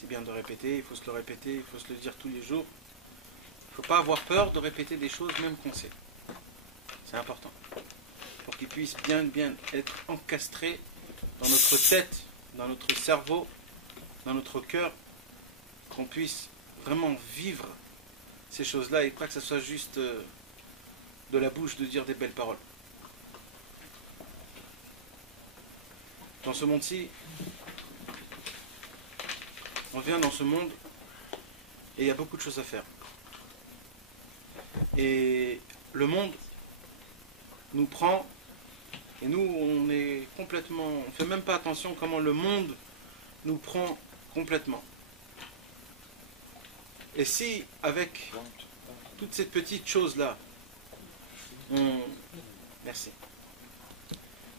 c'est bien de répéter, il faut se le répéter, il faut se le dire tous les jours. Il ne faut pas avoir peur de répéter des choses même qu'on sait. C'est important. Pour qu'ils puissent bien être encastrés dans notre tête, dans notre cerveau, dans notre cœur, qu'on puisse vraiment vivre ces choses-là et pas que ce soit juste de la bouche de dire des belles paroles. Dans ce monde-ci, on vient dans ce monde et il y a beaucoup de choses à faire. Et le monde nous prend et nous on est complètement, on ne fait même pas attention comment le monde nous prend complètement. Et si avec toutes ces petites choses-là, merci.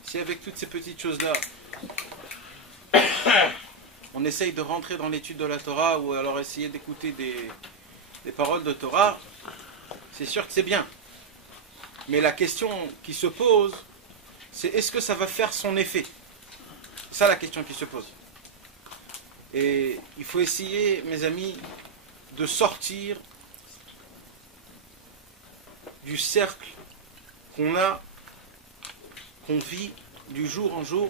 Si avec toutes ces petites choses-là, on essaye de rentrer dans l'étude de la Torah ou alors essayer d'écouter des paroles de Torah, c'est sûr que c'est bien. Mais la question qui se pose, c'est est-ce que ça va faire son effet? C'est ça la question qui se pose. Et il faut essayer, mes amis, de sortir du cercle qu'on a, qu'on vit du jour en jour.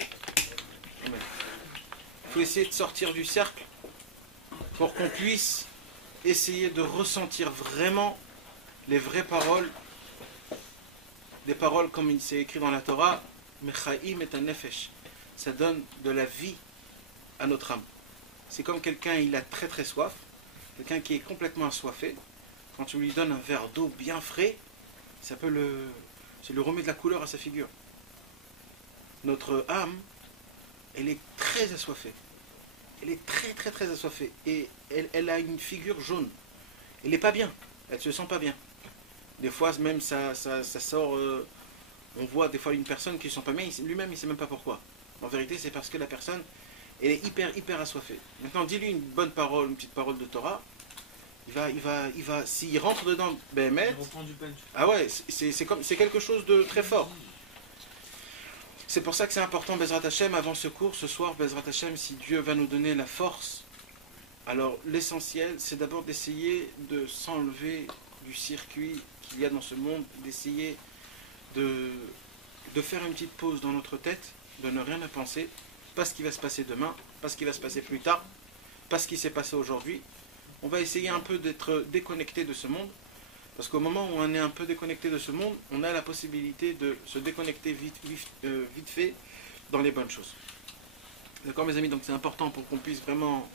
Il faut essayer de sortir du cercle pour qu'on puisse essayer de ressentir vraiment les vraies paroles, des paroles comme il s'est écrit dans la Torah, Mechaim et Nefesh. Ça donne de la vie à notre âme. C'est comme quelqu'un, il a très très soif, quelqu'un qui est complètement assoiffé, quand tu lui donnes un verre d'eau bien frais, ça peut c'est le remet de la couleur à sa figure. Notre âme, elle est très assoiffée. Elle est très très très assoiffée. Et elle a une figure jaune. Elle n'est pas bien. Elle ne se sent pas bien. Des fois, même ça sort... on voit des fois une personne qui ne se sent pas bien, lui-même il ne sait même pas pourquoi. En vérité, c'est parce que la personne, elle est hyper assoiffée. Maintenant, dis-lui une bonne parole, une petite parole de Torah, il va s'il rentre dedans, ah ouais, c'est quelque chose de très fort. C'est pour ça que c'est important, Bezrat Hashem, avant ce cours, ce soir, Bezrat Hashem, si Dieu va nous donner la force, alors l'essentiel, c'est d'abord d'essayer de s'enlever du circuit qu'il y a dans ce monde, d'essayer de faire une petite pause dans notre tête, de ne rien à penser, pas ce qui va se passer demain, pas ce qui va se passer plus tard, pas ce qui s'est passé aujourd'hui. On va essayer un peu d'être déconnecté de ce monde, parce qu'au moment où on est un peu déconnecté de ce monde, on a la possibilité de se déconnecter vite fait dans les bonnes choses. D'accord mes amis, donc c'est important pour qu'on puisse vraiment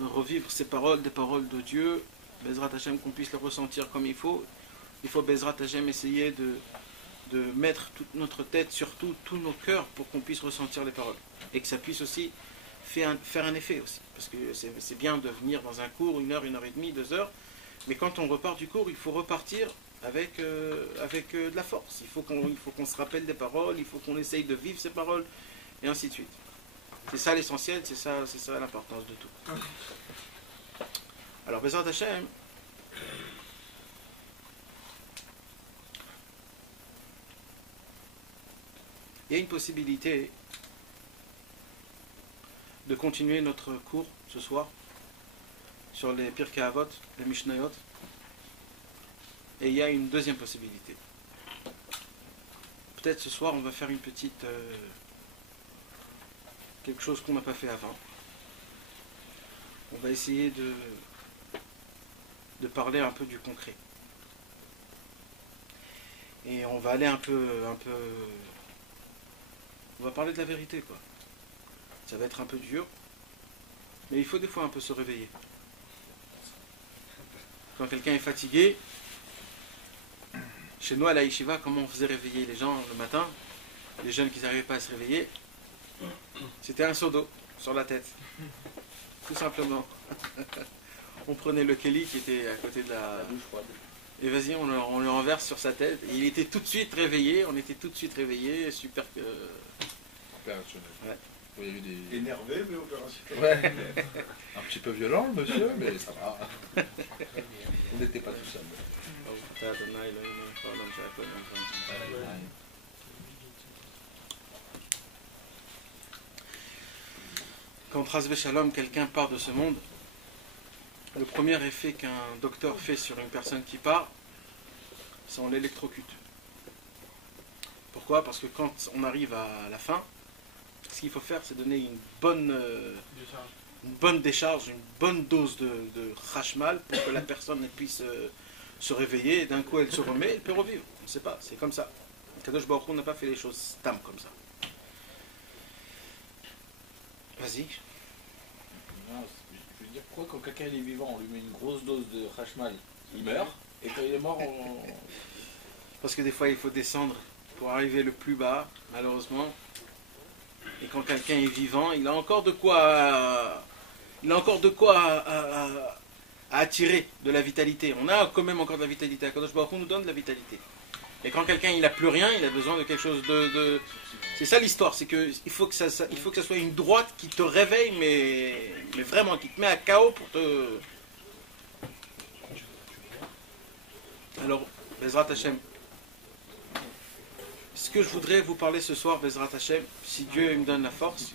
revivre ces paroles, des paroles de Dieu, Bezrat Hashem, qu'on puisse les ressentir comme il faut. Il faut Bezrat Hashem essayer de mettre toute notre tête, surtout tous nos cœurs, pour qu'on puisse ressentir les paroles. Et que ça puisse aussi faire un effet aussi. Parce que c'est bien de venir dans un cours, 1 heure, 1 heure et demie, 2 heures, mais quand on repart du cours, il faut repartir avec de la force. Il faut qu'on se rappelle des paroles, il faut qu'on essaye de vivre ces paroles, et ainsi de suite. C'est ça l'essentiel, c'est ça l'importance de tout. Alors, Bezrat Hashem, il y a une possibilité de continuer notre cours ce soir sur les Pirkei Avot, les Mishnayot. Et il y a une deuxième possibilité. Peut-être ce soir on va faire une petite... quelque chose qu'on n'a pas fait avant. On va essayer de parler un peu du concret. Et on va aller un peu... On va parler de la vérité, quoi. Ça va être un peu dur, mais il faut des fois un peu se réveiller. Quand quelqu'un est fatigué, chez nous à la Yeshiva, comment on faisait réveiller les gens le matin, les jeunes qui n'arrivaient pas à se réveiller, c'était un seau d'eau sur la tête. Tout simplement. On prenait le Kelly qui était à côté de la douche froide. Et vas-y, on le renverse sur sa tête. Et il était tout de suite réveillé, on était tout de suite réveillés, super... Opérationnel. Ouais. Il y a eu des... Énervé mais opérationnel. Ouais. Un petit peu violent le monsieur, mais ça va. On n'était pas tout seul. Quand Ras Shalom, quelqu'un part de ce monde, Le premier effet qu'un docteur fait sur une personne qui part, c'est on l'électrocute. Pourquoi? Parce que quand on arrive à la fin, ce qu'il faut faire, c'est donner une bonne décharge, une bonne dose de khashmal pour que la personne puisse se réveiller et d'un coup elle se remet, elle peut revivre. On ne sait pas, c'est comme ça. Kadosh Baruch Hu n'a pas fait les choses stam comme ça. Vas-y. Non, je veux dire, pourquoi quand quelqu'un est vivant, on lui met une grosse dose de Hashmal, il meurt, et quand il est mort, on... Parce que des fois il faut descendre pour arriver le plus bas, malheureusement. Et quand quelqu'un est vivant, il a encore de quoi à attirer de la vitalité. On a quand même encore de la vitalité. Akadosh Baruch Hu nous donne de la vitalité. Et quand quelqu'un il a plus rien, il a besoin de quelque chose de... C'est ça l'histoire, c'est que il faut que ça soit une droite qui te réveille, mais vraiment qui te met à KO pour te... Alors, Bezrat Hashem, ce que je voudrais vous parler ce soir, Bezrat Hashem, si Dieu me donne la force,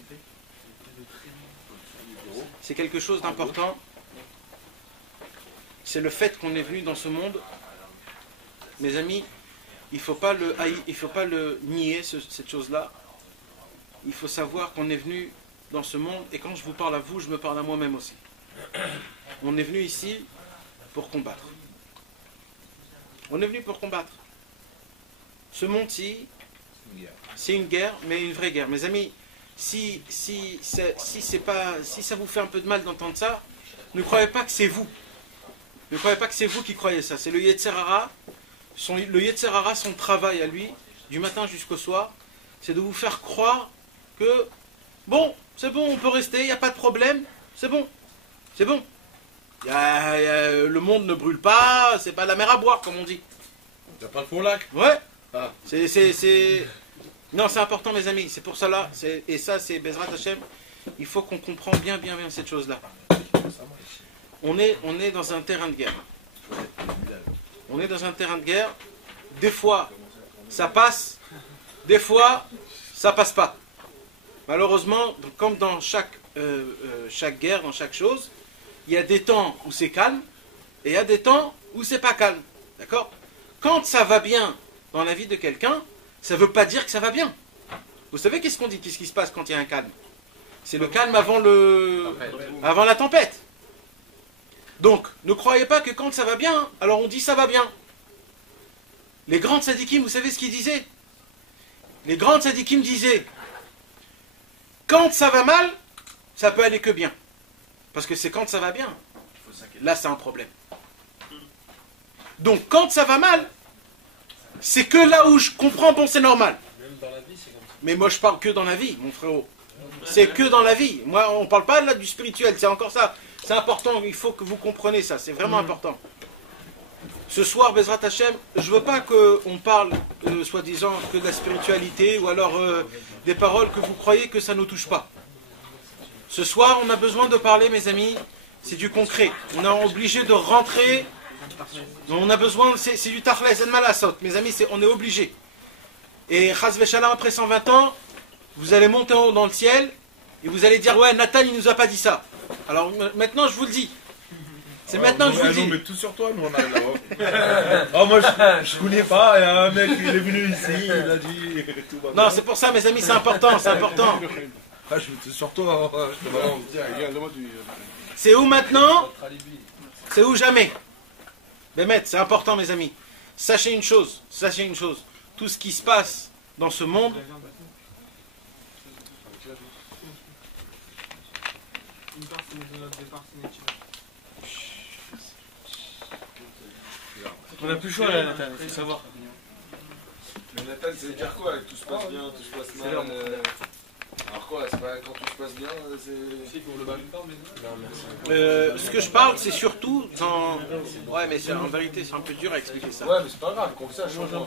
c'est quelque chose d'important. C'est le fait qu'on est venu dans ce monde. Mes amis, il ne faut pas le nier, cette chose-là. Il faut savoir qu'on est venu dans ce monde, et quand je vous parle à vous, je me parle à moi-même aussi. On est venu ici pour combattre. On est venu pour combattre. Ce monde-ci, c'est une guerre, mais une vraie guerre. Mes amis, si ça vous fait un peu de mal d'entendre ça, ne croyez pas que c'est vous. Ne croyez pas que c'est vous qui croyez ça. C'est le Yetzer Hara. Le Yetzer Hara, son travail à lui, du matin jusqu'au soir, c'est de vous faire croire que, bon, c'est bon, on peut rester, il n'y a pas de problème, c'est bon, c'est bon. Le monde ne brûle pas, c'est pas la mer à boire, comme on dit. Il n'y a pas de fond lac. Ouais. Ah. Non, c'est important, mes amis, c'est pour ça là, et ça, c'est Bezrat Hashem, il faut qu'on comprenne bien cette chose-là. On est dans un terrain de guerre. On est dans un terrain de guerre. Des fois, ça passe. Des fois, ça passe pas. Malheureusement, comme dans chaque guerre, dans chaque chose, il y a des temps où c'est calme et il y a des temps où c'est pas calme. D'accord? Quand ça va bien dans la vie de quelqu'un, ça ne veut pas dire que ça va bien. Vous savez qu'est-ce qu'on dit? Qu'est-ce qui se passe quand il y a un calme? C'est le calme avant la tempête. Donc, ne croyez pas que quand ça va bien, alors on dit ça va bien. Les grands tzadikim, vous savez ce qu'ils disaient? Les grands tzadikim disaient, quand ça va mal, ça peut aller que bien. Parce que c'est quand ça va bien, là c'est un problème. Donc quand ça va mal, c'est que là où je comprends, bon c'est normal. Même dans la vie, c'est comme ça. Mais moi je parle que dans la vie, mon frérot. C'est que dans la vie. Moi on ne parle pas là du spirituel, c'est encore ça. C'est important, il faut que vous compreniez ça, c'est vraiment important. Ce soir, Bezrat Hashem, je ne veux pas qu'on parle, soi-disant, que de la spiritualité ou alors des paroles que vous croyez que ça ne nous touche pas. Ce soir, on a besoin de parler, mes amis, c'est du concret. On est obligé de rentrer, on a besoin, c'est du tachles en malasot, mes amis, on est obligé. Et Chas Veshalom, après 120 ans, vous allez monter en haut dans le ciel et vous allez dire, ouais, Nathan, il nous a pas dit ça. Alors maintenant, je vous le dis. C'est maintenant que je vous le dis. On met tout sur toi, nous on arrive là-bas. Oh, moi je connais pas, il y a un mec il est venu ici, il a dit. Non, c'est pour ça, mes amis, c'est important, c'est important. Ah, je mets tout sur toi. C'est où maintenant? C'est où jamais? Bémet, c'est important, mes amis. Sachez une chose. Tout ce qui se passe dans ce monde, on n'a plus le choix là, Nathan, il faut savoir. Mais Nathan, ça veut dire quoi? Tout se passe bien, tout se passe mal. Alors quoi? C'est pas quand tout se passe bien, c'est pour le bal. ce que je parle, c'est surtout dans... Ouais, mais en vérité, c'est un peu dur à expliquer ça. Ouais, mais c'est pas grave, qu'on sache, je comprends.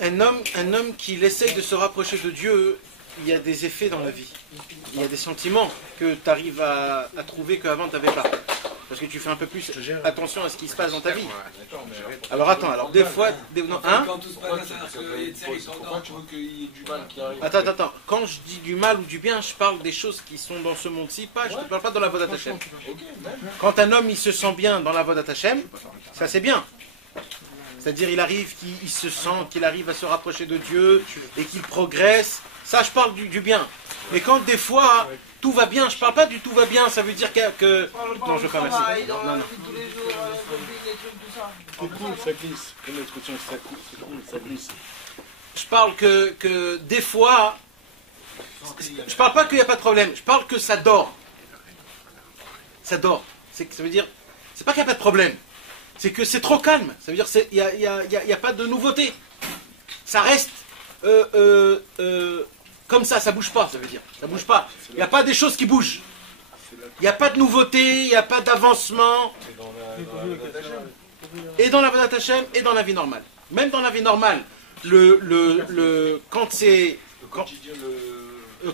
Un homme qui essaye de se rapprocher de Dieu, il y a des effets dans la vie. Il y a des sentiments que tu arrives à trouver qu'avant tu n'avais pas. Parce que tu fais un peu plus attention à ce qui se passe dans ta vie. D'accord, mais Alors attends, alors des fois... non, hein? Quand tout se passe, c'est-à-dire que Pourquoi tu veux qu'il y ait du mal qui arrive? Attends. Quand je dis du mal ou du bien, je parle des choses qui sont dans ce monde-ci, je ne te parle pas dans la Vodat Hashem. Quand un homme il se sent bien dans la Vodat Hashem, ça c'est bien. C'est-à-dire il arrive, qu'il se sent qu'il arrive à se rapprocher de Dieu et qu'il progresse. Ça, je parle du bien. Mais quand des fois tout va bien, je parle pas du tout va bien, ça veut dire que... Non, je veux pas, merci. Non. C'est cool, ça glisse. Comme l'expression, c'est cool, ça glisse. Je parle que des fois... Je parle pas qu'il n'y a pas de problème, je parle que ça dort. Ça dort. Ça veut dire... C'est pas qu'il n'y a pas de problème. C'est que c'est trop calme. Ça veut dire qu'il n'y a pas de nouveauté. Ça reste... comme ça bouge pas, ça veut dire. Ça bouge pas. Il n'y a pas des choses qui bougent. Il n'y a pas de nouveauté, il n'y a pas d'avancement. Et dans la Vodat Hashem, et dans la vie normale. Même dans la vie normale, quand c'est...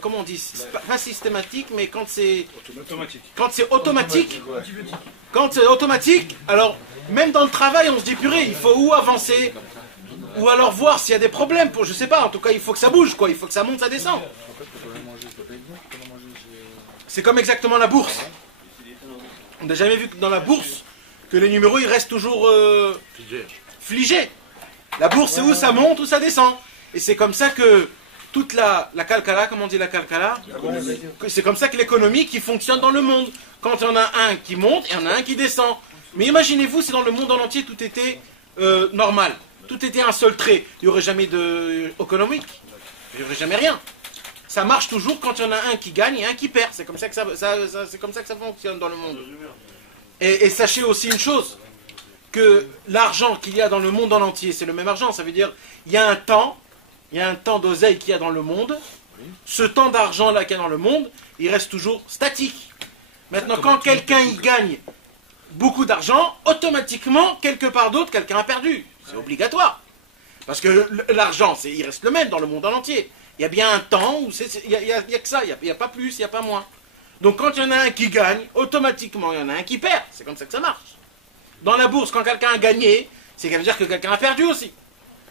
comment on dit? Pas systématique, mais quand c'est... automatique. Quand c'est automatique, alors, même dans le travail, on se dit, purée, il faut ou avancer, ou alors voir s'il y a des problèmes. Je sais pas, en tout cas, il faut que ça bouge, quoi. Il faut que ça monte, ça descend. C'est comme exactement la bourse. On n'a jamais vu que dans la bourse, que les numéros, ils restent toujours figés. La bourse, c'est où ça monte, ou ça descend. Et c'est comme ça que toute la calcala, comment on dit la calcala? C'est comme ça que l'économie qui fonctionne dans le monde. Quand il y en a un qui monte, il y en a un qui descend. Mais imaginez-vous si dans le monde en entier, tout était normal. Tout était un seul trait. Il n'y aurait jamais d'économique. Il n'y aurait jamais rien. Ça marche toujours quand il y en a un qui gagne et un qui perd. C'est comme ça que c'est comme ça que ça fonctionne dans le monde. Et sachez aussi une chose, que l'argent qu'il y a dans le monde en entier, c'est le même argent. Ça veut dire, il y a un temps d'oseille qu'il y a dans le monde. Ce temps d'argent-là qu'il y a dans le monde, il reste toujours statique. Maintenant, quand quelqu'un y gagne beaucoup d'argent, automatiquement, quelque part d'autre, quelqu'un a perdu. C'est obligatoire. Parce que l'argent, il reste le même dans le monde en entier. Il y a bien un temps où il n'y a que ça, il n'y a pas plus, il n'y a pas moins. Donc quand il y en a un qui gagne, automatiquement il y en a un qui perd. C'est comme ça que ça marche. Dans la bourse, quand quelqu'un a gagné, c'est qu'à dire que quelqu'un a perdu aussi.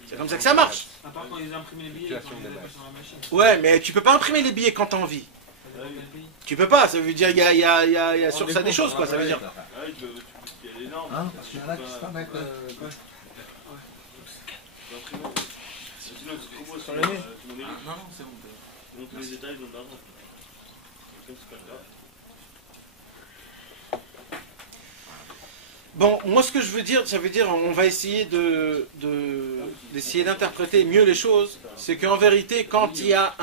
C'est comme ça que ça marche. À part quand ils impriment les billets, quand ils les mettent sur la machine. Ouais, mais tu peux pas imprimer les billets quand t'as envie. Tu peux pas, ça veut dire il y a sur ça des choses, quoi. Ça veut dire... Il y a les normes. Parce qu'il y en a qui se permettent... Sinon, tu proposes sur l'année. Non, c'est bon. Donc les détails donnent l'argent. Comme c'est pas grave. Bon, moi ce que je veux dire, ça veut dire on va essayer d'essayer d'interpréter mieux les choses. C'est qu'en vérité, quand il y a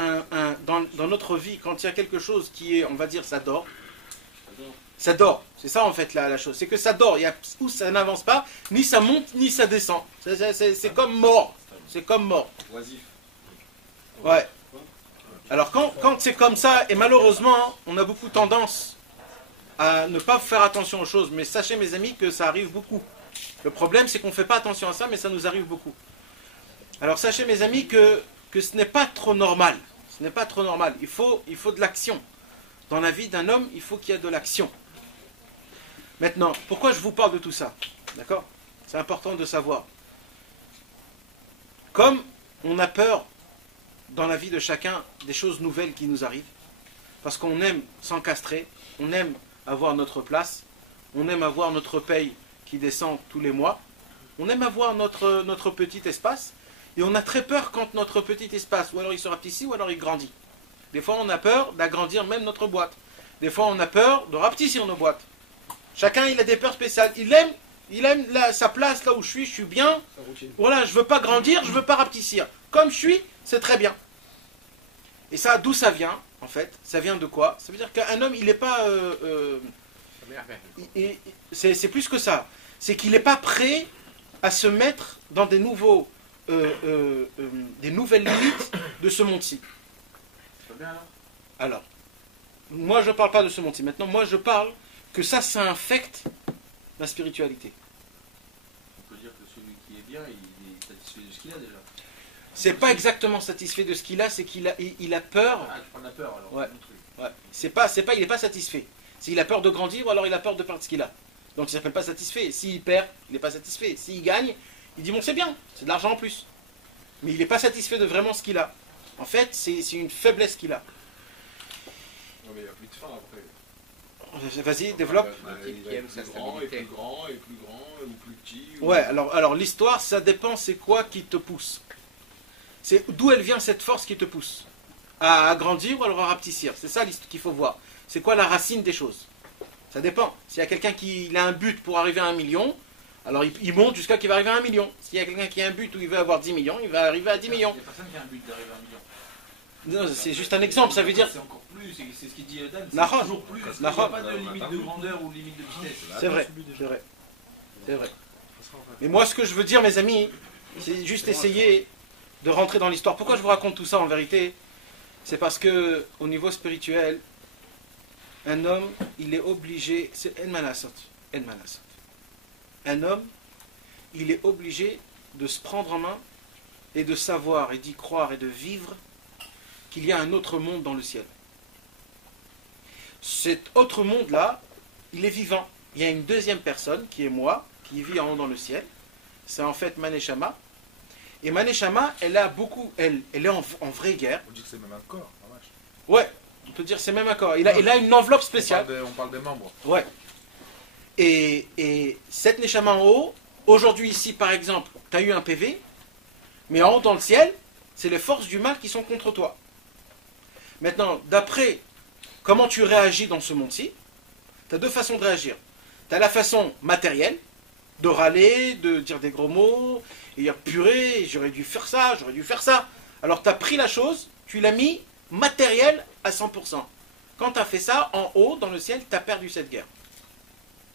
dans notre vie, quand il y a quelque chose qui est, on va dire, ça dort. Ça dort. C'est ça en fait la chose. C'est que ça dort. Il y a où ça n'avance pas, ni ça monte, ni ça descend. C'est comme mort. C'est comme mort. Oisif. Ouais. Alors quand c'est comme ça, et malheureusement, on a beaucoup tendance à ne pas faire attention aux choses, mais sachez mes amis que ça arrive beaucoup. Le problème c'est qu'on ne fait pas attention à ça, mais ça nous arrive beaucoup. Alors sachez mes amis que ce n'est pas trop normal. Ce n'est pas trop normal. Il faut de l'action. Dans la vie d'un homme, il faut qu'il y ait de l'action. Maintenant, pourquoi je vous parle de tout ça? D'accord? C'est important de savoir. Comme on a peur dans la vie de chacun des choses nouvelles qui nous arrivent, parce qu'on aime s'encastrer, on aime avoir notre place, on aime avoir notre paye qui descend tous les mois, on aime avoir notre petit espace, et on a très peur quand notre petit espace, ou alors il se rapetissit, ou alors il grandit. Des fois on a peur d'agrandir même notre boîte. Des fois on a peur de rapetissir nos boîtes. Chacun il a des peurs spéciales. Il aime sa place là où je suis bien. Voilà, je veux pas grandir, je veux pas rapetissir. Comme je suis, c'est très bien. Et ça, d'où ça vient, en fait? Ça vient de quoi? Ça veut dire qu'un homme, il n'est pas... c'est plus que ça. C'est qu'il n'est pas prêt à se mettre dans des nouvelles limites de ce monde-ci. Alors, moi, je ne parle pas de ce monde-ci. Maintenant, moi, je parle que ça infecte la spiritualité. On peut dire que celui qui est bien, il est satisfait de ce qu'il a déjà. C'est pas exactement satisfait de ce qu'il a, c'est qu'il a peur. Ah, tu prends la peur alors. Ouais. Ouais. Il n'est pas satisfait. Il a peur de grandir ou alors il a peur de perdre ce qu'il a. Donc il ne s'appelle pas satisfait. S'il perd, il n'est pas satisfait. S'il gagne, il dit bon c'est bien, c'est de l'argent en plus. Mais il n'est pas satisfait de vraiment ce qu'il a. En fait, c'est une faiblesse qu'il a. Non, mais il n'y a plus de fin après. Vas-y, développe. Il va être plus grand et plus grand et plus grand ou plus petit. Ouais, alors l'histoire, ça dépend c'est quoi qui te pousse. C'est d'où elle vient cette force qui te pousse à grandir ou alors à rapetissir. C'est ça qu'il faut voir. C'est quoi la racine des choses? Ça dépend. S'il y a quelqu'un qui a un but pour arriver à 1 million, alors il monte jusqu'à qu'il va arriver à 1 million. S'il y a quelqu'un qui a un but où il veut avoir 10 millions, il va arriver à 10 millions. Il n'y a personne qui a un but d'arriver à 1 million. Non, c'est juste un exemple, ça veut dire... C'est encore plus, c'est ce qu'il dit Dan, Nahon. c'est toujours plus. Il n'y a Nahon. pas de limite de grandeur ou limite de vitesse. C'est vrai, c'est vrai. C'est vrai. Mais moi, ce que je veux dire, mes amis, c'est juste essayer de rentrer dans l'histoire. Pourquoi je vous raconte tout ça en vérité? C'est parce que au niveau spirituel, un homme, il est obligé, c'est En Manasot. Un homme, il est obligé de se prendre en main et de savoir et d'y croire et de vivre qu'il y a un autre monde dans le ciel. Cet autre monde-là, il est vivant. Il y a une deuxième personne, qui est moi, qui vit en haut dans le ciel. C'est en fait Maneshama. Et Maneshama, elle a beaucoup, elle est en vraie guerre. On dit que c'est même un corps, la vache. Ouais, on peut dire que c'est même un corps. Il a une enveloppe spéciale. On parle des membres. Ouais. Et cette Neshama en haut, aujourd'hui ici par exemple, tu as eu un PV, mais en haut dans le ciel, c'est les forces du mal qui sont contre toi. Maintenant, d'après comment tu réagis dans ce monde-ci, tu as deux façons de réagir. Tu as la façon matérielle, de râler, de dire des gros mots, et dire purée, j'aurais dû faire ça, j'aurais dû faire ça. Alors tu as pris la chose, tu l'as mis matériel à 100%. Quand tu as fait ça, en haut, dans le ciel, tu as perdu cette guerre.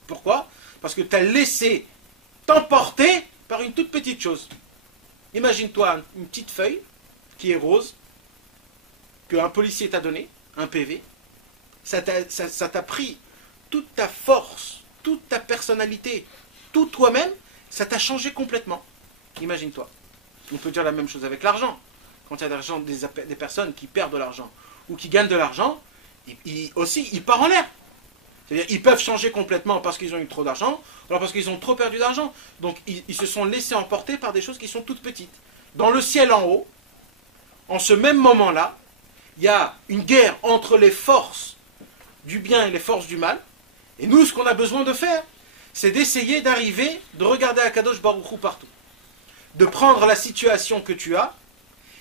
Pourquoi? Parce que tu as laissé t'emporter par une toute petite chose. Imagine-toi une petite feuille qui est rose, qu'un policier t'a donné, un PV. Ça t'a pris toute ta force, toute ta personnalité, tout toi-même, ça t'a changé complètement. Imagine-toi. On peut dire la même chose avec l'argent. Quand il y a l'argent, des personnes qui perdent de l'argent ou qui gagnent de l'argent, ils partent en l'air. C'est-à-dire ils peuvent changer complètement parce qu'ils ont eu trop d'argent, alors parce qu'ils ont trop perdu d'argent. Donc ils se sont laissés emporter par des choses qui sont toutes petites. Dans le ciel en haut, en ce même moment-là, il y a une guerre entre les forces du bien et les forces du mal. Et nous, ce qu'on a besoin de faire, c'est d'essayer d'arriver, de regarder Akadosh Baruch Hu partout. De prendre la situation que tu as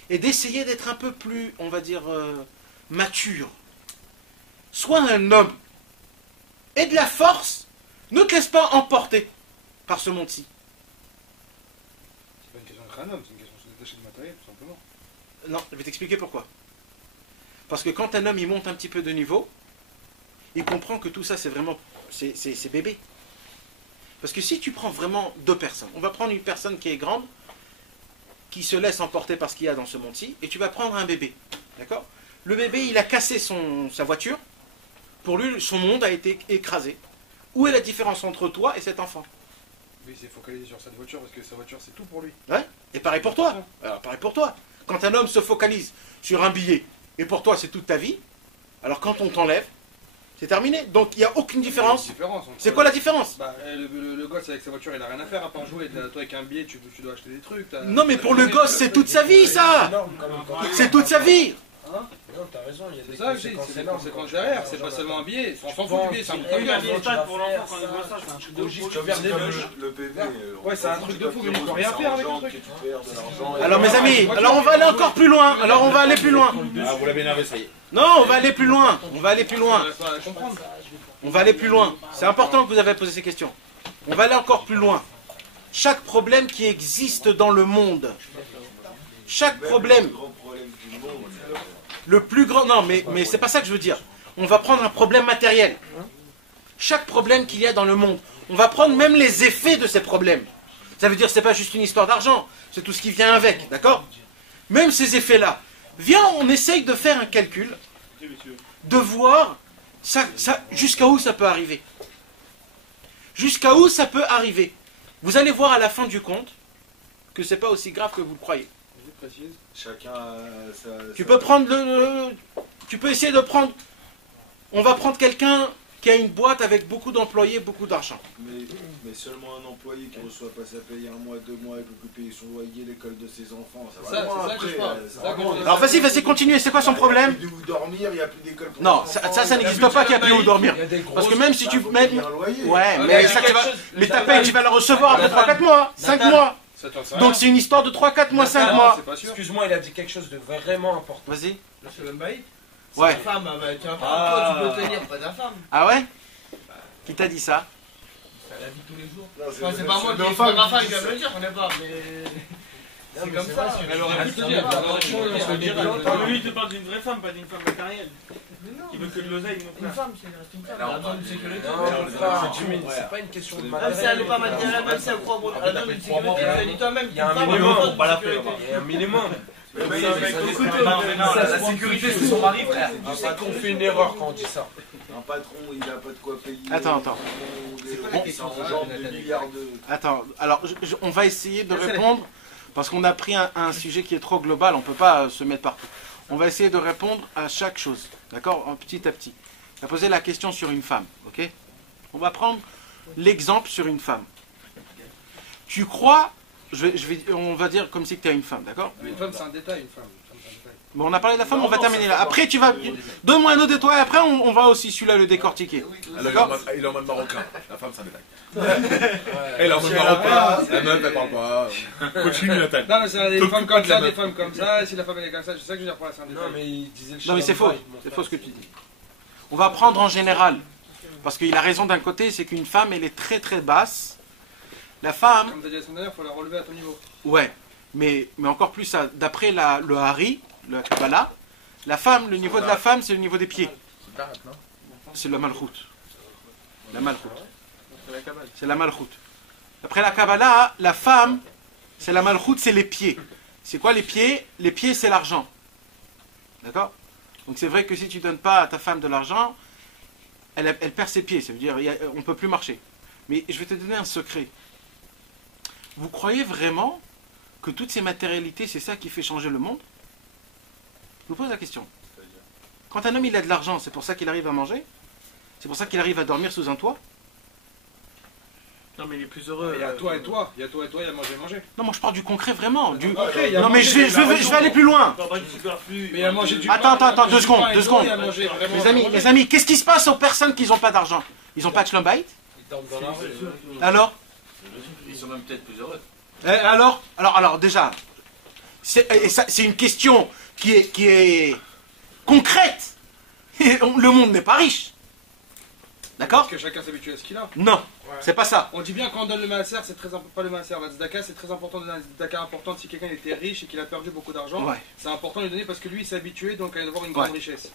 et d'essayer d'être un peu plus, on va dire, mature. Sois un homme. Et de la force, ne te laisse pas emporter par ce monde-ci. C'est pas une question d'être un homme, c'est une question de se détacher de matériel, tout simplement. Non, je vais t'expliquer pourquoi. Parce que quand un homme il monte un petit peu de niveau, il comprend que tout ça c'est vraiment, c'est bébé. Parce que si tu prends vraiment deux personnes, on va prendre une personne qui est grande, qui se laisse emporter par ce qu'il y a dans ce monde-ci, et tu vas prendre un bébé. D'accord? Le bébé, il a cassé sa voiture. Pour lui, son monde a été écrasé. Où est la différence entre toi et cet enfant? Lui, il s'est focalisé sur cette voiture parce que sa voiture, c'est tout pour lui. Ouais. Et pareil pour toi. Alors, pareil pour toi. Quand un homme se focalise sur un billet, et pour toi, c'est toute ta vie, alors quand on t'enlève, c'est terminé. Donc, il n'y a aucune différence. C'est quoi la différence? Bah, le gosse avec sa voiture, il n'a rien à faire à part jouer. Toi, avec un billet, tu dois acheter des trucs. Non, mais pour le gosse, c'est toute sa vie, ça. C'est toute sa vie. Hein? Non, t'as raison, il y a C'est des ça que j'ai, c'est des conséquences derrière, c'est pas seulement un billet, on s'en fout du billet, c'est un truc de Regarde, fou. les stades pour l'enfant quand il voit ça, c'est un truc de fou. Tu vas faire des Comme bûches. le PV. Ouais, c'est un truc de fou, mais on peut rien faire avec le truc. Alors, mes amis, alors on va aller encore plus loin. Alors, on va aller plus loin. Ah, vous l'avez énervé, ça y est. Non, on va aller plus loin. On va aller plus loin. Comprendre. On va aller plus loin. C'est important que vous avez posé ces questions. On va aller encore plus loin. Chaque problème qui existe dans le monde, chaque problème, le plus grand... Non, mais c'est pas ça que je veux dire. On va prendre un problème matériel. Chaque problème qu'il y a dans le monde. On va prendre même les effets de ces problèmes. Ça veut dire que c'est pas juste une histoire d'argent. C'est tout ce qui vient avec, d'accord? Même ces effets-là. Viens, on essaye de faire un calcul, de voir jusqu'à où ça peut arriver. Jusqu'à où ça peut arriver. Vous allez voir à la fin du compte que c'est pas aussi grave que vous le croyez. Chacun Tu peux prendre tu peux essayer de prendre... On va prendre quelqu'un qui a une boîte avec beaucoup d'employés, beaucoup d'argent. Mais seulement un employé qui ne reçoit pas sa paye 1 mois, 2 mois, et peut payer son loyer, l'école de ses enfants. Ça va loin c'est ça que après, je parle. ça va loin. Alors vas-y, continue, c'est quoi son problème? Il n'y a plus où dormir, il n'y a plus d'école pour Non, les enfants. ça n'existe pas qu'il n'y a plus où dormir. Il y a des Parce que grosses- même si tu... Faut Même, payer un loyer. ouais, mais mais, il y a ça, quelque tu vas, chose- mais ta paye, tu vas la recevoir après 3-4 mois, 5 Nathan. mois. Ça t'en sert Donc rien. c'est une histoire de 3-4 mois, 5 Non, mois. c'est pas sûr. Excuse-moi, il a dit quelque chose de vraiment important. Vas-y. Le Shalom Bayit. Ouais. Ta femme, tu vas pas, toi tu peux tenir, pas ta femme. Ah ouais? Qui t'a dit ça? C'est la vie de tous les jours. Non, Enfin, c'est pas moi qui enfin, ma femme qui va me le dire, on est pas, mais. C'est comme ça. Elle aurait pu te le dire. Lui, il te parle d'une vraie femme, pas d'une femme matérielle. Qui veut que de l'oseille, mon Une frère. femme, c'est une femme. Non, Elle a besoin d'une sécurité. Non, frère, c'est pas une question de Même matériel. si elle n'est pas matérielle, même si elle croit bon, elle a besoin d'une sécurité, tu l'as dit toi-même. Il y a un une femme, minimum, elle a besoin faut pas la d'une faire. sécurité. Il y a un minimum. La sécurité, c'est son mari, frère. Tu sais qu'on fait une erreur quand on dit ça. Un patron, il n'a pas de quoi payer. Attends. C'est quoi la question de milliards de... Attends, alors on va essayer de répondre, parce qu'on a pris un sujet qui est trop global, on ne peut pas se mettre partout. On va essayer de répondre à chaque chose, d'accord, petit à petit. On va poser la question sur une femme, ok? On va prendre l'exemple sur une femme. Tu crois, on va dire comme si tu es une femme, d'accord? Une femme, c'est un détail, une femme. Une femme, c'est un détail. Bon, on a parlé de la femme, on va terminer là. Après, tu vas... Donne-moi un autre détail, après on va aussi celui-là le décortiquer. Alors, il est en mode marocain. La femme, c'est un détail. Elle est en mode marocain. La meuf, elle parle pas. Continue, Nathan. Non, mais c'est des Faut femmes que comme tu la ça, des meufs. femmes comme ça. Et si la femme elle est comme ça, c'est ça que je veux dire pour la c'est un Non, détail. mais il disait le Non mais c'est faux, Shalom Bayit, c'est faux ce que tu dis. On va prendre en général, parce qu'il a raison d'un côté, c'est qu'une femme, elle est très très basse. La femme, Comme tu as dit la semaine dernière, il faut la relever à ton niveau. ouais, mais encore plus ça, d'après le Hari, le Kabbalah, la femme, le niveau de la femme, c'est le niveau des pieds. C'est le Malchut. La Malchut. C'est la Malchut. D'après la Kabbalah, la femme, c'est la Malchut, c'est les pieds. C'est quoi les pieds? Les pieds, c'est l'argent. D'accord? Donc c'est vrai que si tu ne donnes pas à ta femme de l'argent, elle perd ses pieds. Ça veut dire on ne peut plus marcher. Mais je vais te donner un secret. Vous croyez vraiment que toutes ces matérialités, c'est ça qui fait changer le monde? Je vous pose la question. Quand un homme il a de l'argent, c'est pour ça qu'il arrive à manger? C'est pour ça qu'il arrive à dormir sous un toit? Non, mais il est plus heureux. Il y a toi et toi. Il y a toi et toi, il y a manger. Non, moi je parle du concret vraiment. Du... Concret, il y a Non mais manger, je vais aller plus loin. Pas du superflu. Mais il y a mangé du Attends, pain, attends, du 2 secondes, pain et 2 de l'eau, secondes. il y a mangé vraiment Les amis, à manger. qu'est-ce qui se passe aux personnes qui n'ont pas d'argent? Ils n'ont pas de Shalom Bayit? Ils dorment dans la rue. Alors? Ils sont même peut-être plus heureux. Alors déjà, c'est une question qui est concrète. Le monde n'est pas riche. D'accord? Parce que chacun s'habitue à ce qu'il a. Non, c'est pas ça. On dit bien quand on donne le maaser, c'est très important, pas le maaser, la tzedaka, c'est très important de donner une tzedaka importante si quelqu'un était riche et qu'il a perdu beaucoup d'argent. Ouais. C'est important de lui donner parce que lui il s'est habitué donc à avoir une grande richesse.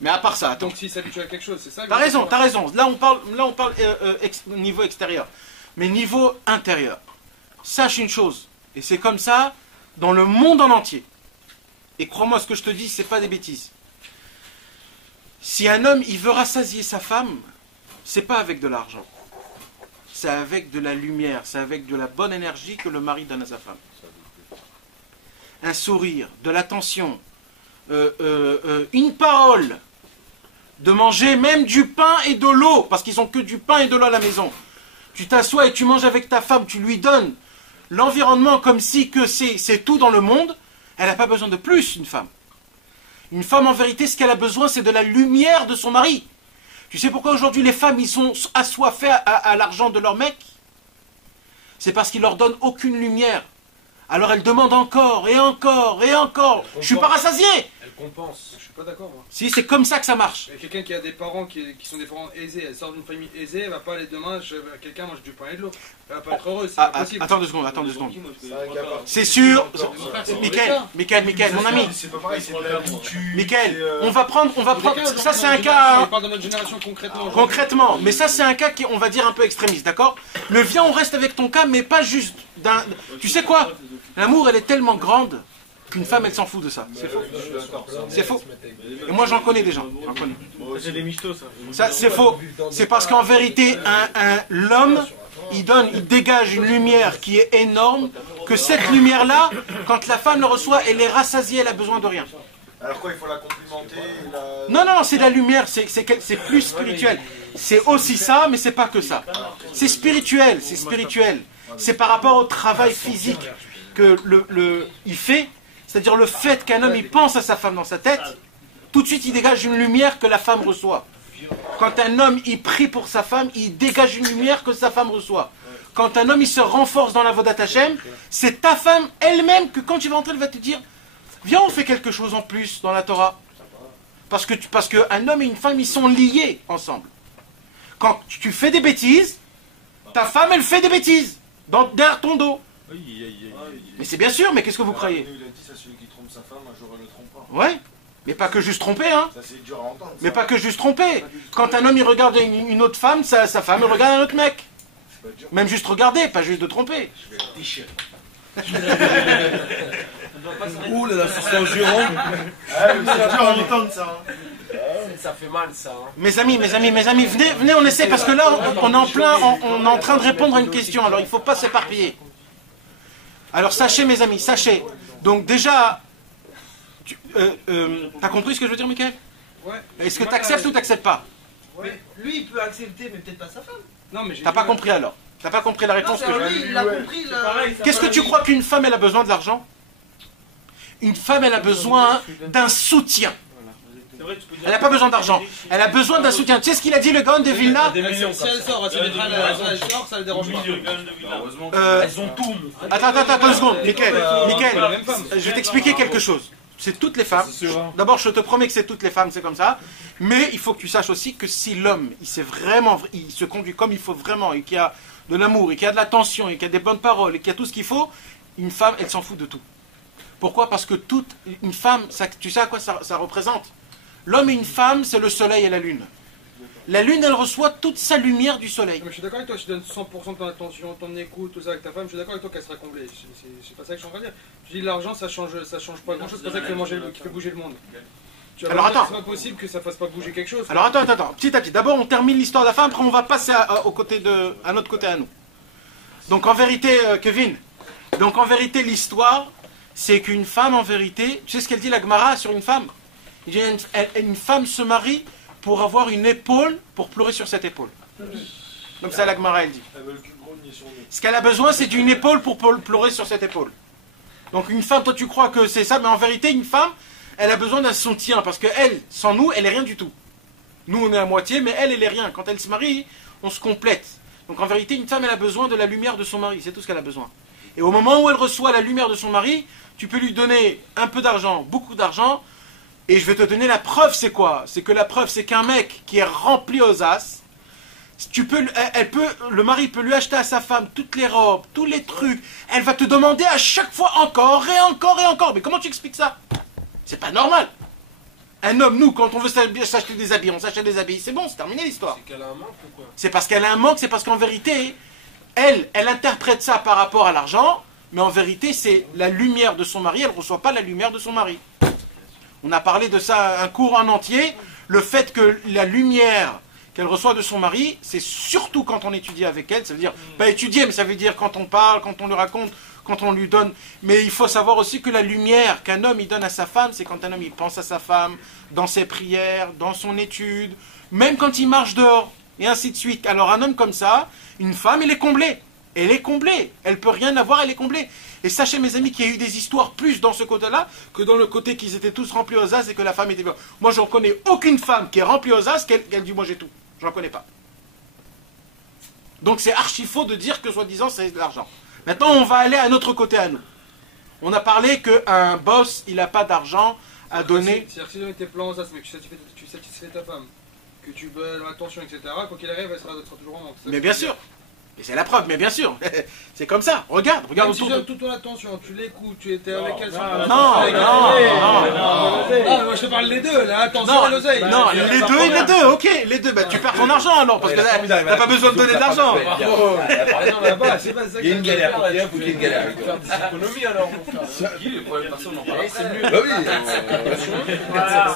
Mais à part ça, attends. Donc s'il s'habitue à quelque chose, c'est ça. T'as raison. Là on parle niveau extérieur. Mais niveau intérieur. Sache une chose, et c'est comme ça dans le monde en entier. Et crois-moi, ce que je te dis, c'est pas des bêtises. Si un homme il veut rassasier sa femme, c'est pas avec de l'argent. C'est avec de la lumière, c'est avec de la bonne énergie que le mari donne à sa femme. Un sourire, de l'attention, une parole, de manger même du pain et de l'eau, parce qu'ils ont que du pain et de l'eau à la maison. Tu t'assois et tu manges avec ta femme, tu lui donnes l'environnement comme si que c'est tout dans le monde. Elle n'a pas besoin de plus, une femme. Une femme, en vérité, ce qu'elle a besoin, c'est de la lumière de son mari. Tu sais pourquoi aujourd'hui les femmes, ils sont assoiffées à l'argent de leur mec? C'est parce qu'ils leur donnent aucune lumière. Alors elles demandent encore, et encore, et encore. Je suis pas rassasié. Elle compense. Je suis pas d'accord moi. Si, c'est comme ça que ça marche. Mais quelqu'un qui a des parents qui sont des parents aisés, elle sort d'une famille aisée, elle va pas aller demain, quelqu'un mange du pain et de l'eau. Elle va pas être heureuse, c'est pas possible. Attends 2 secondes, attends 2 secondes. C'est C'est sûr. Michael, mon ami. C'est pas pareil, c'est de l'habitude. Michael, on va prendre. Ça, c'est un cas. On parle de notre génération concrètement. Concrètement, mais ça c'est un cas qui, on va dire, un peu extrémiste, d'accord? Mais viens, on reste avec ton cas, mais pas juste d'un... Tu sais quoi? L'amour, elle est tellement grande qu'une femme, elle s'en fout de ça. C'est faux. C'est faux. Et moi, j'en connais des gens. J'en connais. C'est des michtos, ça. Ça, c'est faux. C'est parce qu'en vérité, l'homme, il dégage une lumière qui est énorme, que cette lumière-là, quand la femme le reçoit, elle est rassasiée, elle a besoin de rien. Alors quoi, il faut la complimenter Non, non, c'est de la lumière, c'est plus spirituel. C'est aussi ça, mais c'est pas que ça. C'est spirituel, c'est spirituel. C'est par rapport au travail physique que il fait. C'est-à-dire le fait qu'un homme il pense à sa femme dans sa tête, tout de suite il dégage une lumière que la femme reçoit. Quand un homme il prie pour sa femme, il dégage une lumière que sa femme reçoit. Quand un homme il se renforce dans la Vodat Hashem, c'est ta femme elle-même que quand tu vas entrer, elle va te dire viens, on fait quelque chose en plus dans la Torah. Parce qu'un homme et une femme, ils sont liés ensemble. Quand tu fais des bêtises, ta femme, elle fait des bêtises derrière ton dos. Mais c'est bien sûr, mais qu'est-ce que vous croyez? Il a dit ça, celui qui trompe sa femme, un jour elle le trompera. Ouais, mais pas que juste tromper, hein. Ça c'est dur à entendre. Mais pas que juste tromper. Quand un homme, il regarde une autre femme, sa femme, elle regarde un autre mec. Même juste regarder, pas juste de tromper. Je vais la déchirer. Ouh là là, c'est un jurant. C'est dur à entendre ça. Ça fait mal ça. Mes amis, venez, on essaie, parce que là, on est en train de répondre à une question, alors il ne faut pas s'éparpiller. Alors sachez, mes amis, sachez. Donc déjà, t'as compris ce que je veux dire, Michael? Ouais. Est-ce que tu acceptes ou tu n'acceptes pas? Mais lui, il peut accepter, mais peut-être pas sa femme. Non, mais j'ai T'as pas compris alors? T'as pas compris la réponse que je... Lui, il l'a compris. Qu'est-ce que tu crois qu'une femme, elle a besoin de l'argent? Une femme, elle a besoin d'un soutien. Elle n'a pas besoin d'argent. Elle a besoin d'un soutien. Tu sais ce qu'il a dit, le Gaon de Vilna? Si elle sort, elle sort, ça le dérange pas. Elles ont tout. Attends une seconde, Michael, je vais t'expliquer quelque chose. C'est toutes les femmes. D'abord, je te promets que c'est toutes les femmes, c'est comme ça. Mais il faut que tu saches aussi que si l'homme, il se conduit comme il faut vraiment, et qu'il y a de l'amour, et qu'il y a de l'attention, et qu'il y a des bonnes paroles, et qu'il y a tout ce qu'il faut, une femme, elle s'en fout de tout. Pourquoi? Parce que une femme, tu sais à quoi ça représente? L'homme et une femme, c'est le soleil et la lune. La lune, elle reçoit toute sa lumière du soleil. Mais je suis d'accord avec toi, si tu donnes 100% de ton attention, ton écoute, tout ça avec ta femme, je suis d'accord avec toi qu'elle sera comblée. C'est pas ça que je suis en train de dire. Je dis l'argent, ça change pas grand chose, c'est pas ça qui fait bouger le monde. Alors attends. C'est pas possible que ça fasse pas bouger quelque chose. Alors attends, petit à petit. D'abord, on termine l'histoire de la femme, après on va passer à notre côté à nous. Donc en vérité, Kevin, l'histoire, c'est qu'une femme, en vérité, tu sais ce qu'elle dit la Gemara sur une femme? Il dit, une femme se marie pour avoir une épaule, pour pleurer sur cette épaule. Donc ça la Gemara, elle dit. Ce qu'elle a besoin, c'est d'une épaule pour pleurer sur cette épaule. Donc une femme, toi tu crois que c'est ça, mais en vérité, une femme, elle a besoin d'un soutien, parce qu'elle, sans nous, elle est rien du tout. Nous, on est à moitié, mais elle est rien. Quand elle se marie, on se complète. Donc en vérité, une femme, elle a besoin de la lumière de son mari, c'est tout ce qu'elle a besoin. Et au moment où elle reçoit la lumière de son mari, tu peux lui donner un peu d'argent, beaucoup d'argent, et je vais te donner la preuve, c'est quoi? C'est que la preuve, c'est qu'un mec qui est rempli aux as, le mari peut lui acheter à sa femme toutes les robes, tous les trucs, elle va te demander à chaque fois encore et encore et encore. Mais comment tu expliques ça? C'est pas normal. Un homme, nous, quand on veut s'acheter des habits, on s'achète des habits, c'est bon, c'est terminé l'histoire. C'est qu'elle a un manque ou quoi? C'est parce qu'elle a un manque, c'est parce qu'en vérité, elle interprète ça par rapport à l'argent, mais en vérité, c'est la lumière de son mari, elle ne reçoit pas la lumière de son mari. On a parlé de ça un cours en entier, le fait que la lumière qu'elle reçoit de son mari, c'est surtout quand on étudie avec elle, ça veut dire, pas étudier, mais ça veut dire quand on parle, quand on lui raconte, quand on lui donne. Mais il faut savoir aussi que la lumière qu'un homme il donne à sa femme, c'est quand un homme il pense à sa femme, dans ses prières, dans son étude, même quand il marche dehors, et ainsi de suite. Alors un homme comme ça, une femme, elle est comblée. Elle est comblée. Elle peut rien avoir, elle est comblée. Et sachez, mes amis, qu'il y a eu des histoires plus dans ce côté-là que dans le côté qu'ils étaient tous remplis aux as et que la femme était... Moi, je n'en connais aucune femme qui est remplie aux as qu'elle dit, moi j'ai tout. Je n'en connais pas. Donc c'est archi faux de dire que soi-disant c'est de l'argent. Maintenant, on va aller à notre côté à nous. On a parlé qu'un boss, il n'a pas d'argent à donner... C'est-à-dire que si tu donnes tes plans aux as, mais que tu satisfais ta femme, que tu donnes l'attention, etc., quoi qu'il arrive, elle sera toujours en manque. Mais bien sûr. Et c'est la preuve, mais bien sûr. C'est comme ça. Regarde Même si autour tu de... donnes toute ton attention, tu l'écoutes, tu étais avec elle. Non. Moi je te parle des deux, là, attention à l'oseille. Non, les deux, ok. Les deux, bah, tu perds ton argent alors, parce que là, t'as pas besoin de donner de l'argent. Il y a une galère, il faut qu'il y ait une galère. Faire des économies alors, mon frère. Personne n'en parle. C'est mieux. Bah oui.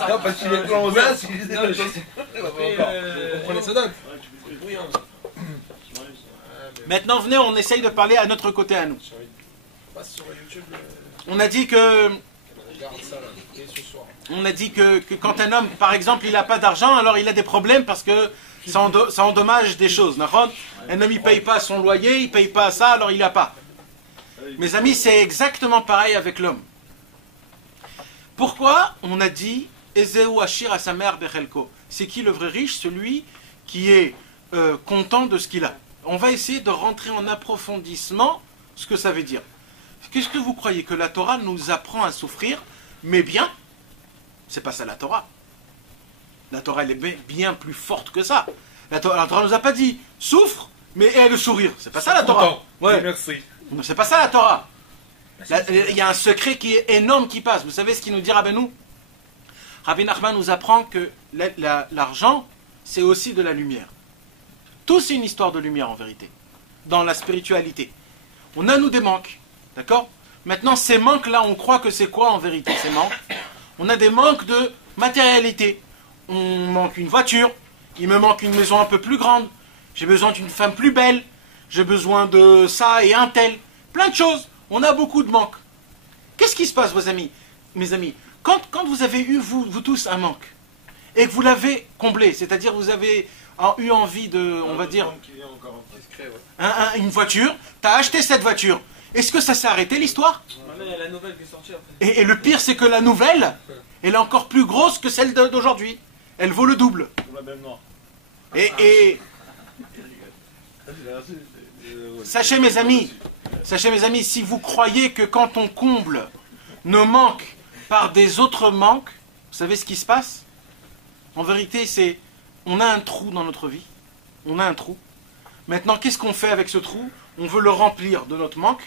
Non, parce qu'il est plein aux as, il est Vous prenez sa date. Maintenant, venez, on essaye de parler à notre côté à nous. Passe sur YouTube. On a dit que... Regarde ça là, dès ce soir. On a dit que quand un homme, par exemple, il n'a pas d'argent, alors il a des problèmes parce que ça endommage des choses. Un homme, il ne paye pas son loyer, il ne paye pas ça, alors il n'a pas. Mes amis, c'est exactement pareil avec l'homme. Pourquoi on a dit Ezeu Ashir à sa mère Bechelko? C'est qui le vrai riche? Celui qui est content de ce qu'il a. On va essayer de rentrer en approfondissement ce que ça veut dire. Qu'est-ce que vous croyez? Que la Torah nous apprend à souffrir, mais bien? C'est pas ça la Torah. La Torah, elle est bien plus forte que ça. La Torah nous a pas dit souffre, mais aie le sourire. C'est pas ça la Torah. Ouais. Merci. C'est pas ça la Torah. Il y a un secret qui est énorme qui passe. Vous savez ce qu'il nous dit Rabbeinu? Rabbi Nachman nous apprend que l'argent, c'est aussi de la lumière. Tout c'est une histoire de lumière en vérité. Dans la spiritualité. On a nous des manques. D'accord? Maintenant ces manques-là, on croit que c'est quoi en vérité ces manques? On a des manques de matérialité. On manque une voiture. Il me manque une maison un peu plus grande. J'ai besoin d'une femme plus belle. J'ai besoin de ça et un tel. Plein de choses. On a beaucoup de manques. Qu'est-ce qui se passe, vos amis? Mes amis, quand vous avez eu, vous tous, un manque, et que vous l'avez comblé, c'est-à-dire vous avez eu envie de, on va dire, une voiture, tu as acheté cette voiture. Est-ce que ça s'est arrêté, l'histoire? Il y a la nouvelle qui est sortie après. Et le pire, c'est que la nouvelle, elle est encore plus grosse que celle d'aujourd'hui. Elle vaut le double. Et sachez mes amis, si vous croyez que quand on comble nos manques par des autres manques, vous savez ce qui se passe? En vérité, c'est, on a un trou dans notre vie. On a un trou. Maintenant, qu'est-ce qu'on fait avec ce trou? On veut le remplir de notre manque.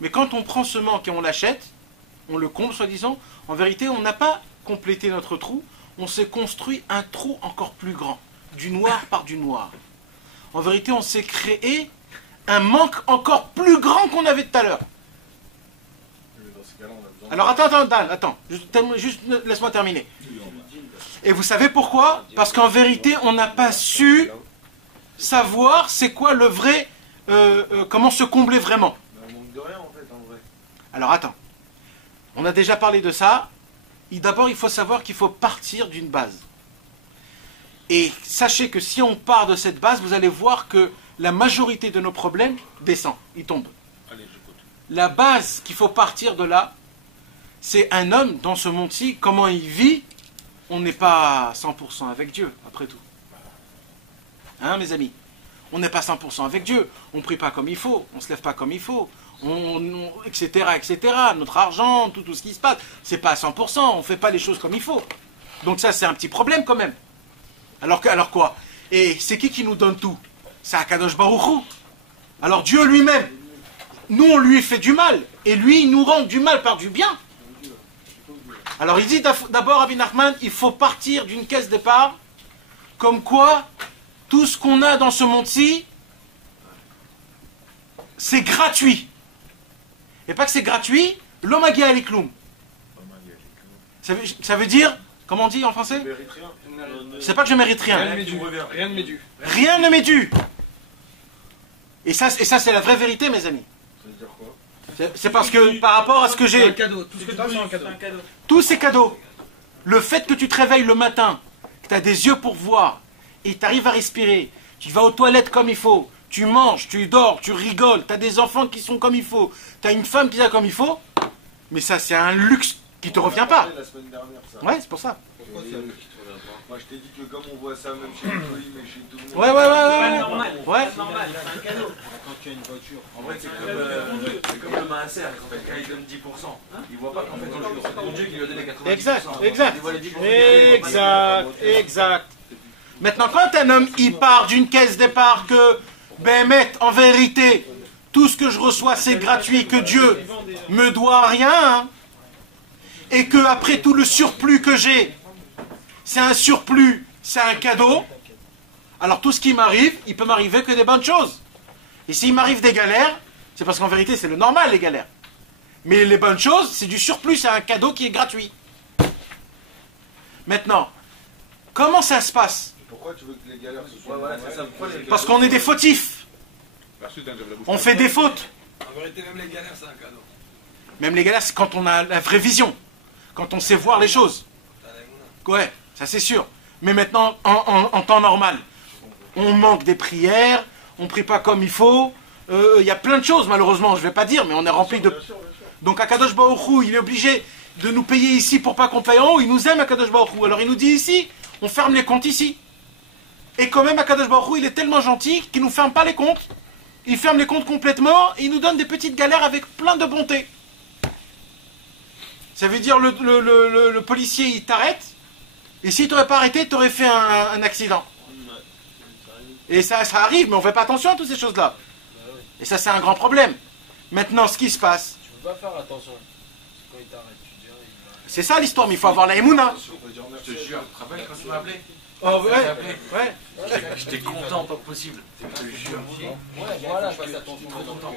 Mais quand on prend ce manque et on l'achète, on le comble soi-disant, en vérité, on n'a pas complété notre trou. On s'est construit un trou encore plus grand. Du noir par du noir. En vérité, on s'est créé un manque encore plus grand qu'on avait tout à l'heure. Alors attends, juste laisse-moi terminer. Et vous savez pourquoi? Parce qu'en vérité, on n'a pas su savoir c'est quoi le vrai, comment se combler vraiment. On manque de rien en fait, en vrai. Alors attends, on a déjà parlé de ça. D'abord, il faut savoir qu'il faut partir d'une base. Et sachez que si on part de cette base, vous allez voir que la majorité de nos problèmes descend, ils tombent. Allez, j'écoute. La base qu'il faut partir de là, c'est un homme dans ce monde-ci, comment il vit. On n'est pas 100% avec Dieu, après tout. Hein, mes amis? On n'est pas 100% avec Dieu. On ne prie pas comme il faut, on ne se lève pas comme il faut, etc., etc. Notre argent, tout ce qui se passe, c'est pas à 100%, on ne fait pas les choses comme il faut. Donc ça, c'est un petit problème quand même. Alors quoi? Et c'est qui nous donne tout? C'est Akadosh Baruch Hu. Alors Dieu lui-même, nous on lui fait du mal, et lui il nous rend du mal par du bien. Alors il dit d'abord Rabbi Nachman, il faut partir d'une caisse départ, comme quoi tout ce qu'on a dans ce monde-ci, c'est gratuit. Et pas que c'est gratuit, l'omagi alikloum. Ça veut dire, comment on dit en français? C'est pas que je mérite rien. Rien ne m'est dû. Rien ne m'est dû. Et ça c'est la vraie vérité, mes amis. Ça veut dire quoi? C'est parce que par rapport à ce que C'est un j'ai, cadeau. Tout ce que tu as, c'est un cadeau. tous ces cadeaux, le fait que tu te réveilles le matin, que tu as des yeux pour voir, et tu arrives à respirer, tu vas aux toilettes comme il faut, tu manges, tu dors, tu rigoles, tu as des enfants qui sont comme il faut, tu as une femme qui est comme il faut, mais ça c'est un luxe qui te revient pas. La semaine dernière, ça. Ouais, c'est pour ça. Pourquoi c'est un luxe qui te revient pas? Moi je t'ai dit que comme on voit ça même chez les colis, mais chez tout le monde. Ouais. Pas normal, Ouais. pas normal, c'est un cadeau. Quand tu as une voiture. En vrai, C'est comme le maaser, quand il donne 10%. Il voit pas qu'en fait, c'est ton Dieu qui lui a donné 90%. Exact. Il voit les 10%. Exact. Maintenant, quand un homme, il part d'une caisse départ que, en vérité, tout ce que je reçois, c'est gratuit, que Dieu me doit rien, hein, et que après tout le surplus que j'ai, c'est un surplus, c'est un cadeau, alors tout ce qui m'arrive, il peut m'arriver que des bonnes choses. Et s'il m'arrive des galères, c'est parce qu'en vérité, c'est le normal, les galères. Mais les bonnes choses, c'est du surplus, c'est un cadeau qui est gratuit. Maintenant, comment ça se passe? Pourquoi tu veux que les galères se soient Voilà, c'est ça. Pourquoi les Parce qu'on est des fautifs. On fait des fautes. En vérité, même les galères, c'est un cadeau. Même les galères, c'est quand on a la vraie vision. Quand on sait voir les choses. Ouais, ça c'est sûr. Mais maintenant, en temps normal, on manque des prières, on ne prie pas comme il faut. Il y a plein de choses, malheureusement, je ne vais pas dire, mais on est rempli de... Donc Akadosh Baruch Hu, il est obligé de nous payer ici pour pas qu'on paye en haut. Il nous aime, Akadosh Baruch Hu. Alors il nous dit ici, on ferme les comptes ici. Et quand même, Akadosh Baruch Hu, il est tellement gentil qu'il ne nous ferme pas les comptes. Il ferme les comptes complètement et il nous donne des petites galères avec plein de bonté. Ça veut dire le policier, il t'arrête. Et s'il t'aurait pas arrêté, t'aurais fait un accident. Et ça arrive, mais on fait pas attention à toutes ces choses-là. Et ça, c'est un grand problème. Maintenant, ce qui se passe... Tu peux pas faire attention. Quand il t'arrête, tu dirais... C'est ça l'histoire, mais il faut avoir la émouna. Je te jure, tu te rappelles quand tu m'as appelé? Oh, ouais. J'étais content, pas possible. Je te jure. Ouais, voilà, je passe attention. Trop content.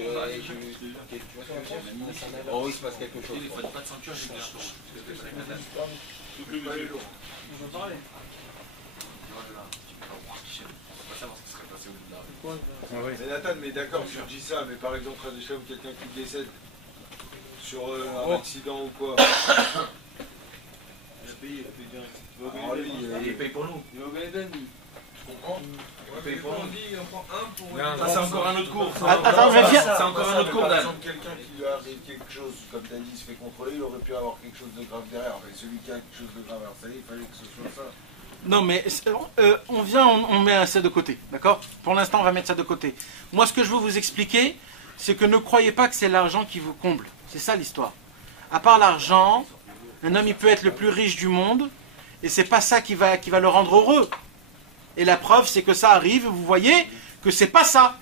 Oh, il se passe quelque chose. Il faut pas de ceinture, j'ai bien. On va parler. Mais Nathan, mais d'accord, tu dis ça, mais par exemple, ou quelqu'un qui décède sur un accident ou quoi. Il a payé direct. Il paye pour nous. Il va au Gaïden, lui. Tu comprends? Il paye pour nous. On prend un pour... Ça, c'est encore un autre cours. Attends, mais viens. C'est encore un autre cours. Par exemple, quelqu'un qui lui arrive quelque chose, comme tu as dit, il se fait contrôler, il aurait pu avoir quelque chose de grave derrière. Mais celui qui a quelque chose de grave, alors ça y est, il fallait que ce soit ça. Non, mais on met ça de côté, d'accord? Pour l'instant, on va mettre ça de côté. Moi, ce que je veux vous expliquer, c'est que ne croyez pas que c'est l'argent qui vous comble. C'est ça l'histoire. À part l'argent, un homme, il peut être le plus riche du monde, et c'est pas ça qui va le rendre heureux. Et la preuve, c'est que ça arrive, et vous voyez que c'est pas ça.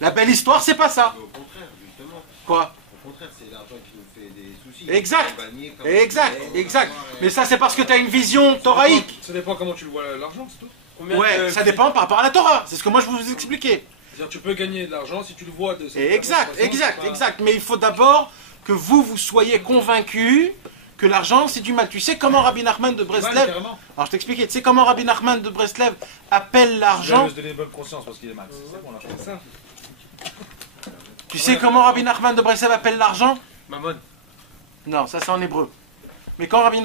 La belle histoire, c'est pas ça. Au contraire, justement. Quoi? Au contraire, c'est l'argent qui nous fait des soucis. Exact. Mais ça, c'est parce que tu as une vision thoraïque. Ça dépend comment tu le vois l'argent, c'est tout. Ouais, ça dépend par rapport à la Torah. C'est ce que moi, je vais vous expliquer. C'est-à-dire tu peux gagner de l'argent si tu le vois de cette Exact. Mais il faut d'abord que vous soyez convaincus que l'argent, c'est du mal. Tu sais comment Rabbi Nachman de Breslev... Alors, je t'explique. Tu sais comment Rabbi Nachman de Breslev appelle l'argent... Je vais se donner bonne conscience parce qu'il est mal. C'est ça pour l'argent. Tu sais comment Rabbi Nachman de Breslev appelle l'argent? Mammon. Non, ça c'est en hébreu. Mais comment Rabbi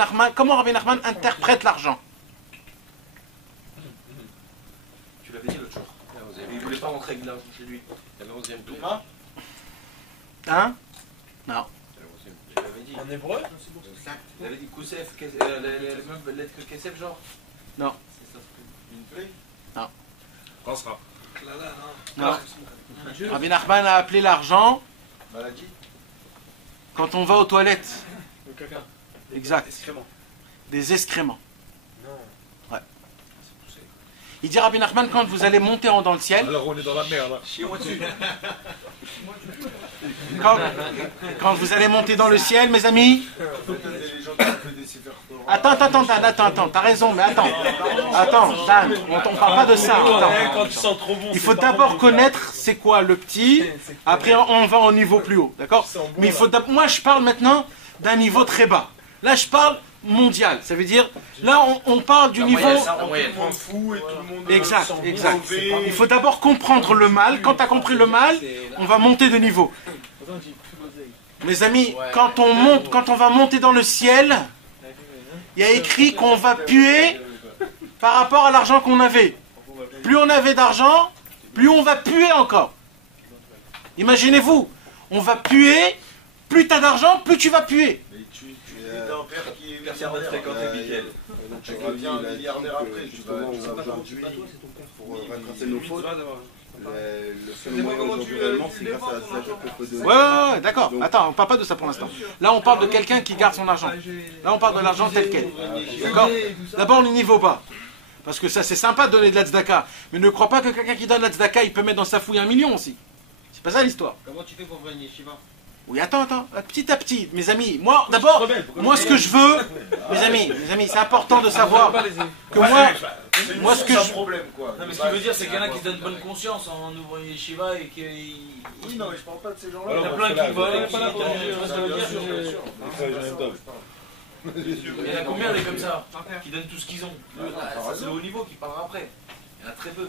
Nachman interprète l'argent? Tu l'avais dit l'autre jour. Il voulait pas rentrer avec de l'argent chez lui. Il avait 11e tour. Hein? Non. Je l'avais dit. En hébreu? Il avait dit Kousef, les mêmes lettres que Kesef, genre? Non. C'est ça. Une plaie? Pensera. Non. Rabbi Nachman a appelé l'argent Maladie? quand on va aux toilettes. Le caca. Exact. Excrément. Des excréments. Non. Ouais. Il dit Rabbi Nachman, quand vous allez monter dans le ciel, Alors on est dans la merde. Chiez-moi dessus. quand vous allez monter dans le ciel, mes amis, attends, t'as raison, mais attends, Dan, on parle pas de ça. Quand tu sens trop bon. Il faut d'abord connaître c'est quoi le petit, après on va au niveau plus haut, d'accord? Mais il faut moi je parle maintenant d'un niveau très bas. Là je parle mondial, ça veut dire, là on parle du niveau... Fou et tout le monde Exact. mauvais. Il faut d'abord comprendre le mal, quand tu as compris le mal, on va monter de niveau. Mes amis, quand on va monter dans le ciel, il y a écrit qu'on va puer par rapport à l'argent qu'on avait. Plus on avait d'argent, plus on va puer encore. Imaginez-vous, on va puer, plus tu as d'argent, plus tu vas puer. Mais tu es d'un père qui est Personne n'a fréquenté Mickaël. tu reviens milliardaire après. Justement, aujourd'hui, pour rattraper nos fautes, le seul Dis-moi moyen comment aujourd'hui tu réellement, c'est les grâce vends, à la ton sagesse que peut donner. Ouais, d'accord. Attends, on parle pas de ça pour l'instant. Là, on parle de quelqu'un qui garde son argent. Là, on parle de l'argent tel quel. D'accord? D'abord, le niveau bas. Parce que ça, c'est sympa de donner de la tzedaka. Mais ne crois pas que quelqu'un qui donne de la tzedaka, il peut mettre dans sa fouille 1 million aussi. C'est pas ça l'histoire. Comment tu fais pour ouvrir une yeshiva? Oui, attends. Petit à petit, mes amis. Moi, d'abord, moi, ce que je veux, mes amis, c'est important de savoir que moi, ce que je... problème quoi. Non, mais ce qu'il veut dire, c'est qu'il y en a qui se donnent bonne conscience en ouvrant une yeshiva et qui. Oui, non, mais je parle pas de ces gens-là. Il y en a plein qui volent et qui. Il y en a combien des comme ça qui donnent tout ce qu'ils ont? Ça, c'est le haut niveau qui parlera après. Il y en a très peu.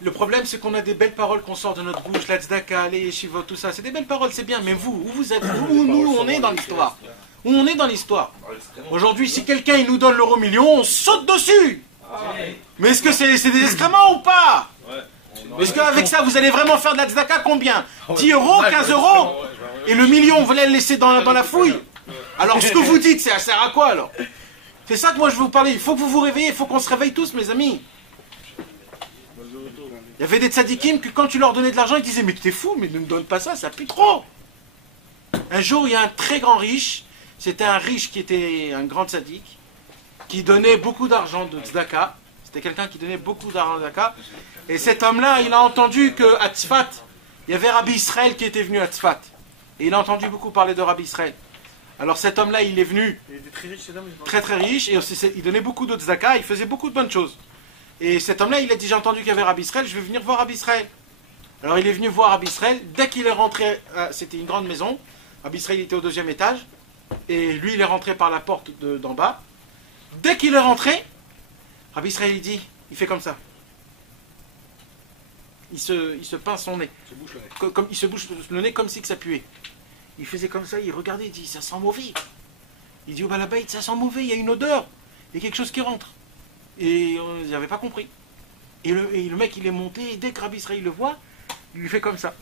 Le problème, c'est qu'on a des belles paroles qu'on sort de notre bouche, la tzedaka, les yeshivot, tout ça. C'est des belles paroles, c'est bien. Mais vous, où vous êtes, où nous, on est dans l'histoire? Où on est dans l'histoire. Aujourd'hui, si quelqu'un il nous donne l'euro million, on saute dessus. Mais est-ce que c'est des excréments ou pas? Est-ce qu'avec ça, vous allez vraiment faire de la tzedaka combien? 10 euros, 15 euros? Et le million, vous allez le laisser dans la fouille? Alors, ce que vous dites, ça sert à quoi alors? C'est ça que moi je veux vous parler. Il faut que vous vous réveillez, il faut qu'on se réveille tous, mes amis. Il y avait des tzadikim que quand tu leur donnais de l'argent, ils disaient mais t'es fou, mais ne me donne pas ça, ça pue trop. Un jour, il y a un très grand riche, c'était un riche qui était un grand tzadik, qui donnait beaucoup d'argent de tzedaka. C'était quelqu'un qui donnait beaucoup d'argent de tzedaka. Et cet homme-là, il a entendu qu'à Tzfat, il y avait Rabbi Israël qui était venu à Tzfat. Et il a entendu beaucoup parler de Rabbi Israël. Alors cet homme-là, il est venu Il était très riche, cet homme. très très riche, et aussi, il donnait beaucoup de tzedaka, il faisait beaucoup de bonnes choses. Et cet homme-là, il a dit, j'ai entendu qu'il y avait Rabbi Israël, je vais venir voir Rabbi Israël. Alors il est venu voir Rabbi Israël, dès qu'il est rentré, c'était une grande maison, Rabbi Israël était au 2e étage, et lui il est rentré par la porte d'en bas. Dès qu'il est rentré, Rabbi Israël il dit, il fait comme ça. Il se pince son nez. Il se bouche le nez comme si que ça puait. Il faisait comme ça, il regardait, il dit, ça sent mauvais. Il dit, au balabait, ça sent mauvais, il y a une odeur, il y a quelque chose qui rentre. Et on n'avait pas compris. Et le mec, il est monté, et dès que Rabbi Israël le voit, il lui fait comme ça.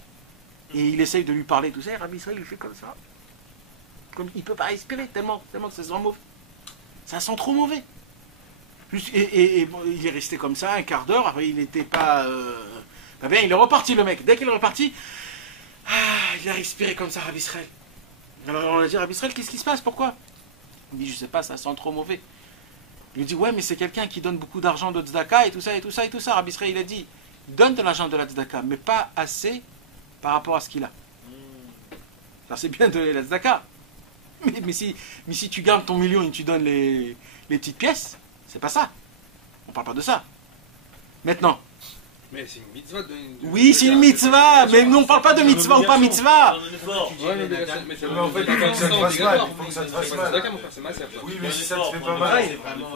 Et il essaye de lui parler, tout ça, et Rabbi Israël, il fait comme ça. Comme, il ne peut pas respirer, tellement que ça sent mauvais. Ça sent trop mauvais. Et bon, il est resté comme ça, un quart d'heure, après il n'était pas bien, il est reparti le mec. Dès qu'il est reparti, il a respiré comme ça, Rabbi Israël. Alors on a dit, Rabbi Israël, qu'est-ce qui se passe, pourquoi? Il dit, je sais pas, ça sent trop mauvais. Il lui dit, ouais, mais c'est quelqu'un qui donne beaucoup d'argent de tzedaka et tout ça, et tout ça, et tout ça. Rabbi Israël, il a dit, donne de l'argent de la tzedaka, mais pas assez par rapport à ce qu'il a. Ça c'est bien de la tzedaka. Mais si tu gardes ton million et tu donnes les petites pièces, c'est pas ça. On parle pas de ça. Maintenant. Mais c'est une mitzvah de donner une... Oui, c'est une mitzvah, mais nous on parle pas de mitzvah ou pas mitzvah. Mais en fait, il faut que ça te fasse mal. Il faut que ça te fasse mal. Oui, mais si ça te fait pas mal, c'est vraiment.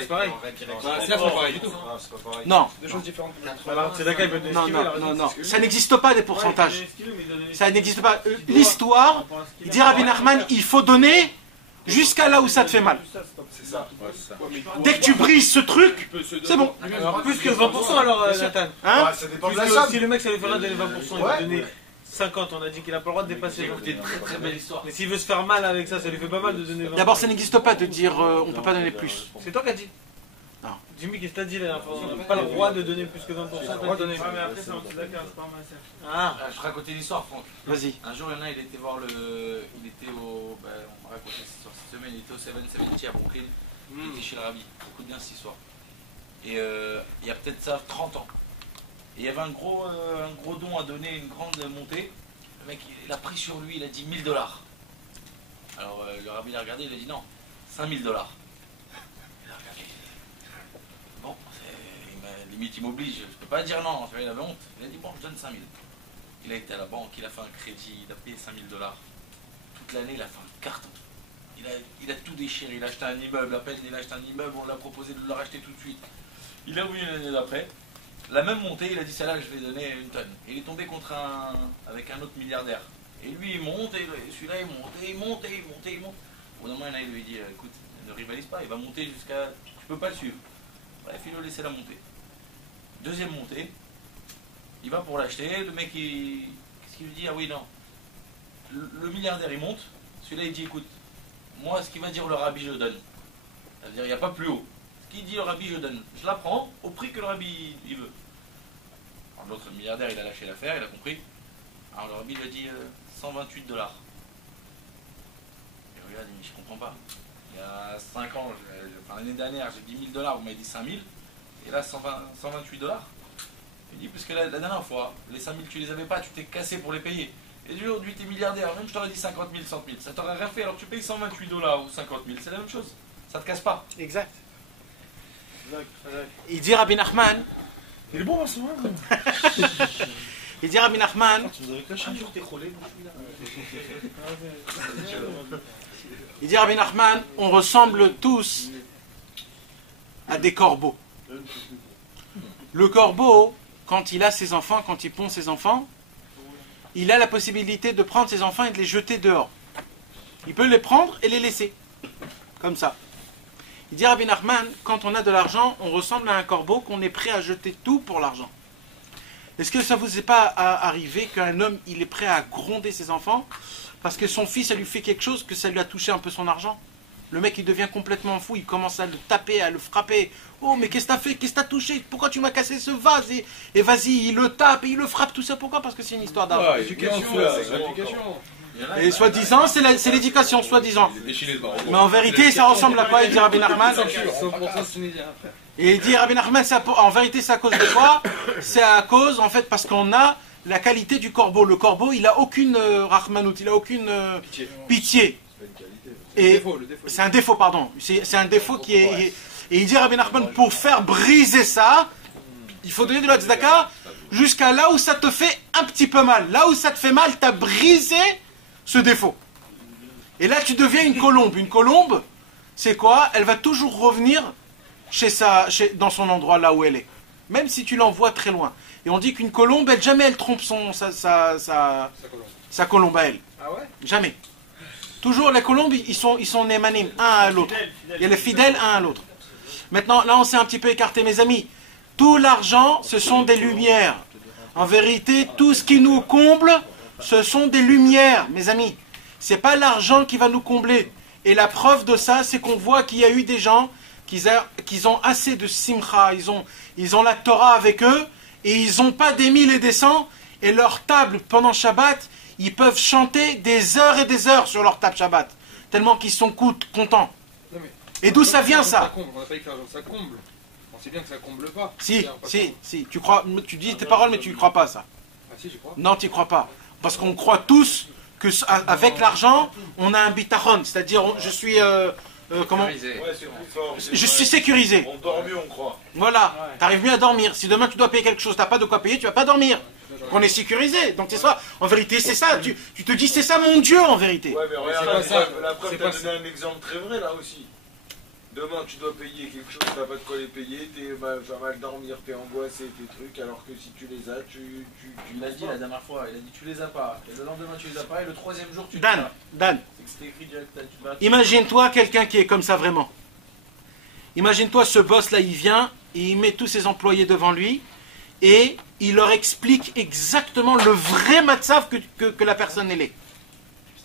C'est pareil. C'est pas pareil du tout. Non. Deux choses différentes. Non. Ça n'existe pas des pourcentages. Ça n'existe pas. L'histoire, il dit Rabbi Nachman, il faut donner jusqu'à là où ça te fait mal. C'est ça. Dès que tu brises ce truc, c'est bon. Alors, plus que 20% alors, Nathan. Hein? Ça dépend de la somme. Si le mec ça lui fait rien de donner 20%, il va donner 50, on a dit qu'il n'a pas le droit de dépasser. Écoutez, très très belle histoire. Mais s'il veut se faire mal avec ça, ça lui fait pas mal de donner 20%. D'abord, ça n'existe pas de dire on ne peut pas donner plus. C'est toi qui as dit. Non. Jimmy, qu'est-ce que t'as dit là? On n'a pas le droit de donner plus que 20%. T'as dit. mais après, c'est un petit d'accord, c'est pas mal ça. Ah, Je te racontais l'histoire, Franck. Vas-y. Un jour, il y en a, il était voir le. Il était au. On m'a raconté cette histoire cette semaine, il était au 770 à Brooklyn. Il était chez le Rabbi. Beaucoup de bien cette histoire. Et il y a peut-être ça 30 ans. Et il y avait un gros don à donner, une grande montée. Le mec, il a pris sur lui, il a dit $1000. Alors le Rabbi l'a regardé, il a dit non, $5000. Il a regardé. Bon, limite, il m'oblige, je peux pas dire non, il avait honte. Il a dit bon, je donne 5000. Il a été à la banque, il a fait un crédit, il a payé $5000. Toute l'année, il a fait un carton. Il a tout déchiré, il a acheté un immeuble, à peine il a acheté un immeuble, on l'a proposé de le racheter tout de suite. Il a voulu l'année d'après. La même montée, il a dit celle-là, je vais donner une tonne. Et il est tombé contre avec un autre milliardaire. Et lui, il monte, et celui-là, il monte. Au bout d'un moment, il y en a, il lui dit écoute, ne rivalise pas, il va monter jusqu'à. Tu peux pas le suivre. Bref, il lui a laissé la montée. Deuxième montée, il va pour l'acheter, le mec, qu'est-ce qu'il lui dit? Ah oui, non. Le milliardaire, il monte, celui-là, il dit écoute, moi, ce qu'il va dire le Rabbi, je donne. C'est-à-dire, il n'y a pas plus haut. Ce qu'il dit le Rabbi, je donne. Je la prends au prix que le Rabbi il veut. Alors l'autre milliardaire, il a lâché l'affaire, il a compris. Alors le Rabbi lui a dit $128. Et regarde, mais je comprends pas. Il y a 5 ans, l'année dernière, j'ai $10 000, vous m'avez dit 5000. Et là, $128. Il dit, puisque la dernière fois, les 5000, tu les avais pas, tu t'es cassé pour les payer. Et aujourd'hui, tu es milliardaire, même je t'aurais dit 50 000, 100 000. Ça t'aurait rien fait, alors tu payes $128 ou 50 000. C'est la même chose. Ça te casse pas. Exact. Il dit Rabbi Nachman. Il est bon en ce moment. Il dit Rabbi Nachman. Il dit Rabbi Nachman, on ressemble tous à des corbeaux. Le corbeau, quand il a ses enfants, quand il pond ses enfants, il a la possibilité de prendre ses enfants et de les jeter dehors. Il peut les prendre et les laisser. Comme ça. Il dit Rabbi Nachman, quand on a de l'argent, on ressemble à un corbeau qu'on est prêt à jeter tout pour l'argent. Est-ce que ça vous est pas arrivé qu'un homme, il est prêt à gronder ses enfants parce que son fils, ça lui fait quelque chose, que ça lui a touché un peu son argent? Le mec, il devient complètement fou, il commence à le taper, à le frapper. Oh, mais qu'est-ce que t'as fait? Qu'est-ce que t'as touché? Pourquoi tu m'as cassé ce vase? Et vas-y, il le tape et il le frappe, tout ça. Pourquoi? Parce que c'est une histoire d'argent. L'éducation. Et soi-disant, c'est l'éducation, soi-disant. Mais en vérité, ça ressemble à quoi? Il dit Rabbi Nachman. 100% tunisien après. Et il dit Rabbi Nachman, en vérité, c'est à cause de quoi? C'est à cause, en fait, parce qu'on a la qualité du corbeau. Le corbeau, il a aucune rahmanout, il a aucune pitié. Et c'est un défaut, pardon. C'est un défaut qui est. Et il dit Rabbi Nachman, pour faire briser ça, il faut donner de la tzedaka jusqu'à là où ça te fait un petit peu mal. Là où ça te fait mal, tu as brisé ce défaut. Et là, tu deviens une colombe. Une colombe, c'est quoi? Elle va toujours revenir dans son endroit là où elle est. Même si tu l'envoies très loin. Et on dit qu'une colombe, jamais elle trompe sa colombe à elle. Ah ouais? Jamais. Toujours les colombes, ils sont émanés un à l'autre. Il y a les fidèles un à l'autre. Maintenant, là on s'est un petit peu écarté, mes amis. Tout l'argent, ce sont des lumières. En vérité, tout ce qui nous comble, ce sont des lumières, mes amis. C'est pas l'argent qui va nous combler. Et la preuve de ça, c'est qu'on voit qu'il y a eu des gens qui ont assez de simcha, ils ont la Torah avec eux, et ils n'ont pas des mille et des cents, et leur table pendant Shabbat, ils peuvent chanter des heures et des heures sur leur table Shabbat, tellement qu'ils sont contents. Et d'où ça vient ça? On n'a pas dit que l'argent ça comble. On sait bien que ça comble pas. Si, tu dis tes paroles, mais tu ne crois pas ça. Ah si, j'y crois. Non, tu n'y crois pas. Parce qu'on croit tous qu'avec l'argent, on a un bitachon, c'est-à-dire je suis... comment? Je suis sécurisé. On dort mieux, on croit. Voilà, tu arrives mieux à dormir. Si demain tu dois payer quelque chose, tu n'as pas de quoi payer, tu ne vas pas dormir. On est sécurisé. Donc c'est ça. En vérité, c'est ça. Tu te dis, c'est ça mon Dieu en vérité. Ouais, mais regarde, la preuve, tu as donné un exemple très vrai là aussi. Demain, tu dois payer quelque chose, tu n'as pas de quoi les payer, tu vas mal dormir, tu es angoissé, tes trucs, alors que si tu les as, tu Il l'a dit la dernière fois, il a dit tu les as pas, et le lendemain tu les as pas, et le troisième jour tu les Dan, as. C'est que c'était écrit direct, tu vas... Imagine-toi quelqu'un qui est comme ça vraiment. Imagine-toi ce boss là, il vient, et il met tous ses employés devant lui, et il leur explique exactement le vrai matzav que la personne elle est.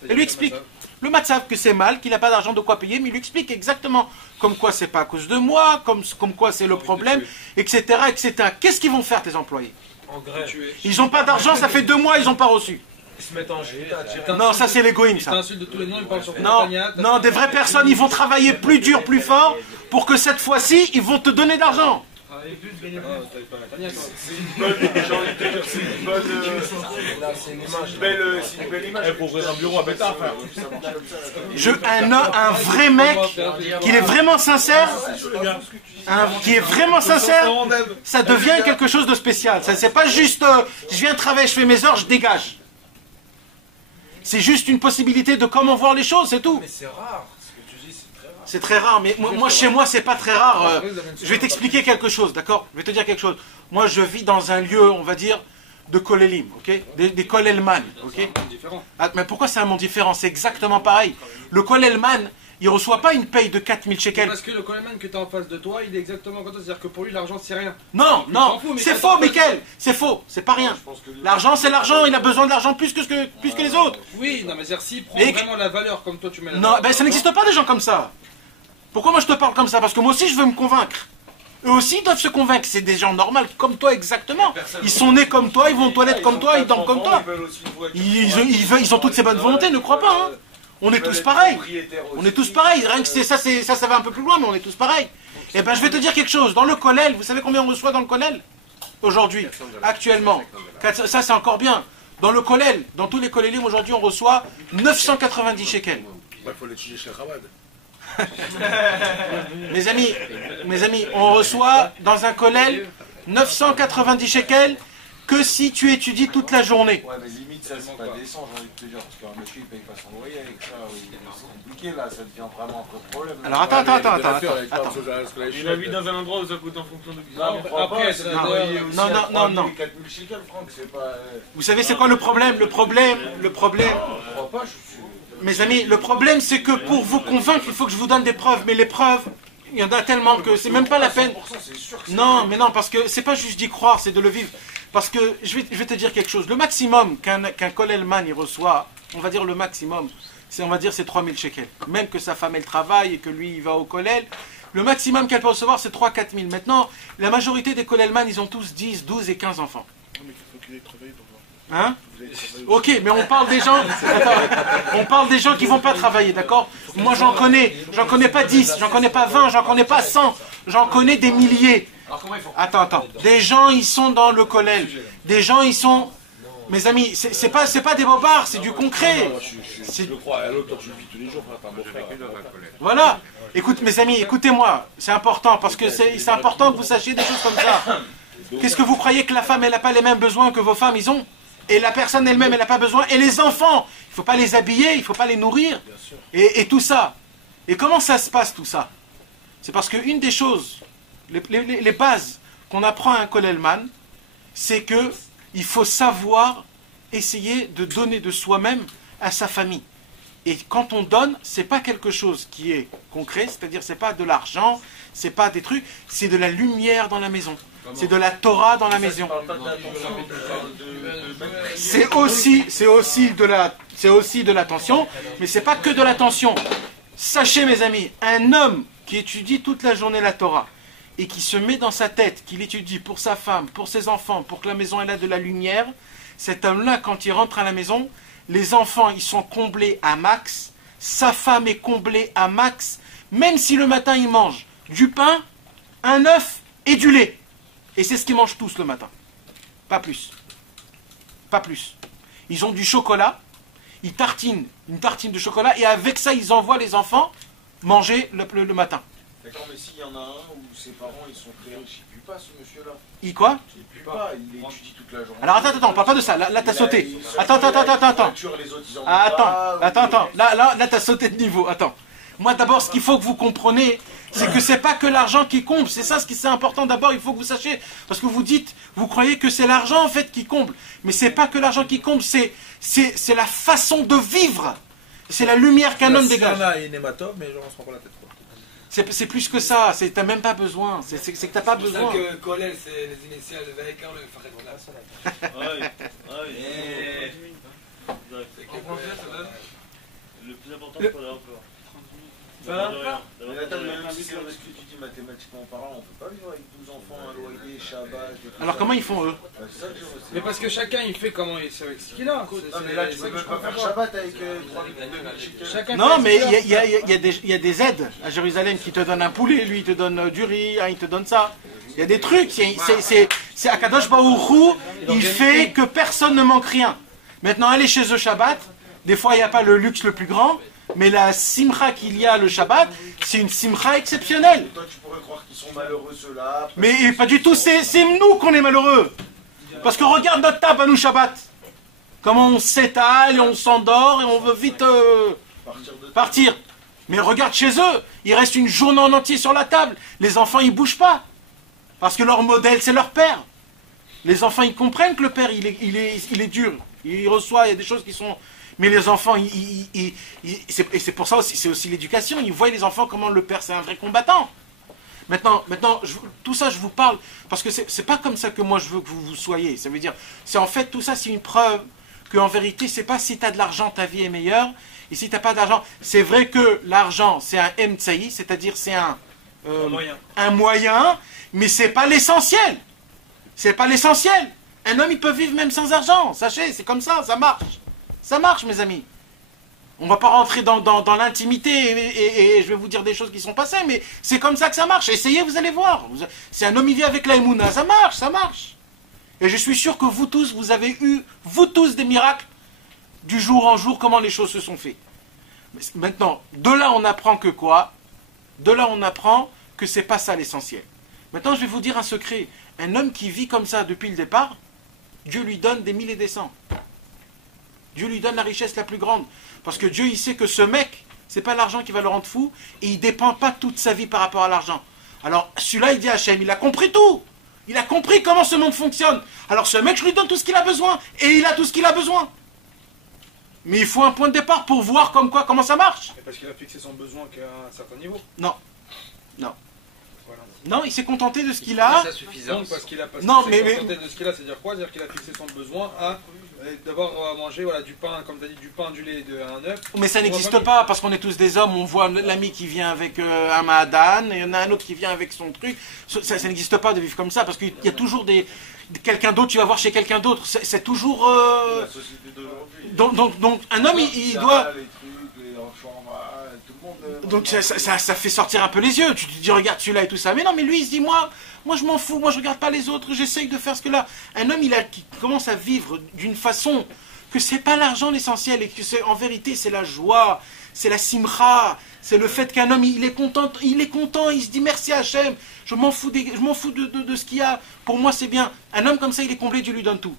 Il lui explique le matzav, que c'est mal, qu'il n'a pas d'argent de quoi payer, mais il lui explique exactement comme quoi c'est pas à cause de moi, comme quoi c'est le problème, etc. etc. Qu'est-ce qu'ils vont faire tes employés? Ils n'ont pas d'argent, ça fait 2 mois, ils n'ont pas reçu. Ils se mettent en chute. Non, ça c'est l'égoïsme, ça. T'insultes de tous les noms, ils parlent sur Non, des vraies personnes, ils vont travailler plus dur, plus fort, pour que cette fois-ci, ils vont te donner d'argent. C'est une bonne, j'ai envie de te dire, c'est une bonne, c'est une belle image. Pour ouvrir un bureau à Bétard, frère. Un vrai mec, qui est vraiment sincère, ça devient quelque chose de spécial. Ça, c'est pas juste, je viens travailler, je fais mes heures, je dégage. C'est juste une possibilité de comment voir les choses, c'est tout. Mais c'est rare. C'est très rare, mais moi chez moi c'est pas très rare. Je vais t'expliquer quelque chose, d'accord? Je vais te dire quelque chose. Moi je vis dans un lieu, on va dire, de kolélim, ok? Des kolelman, ok? Ah, mais pourquoi c'est un monde différent? C'est exactement pareil. Le kolelman, il reçoit pas une paye de 4000 shekels. Parce que le kolelman que tu as en face de toi, il est exactement comme toi, c'est-à-dire que pour lui l'argent c'est rien. Non, c'est faux, Mickaël, c'est faux, c'est pas rien. L'argent c'est l'argent, il a besoin de l'argent plus que les autres. Oui, non mais c'est-à-dire s'il prend vraiment la valeur comme toi tu mets la valeur. Non, ben ça n'existe pas des gens comme ça. Pourquoi moi je te parle comme ça? Parce que moi aussi je veux me convaincre. Eux aussi doivent se convaincre. C'est des gens normaux comme toi exactement. Ils sont nés comme toi, ils vont aux toilettes comme toi, ils dorment comme toi. Ils ont toutes ces bonnes volontés, ne crois pas. Hein. On est tous pareils. On est tous pareils. Rien que ça va un peu plus loin, mais on est tous pareils. Et ben je vais te dire quelque chose. Dans le kollel, vous savez combien on reçoit dans le kollel? Aujourd'hui, actuellement. Ça c'est encore bien. Dans le kollel, dans tous les kollelim aujourd'hui, on reçoit 990 shekels. Il faut l'étudier chez Chabad. Mes amis, on reçoit dans un kollel 990 shekels que si tu étudies toute la journée. Ouais, mais limite, ça c'est pas décent, j'ai envie de te dire, parce qu'un monsieur il paye pas son loyer avec ça, c'est compliqué là, ça devient vraiment un problème. Alors attends. Il habite dans un endroit où ça coûte en fonction de... Après, non. 4000 shekels, Franck, c'est pas... Vous savez c'est quoi le problème? Le problème... Je crois pas, je suis... Mes amis, le problème c'est que pour vous convaincre, il faut que je vous donne des preuves. Mais les preuves, il y en a tellement que c'est même pas la peine. Non, mais non, parce que c'est pas juste d'y croire, c'est de le vivre. Parce que je vais te dire quelque chose. Le maximum qu'un kollelman il reçoit, on va dire le maximum, c'est 3000 shekels. Même que sa femme elle travaille et que lui il va au kollel, le maximum qu'elle peut recevoir c'est 3-4 000. Maintenant, la majorité des kollelman ils ont tous 10, 12 et 15 enfants. Hein? Ok, mais on parle des gens. Attends, on parle des gens qui vont pas travailler, d'accord? Moi j'en connais pas 10, j'en connais pas 20, j'en connais pas 100, j'en connais des milliers. Alors comment ils font? Attends. Des gens ils sont dans le kollel. Des gens ils sont. Mes amis, c'est pas des bobards, c'est du concret. Je le crois, à l'autre, tu le vis tous les jours, frère. Voilà. Écoute, mes amis, écoutez-moi. C'est important parce que c'est important que vous sachiez des choses comme ça. Qu'est-ce que vous croyez que la femme elle n'a pas les mêmes besoins que vos femmes ils ont? Et la personne elle-même, elle n'a pas besoin. Et les enfants, il ne faut pas les habiller, il ne faut pas les nourrir. Et tout ça. Et comment ça se passe tout ça? C'est parce qu'une des choses, les bases qu'on apprend à un kollelman, c'est qu'il faut savoir essayer de donner de soi-même à sa famille. Et quand on donne, ce n'est pas quelque chose qui est concret, c'est-à-dire ce n'est pas de l'argent, ce n'est pas des trucs, c'est de la lumière dans la maison. C'est de la Torah dans la maison. C'est aussi de l'attention, mais c'est pas que de l'attention. Sachez mes amis, un homme qui étudie toute la journée la Torah et qui se met dans sa tête qu'il étudie pour sa femme, pour ses enfants, pour que la maison elle a de la lumière, cet homme-là quand il rentre à la maison, les enfants ils sont comblés à max, sa femme est comblée à max, même si le matin il mange du pain, un œuf et du lait. Et c'est ce qu'ils mangent tous le matin. Pas plus. Pas plus. Ils ont du chocolat, ils tartinent une tartine de chocolat et avec ça, ils envoient les enfants manger le matin. D'accord, mais s'il y en a un où ses parents ils sont très riches, il pue pas ce monsieur-là. Il quoi? Il pue pas, il étudie toute la journée. Alors attends, on parle pas de ça. Là t'as sauté. Attends. Là t'as sauté de niveau. Attends. Moi d'abord, ce qu'il faut que vous compreniez, c'est que c'est pas que l'argent qui comble. C'est ça ce qui c'est important. D'abord, il faut que vous sachiez, parce que vous croyez que c'est l'argent en fait qui comble, mais c'est pas que l'argent qui comble. C'est la façon de vivre. C'est la lumière qu'un homme dégage. C'est plus que ça. T'as même pas besoin. C'est que t'as pas besoin. C'est ça que Kollel, c'est les initiales de Vaïkar, le Farid. Le plus important, c'est pas là encore. Mais attends, même si c'est ce que tu dis mathématiquement parlant, on peut pas vivre avec 12 enfants, un loyer, Shabbat. Alors comment ils font eux? Mais parce que chacun il fait comment il sait avec ce qu'il a. Non mais là tu peux même pas faire Shabbat avec 3 Non mais il y a des aides à Jérusalem qui te donnent un poulet, lui il te donne du riz, il te donne ça. Il y a des trucs, c'est Akadosh Baruch Hu, il fait que personne ne manque rien. Maintenant aller chez eux Shabbat, des fois il n'y a pas le luxe le plus grand, mais la simcha qu'il y a le Shabbat, c'est une simcha exceptionnelle. Toi tu pourrais croire qu'ils sont malheureux ceux-là. Mais pas du tout, c'est nous qu'on est malheureux. Parce que regarde notre table à nous Shabbat. Comment on s'étale et on s'endort et on veut vite partir. Mais regarde chez eux, il reste une journée en entier sur la table. Les enfants ils bougent pas. Parce que leur modèle c'est leur père. Les enfants ils comprennent que le père il est dur. Il reçoit, il y a des choses qui sont... Mais les enfants, et c'est pour ça aussi, c'est aussi l'éducation. Ils voient les enfants comment le père c'est un vrai combattant. Maintenant, tout ça je vous parle parce que c'est pas comme ça que moi je veux que vous soyez. Ça veut dire, c'est en fait tout ça c'est une preuve que en vérité c'est pas si tu as de l'argent ta vie est meilleure et si t'as pas d'argent. C'est vrai que l'argent c'est un emtsaï, c'est-à-dire c'est un moyen, mais c'est pas l'essentiel. C'est pas l'essentiel. Un homme il peut vivre même sans argent. Sachez, c'est comme ça, ça marche. Ça marche, mes amis. On ne va pas rentrer dans l'intimité et je vais vous dire des choses qui sont passées, mais c'est comme ça que ça marche. Essayez, vous allez voir. Si un homme il vit avec la Emouna, ça marche. Et je suis sûr que vous tous, vous avez eu, vous tous, des miracles du jour en jour, comment les choses se sont faites. Maintenant, de là, on apprend que quoi? De là, on apprend que c'est pas ça l'essentiel. Maintenant, je vais vous dire un secret. Un homme qui vit comme ça depuis le départ, Dieu lui donne des mille et des cents. Dieu lui donne la richesse la plus grande. Parce que Dieu, il sait que ce mec, c'est pas l'argent qui va le rendre fou, et il dépend pas toute sa vie par rapport à l'argent. Alors, celui-là, il dit à Hachem, il a compris tout. Il a compris comment ce monde fonctionne. Alors, ce mec, je lui donne tout ce qu'il a besoin, et il a tout ce qu'il a besoin. Mais il faut un point de départ pour voir comment ça marche. Et parce qu'il a fixé son besoin qu'à un certain niveau. Non. Non. Voilà. Non, il s'est contenté de ce qu'il a. Ça suffisant. Donc parce qu'il a Non, s'est mais- contenté de ce qu'il a, c'est-à-dire quoi? C'est-à-dire qu'il a fixé son besoin à d'avoir à manger voilà, du pain, comme tu as dit, du pain, du lait, un œuf. Mais ça n'existe pas parce qu'on est tous des hommes. On voit l'ami qui vient avec un Mahadan et il y en a un autre qui vient avec son truc. Ça n'existe pas de vivre comme ça parce qu'il y a toujours quelqu'un d'autre. Tu vas voir chez quelqu'un d'autre. C'est toujours. La société d'aujourd'hui. Donc un homme il Ça, doit. Les trucs, les enfants, tout le monde. Donc ça fait sortir un peu les yeux. Tu te dis regarde celui-là et tout ça. Mais non, mais lui il se dit moi je m'en fous. Moi je regarde pas les autres. J'essaye de faire ce que là. Un homme qui commence à vivre d'une façon que c'est pas l'argent l'essentiel et que en vérité c'est la joie, c'est la simcha, c'est le fait qu'un homme il est content, il se dit merci à Hachem. Je m'en fous de ce qu'il y a. Pour moi c'est bien. Un homme comme ça il est comblé, Dieu lui donne tout.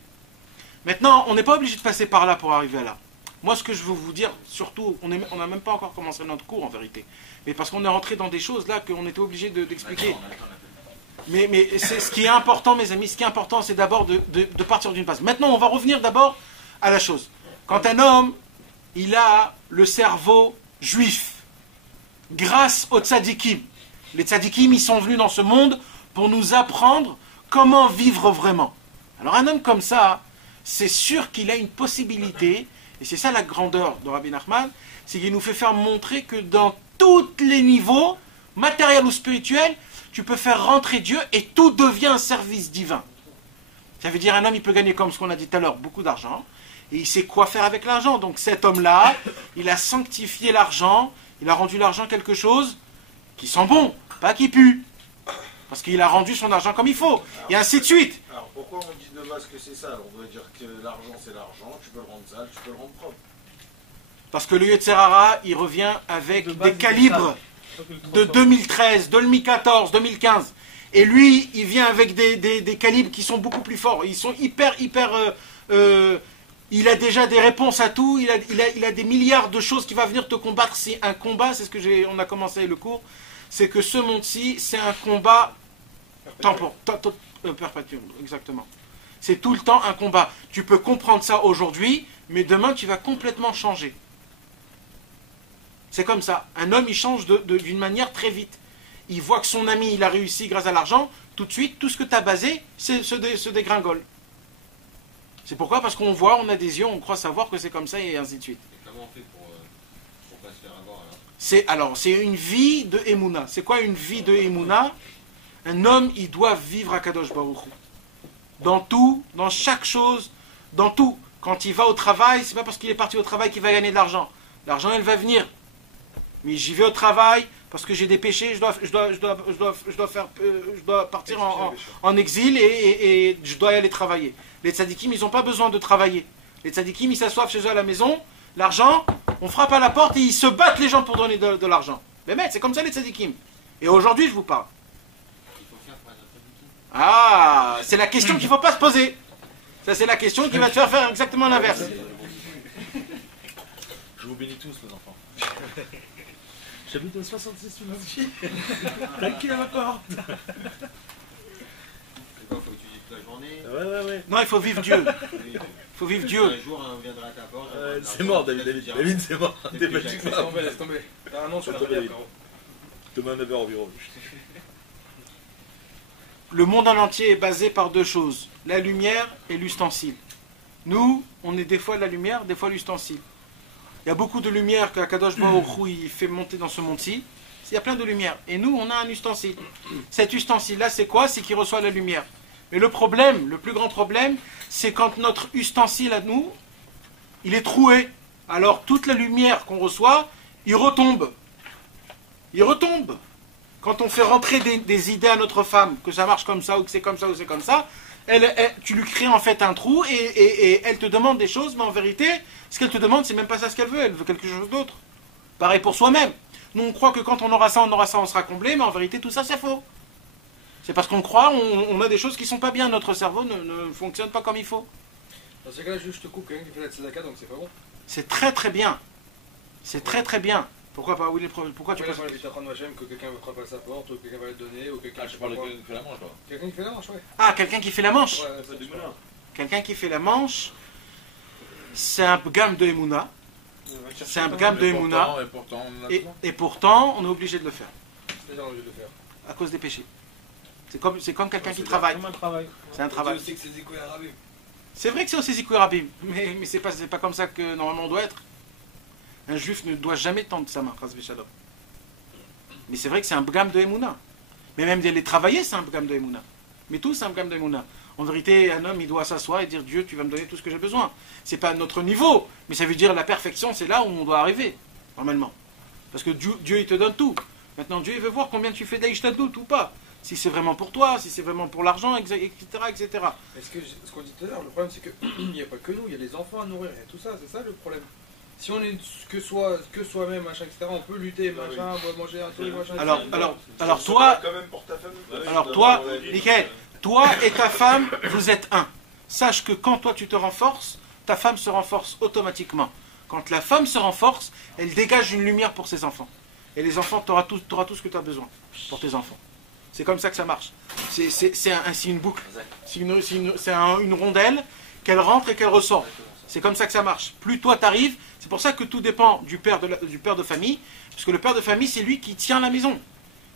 Maintenant on n'est pas obligé de passer par là pour arriver à là. Moi, ce que je veux vous dire, surtout, on n'a même pas encore commencé notre cours, en vérité. Mais parce qu'on est rentré dans des choses là qu'on était obligé d'expliquer. Mais c'est ce qui est important, mes amis, ce qui est important, c'est d'abord de partir d'une base. Maintenant, on va revenir d'abord à la chose. Quand un homme, il a le cerveau juif, grâce aux tzadikim. Les tzadikim, ils sont venus dans ce monde pour nous apprendre comment vivre vraiment. Alors, un homme comme ça, c'est sûr qu'il a une possibilité. Et c'est ça la grandeur de Rabbi Nachman, c'est qu'il nous fait faire montrer que dans tous les niveaux, matériel ou spirituel, tu peux faire rentrer Dieu et tout devient un service divin. Ça veut dire un homme, il peut gagner, comme ce qu'on a dit tout à l'heure, beaucoup d'argent, et il sait quoi faire avec l'argent. Donc cet homme-là, il a sanctifié l'argent, il a rendu l'argent quelque chose qui sent bon, pas qui pue. Parce qu'il a rendu son argent comme il faut, et ainsi de suite. Alors pourquoi on dit de base que c'est ça? On doit dire que l'argent c'est l'argent, tu peux le rendre sale, tu peux le rendre propre. Parce que le Yetzerara, il revient avec des calibres de 2013, 2014, 2015. Et lui, il vient avec des calibres qui sont beaucoup plus forts. Ils sont hyper... il a déjà des réponses à tout. Il a des milliards de choses qui vont venir te combattre. C'est un combat, c'est ce que on a commencé le cours. C'est que ce monde-ci, c'est un combat perpétuel, exactement. C'est tout le temps un combat. Tu peux comprendre ça aujourd'hui, mais demain, tu vas complètement changer. C'est comme ça. Un homme, il change d'une manière très vite. Il voit que son ami, il a réussi grâce à l'argent. Tout de suite, tout ce que tu as basé, se dégringole. C'est pourquoi? Parce qu'on voit, on a des yeux, on croit savoir que c'est comme ça et ainsi de suite. Et comment on fait pour pas se faire avoir c'est une vie de Emouna. C'est quoi une vie de Emouna? Un homme, il doit vivre à Kadosh Baruch Hu. Dans tout, dans chaque chose, dans tout. Quand il va au travail, c'est pas parce qu'il est parti au travail qu'il va gagner de l'argent. L'argent, il va venir. Mais j'y vais au travail parce que j'ai des péchés, je dois partir en exil et je dois y aller travailler. Les tzadikim, ils n'ont pas besoin de travailler. Les tzadikim, ils s'assoient chez eux à la maison. L'argent, on frappe à la porte et ils se battent les gens pour donner de l'argent. Mais c'est comme ça les tzadikim. Et aujourd'hui, je vous parle. Ah, c'est la question qu'il ne faut pas se poser. Ça, c'est la question qui va te faire exactement l'inverse. Je vous bénis tous, les enfants. J'habite au 66 financier. Taqué à ma porte. Il faut étudier toute la journée. Ouais. Non, il faut vivre Dieu. Il faut vivre Dieu. Un jour, on viendra à ta porte. C'est mort, David, c'est mort. T'es pas Laisse tomber, laisse tomber. T'as un an sur la télé, frérot. Demain 9h au bureau. Le monde en entier est basé par deux choses, la lumière et l'ustensile. Nous, on est des fois la lumière, des fois l'ustensile. Il y a beaucoup de lumière que Kadosh Baruch Hu il fait monter dans ce monde-ci. Il y a plein de lumière. Et nous, on a un ustensile. Cet ustensile-là, c'est quoi? C'est qu'il reçoit la lumière. Mais le problème, le plus grand problème, c'est quand notre ustensile à nous, il est troué. Alors toute la lumière qu'on reçoit, il retombe. Il retombe. Quand on fait rentrer des idées à notre femme, que ça marche comme ça, ou que c'est comme ça, ou c'est comme ça, tu lui crées en fait un trou et elle te demande des choses, mais en vérité, ce qu'elle te demande, c'est même pas ça ce qu'elle veut quelque chose d'autre. Pareil pour soi-même. Nous, on croit que quand on aura ça, on sera comblé, mais en vérité, tout ça, c'est faux. C'est parce qu'on croit, on a des choses qui sont pas bien, notre cerveau ne fonctionne pas comme il faut. Dans ce cas-là, je te coupe quelqu'un qui fait la tzedaka, donc c'est pas bon. C'est très très bien. C'est très très bien. Pourquoi pas? Pourquoi tu penses penses que quelqu'un va frapper à sa porte, ou quelqu'un va le donner, ou quelqu'un... Je parle de quelqu'un qui fait la manche, là. Quelqu'un qui fait la manche, ouais. Ah, quelqu'un qui fait la manche. Ouais, Quelqu'un qui fait la manche, c'est un gamme de Emouna. C'est un gamme de Emouna. Et pourtant, on est obligé de le faire. C'est-à-dire, on est obligé de le faire. À cause des péchés. C'est comme quelqu'un qui travaille. C'est un travail. Dieu sait que c'est Zikoui Arabim. C'est vrai que c'est aussi Zikoui Rabim, mais c'est pas comme ça que normalement on doit être. Un juif ne doit jamais tendre sa main, Chas v'Shalom. Mais c'est vrai que c'est un gamme de Emouna. Mais même les travailler, c'est un gamme de Emouna. Mais tout, c'est un gamme de Emouna. En vérité, un homme, il doit s'asseoir et dire Dieu, tu vas me donner tout ce que j'ai besoin. C'est pas notre niveau, mais ça veut dire la perfection, c'est là où on doit arriver, normalement. Parce que Dieu il te donne tout. Maintenant, Dieu, il veut voir combien tu fais d'Aïchtadlout ou pas. Si c'est vraiment pour toi, si c'est vraiment pour l'argent, etc., etc. Est-ce que ce qu'on dit tout à l'heure, le problème c'est qu'il n'y a pas que nous, il y a les enfants à nourrir, et tout ça, c'est ça le problème. Si on est que soi-même, machin, etc., on peut lutter, machin, manger un truc, machin. Alors toi, Nickel, toi et ta femme, vous êtes un. Sache que quand toi tu te renforces, ta femme se renforce automatiquement. Quand la femme se renforce, elle dégage une lumière pour ses enfants. Et les enfants, tu auras tout ce que tu as besoin pour tes enfants. C'est comme ça que ça marche. C'est une boucle. C'est une rondelle qu'elle rentre et qu'elle ressort. C'est comme ça que ça marche. Plus toi t'arrives, c'est pour ça que tout dépend du père de famille, parce que le père de famille, c'est lui qui tient la maison.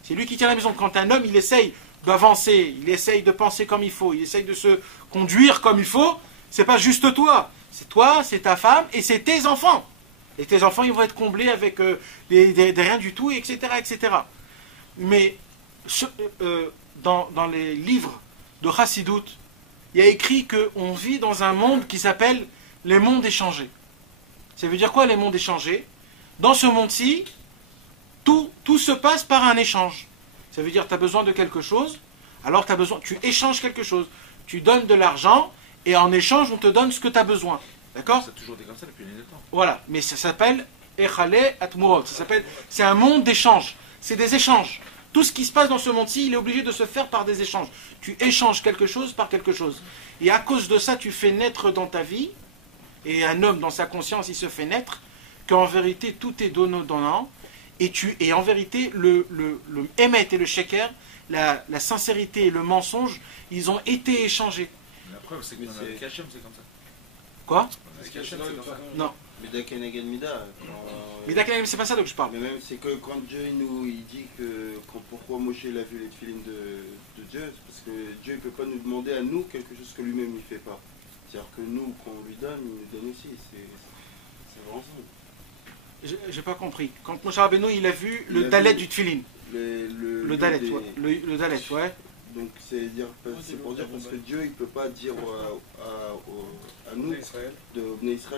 C'est lui qui tient la maison. Quand un homme, il essaye d'avancer, il essaye de penser comme il faut, il essaye de se conduire comme il faut, c'est pas juste toi. C'est toi, c'est ta femme et c'est tes enfants. Et tes enfants, ils vont être comblés avec des rien du tout, etc., etc. Mais dans les livres de Chassidut, il y a écrit qu'on vit dans un monde qui s'appelle les mondes échangés. Ça veut dire quoi, les mondes échangés? Dans ce monde-ci, tout se passe par un échange. Ça veut dire que tu as besoin de quelque chose, alors tu échanges quelque chose. Tu donnes de l'argent, et en échange, on te donne ce que tu as besoin. D'accord? Ça a toujours été comme ça depuis les temps. Voilà, mais ça s'appelle Echale Atmurot. C'est un monde d'échange. C'est des échanges. Tout ce qui se passe dans ce monde-ci, il est obligé de se faire par des échanges. Tu échanges quelque chose par quelque chose. Et à cause de ça, tu fais naître dans ta vie, et un homme dans sa conscience, il se fait naître, qu'en vérité, tout est donnant, et en vérité, le émet et le sheker, la sincérité et le mensonge, ils ont été échangés. La preuve, c'est que dans le Kachem, c'est comme ça. Quoi? Non. Mida Keneged Mida. Mida Keneged, c'est pas ça dont je parle. Mais même, c'est que quand Dieu il dit que pourquoi Moshe il a vu les films de Dieu, c'est parce que Dieu ne peut pas nous demander à nous quelque chose que lui-même il ne fait pas. C'est-à-dire que nous, quand on lui donne, il nous donne aussi. C'est vraiment ça. J'ai pas compris. Quand Moshe Rabbeinu il a vu le dalet du tefillin. Le dalet, le dalet, ouais. Donc c'est pour dire parce que Dieu il peut pas dire à nous de Israël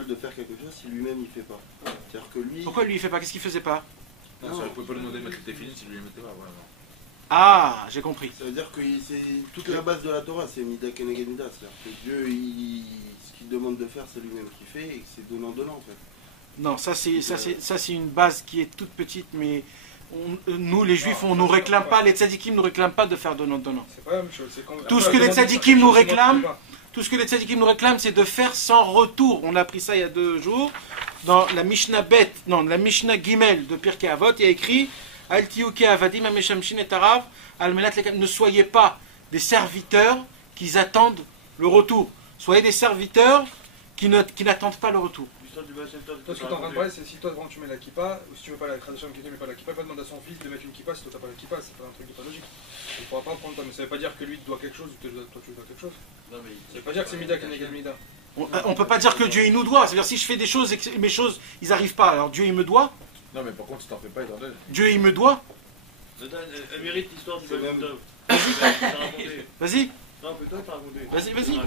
de faire quelque chose si lui-même il fait pas. C'est-à-dire que lui. Pourquoi lui il fait pas? Qu'est-ce qu'il faisait pas? Non, il ne pouvait pas lui demander de mettre des films si lui ne mettait pas. Voilà. Ah, j'ai compris. Ça veut dire que c'est toute la base de la Torah, c'est Mida Keneged Mida. C'est-à-dire que Dieu ce qu'il demande de faire c'est lui-même qui fait et que c'est donnant en fait. Non, ça c'est une base qui est toute petite, mais nous les juifs, on nous réclame pas, les tzadikim nous réclament pas de faire donnant. C'est pas la même chose. Tout ce que les tzadikim nous réclament, c'est de faire sans retour. On a appris ça il y a 2 jours dans la Mishnah la Mishnah Gimel de Pirkei Avot, il y a écrit Al tiyuke avadim ameshamshin et arav al menat lekam. Ne soyez pas des serviteurs qui attendent le retour. Soyez des serviteurs qui n'attendent pas le retour. Toi, ce que tu es en train de parler, c'est si toi, tu mets la kippa, ou si tu veux pas la tradition qui ne met pas la kippa, il va demander à son fils de mettre une kippa si toi, tu n'as pas la kippa, c'est pas un truc qui n'est pas logique. Il ne pourra pas prendre toi, mais ça ne veut pas dire que lui te doit quelque chose ou toi, tu lui dois quelque chose. Ça ne veut pas dire que c'est Mida Keneged Mida. On ne peut pas dire que Dieu il nous doit. C'est-à-dire si je fais des choses et que mes choses, ils n'arrivent pas, alors Dieu il me doit. Non, mais par contre, si t'en fais pas, il t'en donne. Dieu il me doit. Elle mérite l'histoire du Babylone. Vas-y. Non, plutôt t'as raconté. Vas-y. Vas-y,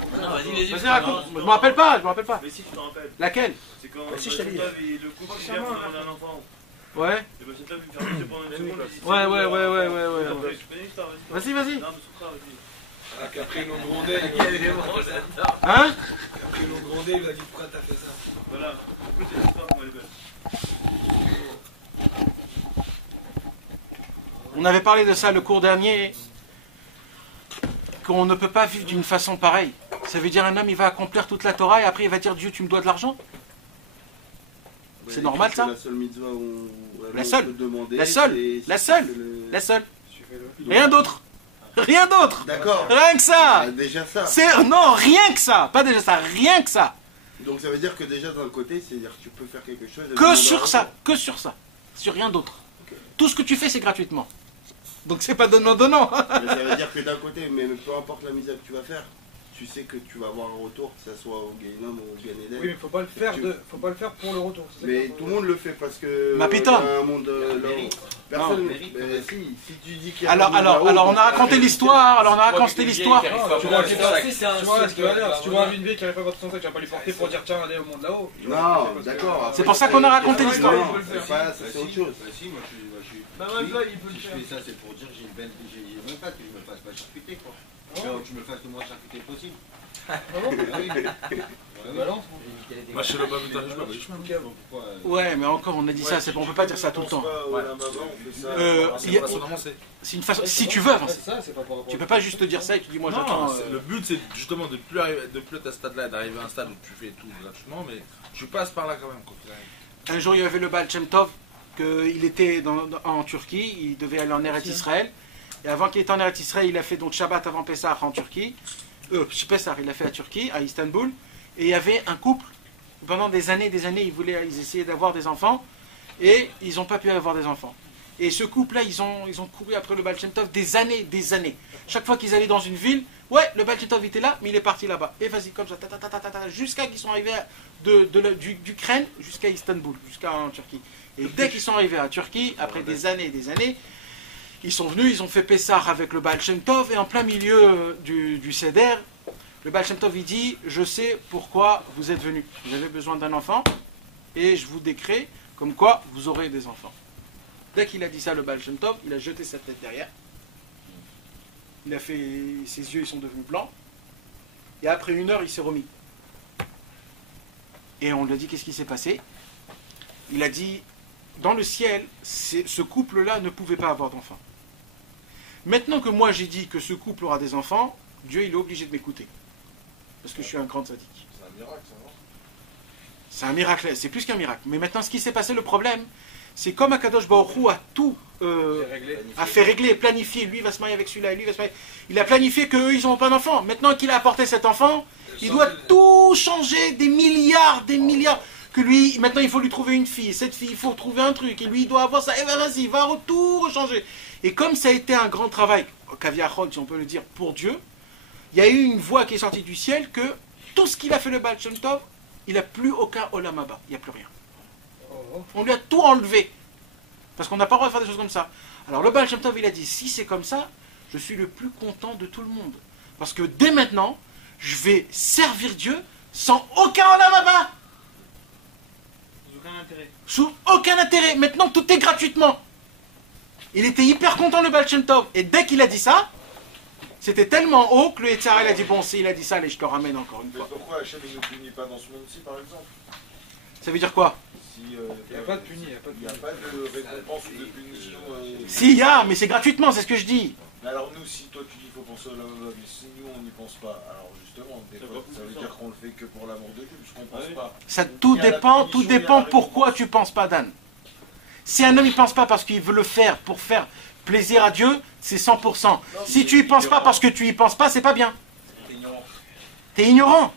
raconte. Je me rappelle pas. Mais si, tu t'en rappelles. Laquelle? C'est quand si, je t'ai dit. Le couple qui vient pour demander un enfant. Ouais. Et ben cette là, il me fait pendant une seconde. Ouais. Vas-y. Non, mais Soukra, vas-y. Ah, qu'après ils l'ont grondé. Hein? Après ils l'ont grondé, il lui a dit pourquoi t'as fait ça. Voilà. En plus, c'est l'histoire comment elle est belle. On avait parlé de ça le cours dernier, qu'on ne peut pas vivre d'une façon pareille. Ça veut dire un homme, il va accomplir toute la Torah et après il va dire Dieu, tu me dois de l'argent. C'est normal ça? La seule mitzvah où la seule. Rien d'autre. D'accord. Rien que ça. Déjà ça. Non, rien que ça. Pas déjà ça, rien que ça. Donc ça veut dire que déjà d'un côté, c'est-à-dire que tu peux faire quelque chose... Que sur ça, sur rien d'autre. Tout ce que tu fais, c'est gratuitement. Donc c'est pas donnant-donnant. Mais ça veut dire que d'un côté, mais peu importe la misère que tu vas faire, tu sais que tu vas avoir un retour, que ça soit au Gainam ou au Ganeden. Oui, mais faut pas le faire pour le retour. Mais tout le monde le fait parce que... Ma putain. Il y a un monde là-haut. Personne... Si tu dis qu'il y a Alors, on a raconté l'histoire. Tu vois une vieille qui arrive pas à votre santé, tu vas pas lui porter pour dire tiens, allez au monde là-haut. Non, d'accord. C'est pour ça qu'on a raconté l'histoire. C'est autre chose. Bah si, moi je suis... Bah même pas, il peut le Si faire. je fais ça, c'est pour dire que j'ai une belle... J'ai même pas que je me fasse pas charcuter, quoi. Que je me fasse le moins charcuté possible. Ah bon Balance. Moi, je suis le bas de ta Ouais, mais encore, on a dit ça. On peut pas dire ça tout le temps. C'est une façon. Si tu veux avancer. Tu peux pas juste te dire ça et tu dis moi j'attends. Le but, c'est justement de plus être à ce stade-là, d'arriver à un stade où tu fais tout gratuitement, mais tu passes par là quand même. Un jour, il y avait le Baal Shem Tov, qu'il était en Turquie, il devait aller en Eretz Israël. Et avant qu'il était en Eretz Israël, il a fait donc Shabbat avant Pessah en Turquie. Pessah, il a fait à Turquie, à Istanbul. Et il y avait un couple, pendant des années, ils essayaient d'avoir des enfants. Et ils n'ont pas pu avoir des enfants. Et ce couple-là, ils ont couru après le Baal Shem Tov des années. Chaque fois qu'ils allaient dans une ville, ouais, le Baal Shem Tov était là, mais il est parti là-bas. Et vas-y, comme ça, jusqu'à qu'ils sont arrivés d'Ukraine jusqu'à Istanbul, jusqu'en Turquie. Et dès qu'ils sont arrivés à Turquie, après des années, ils sont venus, ils ont fait Pessah avec le Baal Shem Tov, et en plein milieu du Seder, le Baal Shem Tov, il dit, je sais pourquoi vous êtes venus. Vous avez besoin d'un enfant, et je vous décrée comme quoi vous aurez des enfants. Dès qu'il a dit ça, le Baal Shem Tov, il a jeté sa tête derrière. Il a fait, ses yeux ils sont devenus blancs. Et après 1 heure, il s'est remis. Et on lui a dit, qu'est-ce qui s'est passé? Il a dit, dans le ciel, ce couple-là ne pouvait pas avoir d'enfants. Maintenant que moi j'ai dit que ce couple aura des enfants, Dieu il est obligé de m'écouter. Parce que je suis un grand sadique. C'est un miracle, ça, non? C'est un miracle, c'est plus qu'un miracle. Mais maintenant, ce qui s'est passé, le problème, c'est comme Akadosh Baruch Hu a tout fait régler, planifié. Lui va se marier avec celui-là, lui va se marier. Il a planifié qu'eux, ils n'ont pas d'enfant. Maintenant qu'il a apporté cet enfant, il doit tout changer, des milliards. Que lui, maintenant, il faut lui trouver une fille. Cette fille, il faut trouver un truc. Et lui, il doit avoir ça. Et ben vas-y, il va tout rechanger. Et comme ça a été un grand travail, Kaviachon, si on peut le dire, pour Dieu, il y a eu une voix qui est sortie du ciel que tout ce qu'il a fait le Baal Shem Tov, il n'a plus aucun Olam Haba. Il n'y a plus rien. On lui a tout enlevé. Parce qu'on n'a pas le droit de faire des choses comme ça. Alors le Baal Shem Tov, il a dit, si c'est comme ça, je suis le plus content de tout le monde. Parce que dès maintenant, je vais servir Dieu sans aucun Olam Haba. Sous aucun intérêt. Maintenant, tout est gratuitement. Il était hyper content, le Baal Shem Tov. Et dès qu'il a dit ça, c'était tellement haut que le Yetzirah, il a dit, bon, si il a dit ça, allez, je te ramène encore une fois. Mais pourquoi Hachem ne nous punit pas dans ce monde-ci, par exemple? Ça veut dire quoi? Il n'y a pas de puni, il n'y a pas de récompense ou de punition. Si, il y a, mais c'est gratuitement, c'est ce que je dis. Mais alors nous, si toi tu dis qu'il faut penser au l'amour, mais si nous on n'y pense pas, alors justement, des fois, ça veut dire qu'on le fait que pour l'amour de Dieu, puisqu'on ne pense pas. Ça, tout dépend pourquoi tu ne penses pas, Dan. Si un homme ne pense pas parce qu'il veut le faire pour faire plaisir à Dieu, c'est 100%. Si tu n'y penses pas parce que tu n'y penses pas, c'est pas bien. T'es ignorant.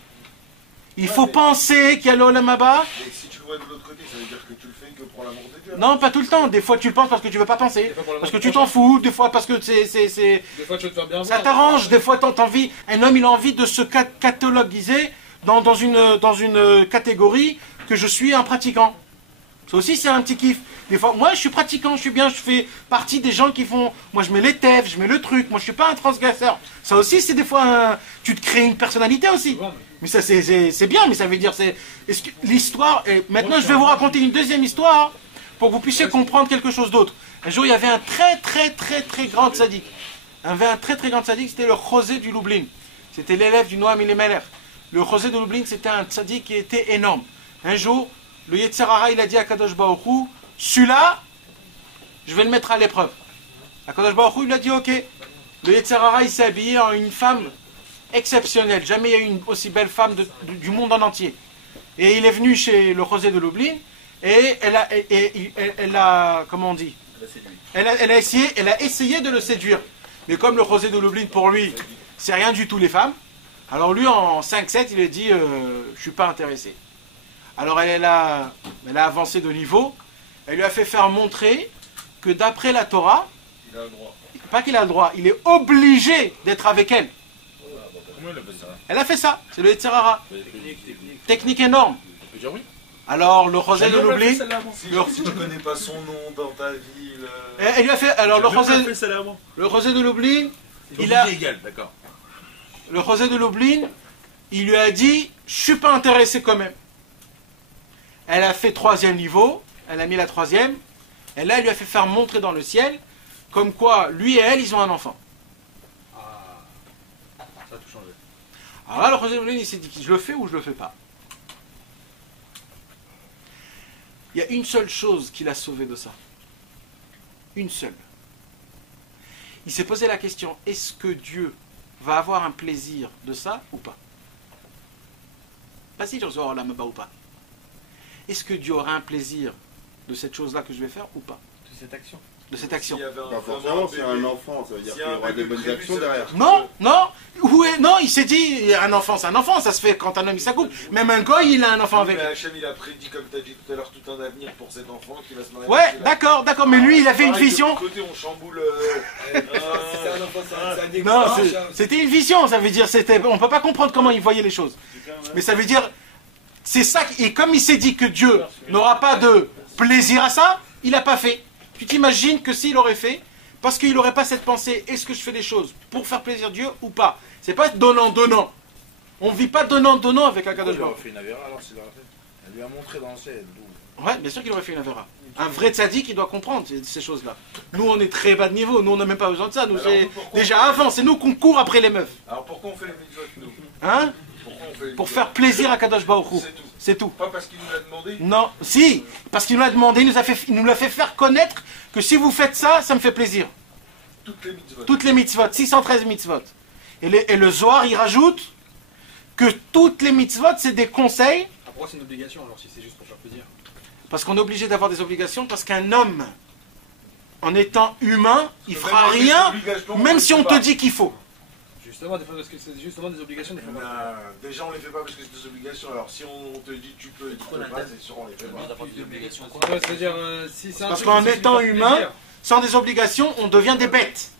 Il faut penser qu'il y a l'Olam Haba. Et si tu le vois de l'autre côté, ça veut dire que tu le fais que pour l'amour de Dieu. Non, pas tout le temps. Des fois, tu le penses parce que tu veux pas penser. Parce que tu t'en fous. Des fois, parce que c'est... Des fois, tu veux te faire bien ça t'arrange. Des fois, t'as envie... Un homme, il a envie de se cataloguiser dans une catégorie que je suis un pratiquant. Ça aussi, c'est un petit kiff. Des fois, moi, je suis pratiquant, je suis bien, je fais partie des gens qui font... Moi, je mets les tèves, je mets le truc. Moi, je suis pas un transgresseur. Ça aussi, c'est des fois... Tu te crées une personnalité aussi. Mais ça, c'est bien, mais ça veut dire... L'histoire... Maintenant, je vais vous raconter une deuxième histoire pour que vous puissiez comprendre quelque chose d'autre. Un jour, il y avait un très grand tzaddik. Un très grand tzaddik, c'était le José du Lublin. C'était l'élève du Noam Elimelech. Le José de Lublin, c'était un tzaddik qui était énorme. Un jour, le Yetzirah, il a dit à Kadosh Baruch Hu, celui-là, je vais le mettre à l'épreuve. Kadosh Baruch Hu, il a dit ok. Le Yetzirah, il s'est habillé en une femme exceptionnelle. Jamais il y a eu une aussi belle femme du monde en entier. Et il est venu chez le José de Lublin et elle a comment on dit? Elle a essayé de le séduire. Mais comme le José de Lublin, pour lui, c'est rien du tout les femmes, Alors lui, en 5-7, il a dit, je suis pas intéressé. Alors elle a avancé de niveau. Elle lui a fait faire montrer que d'après la Torah, Il a le droit. pas qu'il a le droit, il est obligé d'être avec elle. Comment il a fait ça? Elle a fait ça, c'est le Yetzirara. Technique énorme. On peut dire oui. Alors le Rosé de Jamais on l'a fait, l'oubli, celle-là, avant. Si tu connais pas son nom dans ta ville. elle lui a fait. Alors le Jamais on l'a Rosé, fait, celle-là, avant. le Rosé de l'oubli, C'est il a, obligé égal, d'accord. le Rosé de l'oubli, il lui a dit, je suis pas intéressé quand même. Elle a fait 3e niveau, elle a mis la 3e, et là elle lui a fait faire montrer dans le ciel, comme quoi lui et elle, ils ont un enfant. Ah, ça a tout changé. Alors là, le Rosé de l'oubli, il s'est dit, je le fais ou je le fais pas. Il y a une seule chose qui l'a sauvé de ça. Une seule. Il s'est posé la question, est-ce que Dieu va avoir un plaisir de ça ou pas? Pas si je reçois la Maba ou pas. Est-ce que Dieu aura un plaisir de cette chose-là que je vais faire ou pas? De cette action. De cette action. S'il y avait un Pas forcément, c'est un enfant, ça veut dire S'il y qu'il a y aura un des bébé bonnes prévu, actions ça veut derrière. dire- Non, il s'est dit, un enfant, c'est un enfant, ça se fait quand un homme il s'accouple. Même un goy, il a un enfant avec. Mais Hachem, il a prédit, comme tu as dit tout à l'heure, tout un avenir pour cet enfant qui va se marier. Ouais, d'accord, mais lui, il avait une Pareil, de vision. l'autre côté, on chamboule. C'est un enfant, c'est un dégoût. Non, c'était une vision, ça veut dire, on peut pas comprendre comment il voyait les choses. Mais ça veut dire, c'est ça, et comme il s'est dit que Dieu n'aura pas de plaisir à ça, il n'a pas fait. Tu t'imagines que s'il aurait fait, parce qu'il n'aurait pas cette pensée, est-ce que je fais des choses pour faire plaisir à Dieu ou pas? C'est pas donnant. On ne vit pas donnant avec un Il Kadosh aurait Baruch. fait une avéra alors s'il l'aurait fait. Elle lui a montré dans le ciel. Ouais, bien sûr qu'il aurait fait une avéra. Un vrai tzaddik, il doit comprendre ces choses-là. Nous, on est très bas de niveau, nous, on n'a même pas besoin de ça. Nous, Alors, c'est nous, pourquoi déjà avant, c'est nous qu'on court après les meufs. Alors pourquoi on fait les mitzvot, nous Hein? Pourquoi on fait les Pour mitzvot faire plaisir à Kadosh Baruch Hu. C'est tout. C'est tout. Pas parce qu'il nous l'a demandé. Non, si, parce qu'il nous l'a demandé, il nous l'a fait faire connaître que si vous faites ça, ça me fait plaisir. Toutes les mitzvot. Toutes les mitzvot, 613 mitzvot. Et le Zohar, il rajoute que toutes les mitzvot, c'est des conseils, Ah, pourquoi c'est une obligation alors si c'est juste pour faire plaisir? parce qu'on est obligé d'avoir des obligations, parce qu'un homme, en étant humain, il Même fera avec des rien, obligations, même le si on fait te pas. dit qu'il faut. Justement, des fois, parce que c'est justement des obligations, des fois. Déjà, on les fait pas parce que c'est des obligations. Alors si on te dit tu peux et tu peux pas, c'est sûr on les fait pas. Ouais, c'est-à-dire, si c'est un Parce truc qu'en qui suffit étant de faire humain, plaisir. sans des obligations, on devient des bêtes.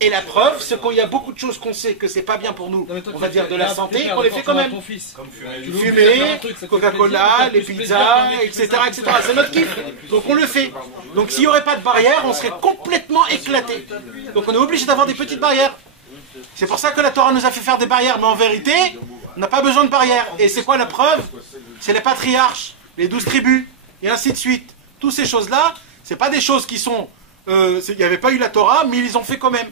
Et la preuve, c'est qu'il y a beaucoup de choses qu'on sait que c'est pas bien pour nous, Non, mais toi, on tu va fais- dire de la là, santé, tu qu'on les fait quand même. ton fils. Comme fumer. Tu l'obliges à faire Fumer, un truc, ça te fait Coca-Cola, plaisir, les ça te fait pizzas, plaisir, etc. C'est notre kiff. Donc on le fait. Donc s'il n'y aurait pas de barrière, on serait complètement éclaté. Donc on est obligé d'avoir des petites barrières. C'est pour ça que la Torah nous a fait faire des barrières. Mais en vérité, on n'a pas besoin de barrières. Et c'est quoi la preuve? C'est les patriarches, les 12 tribus, et ainsi de suite. Toutes ces choses-là, c'est pas des choses qui sont... il n'y avait pas eu la Torah, mais ils les ont fait quand même.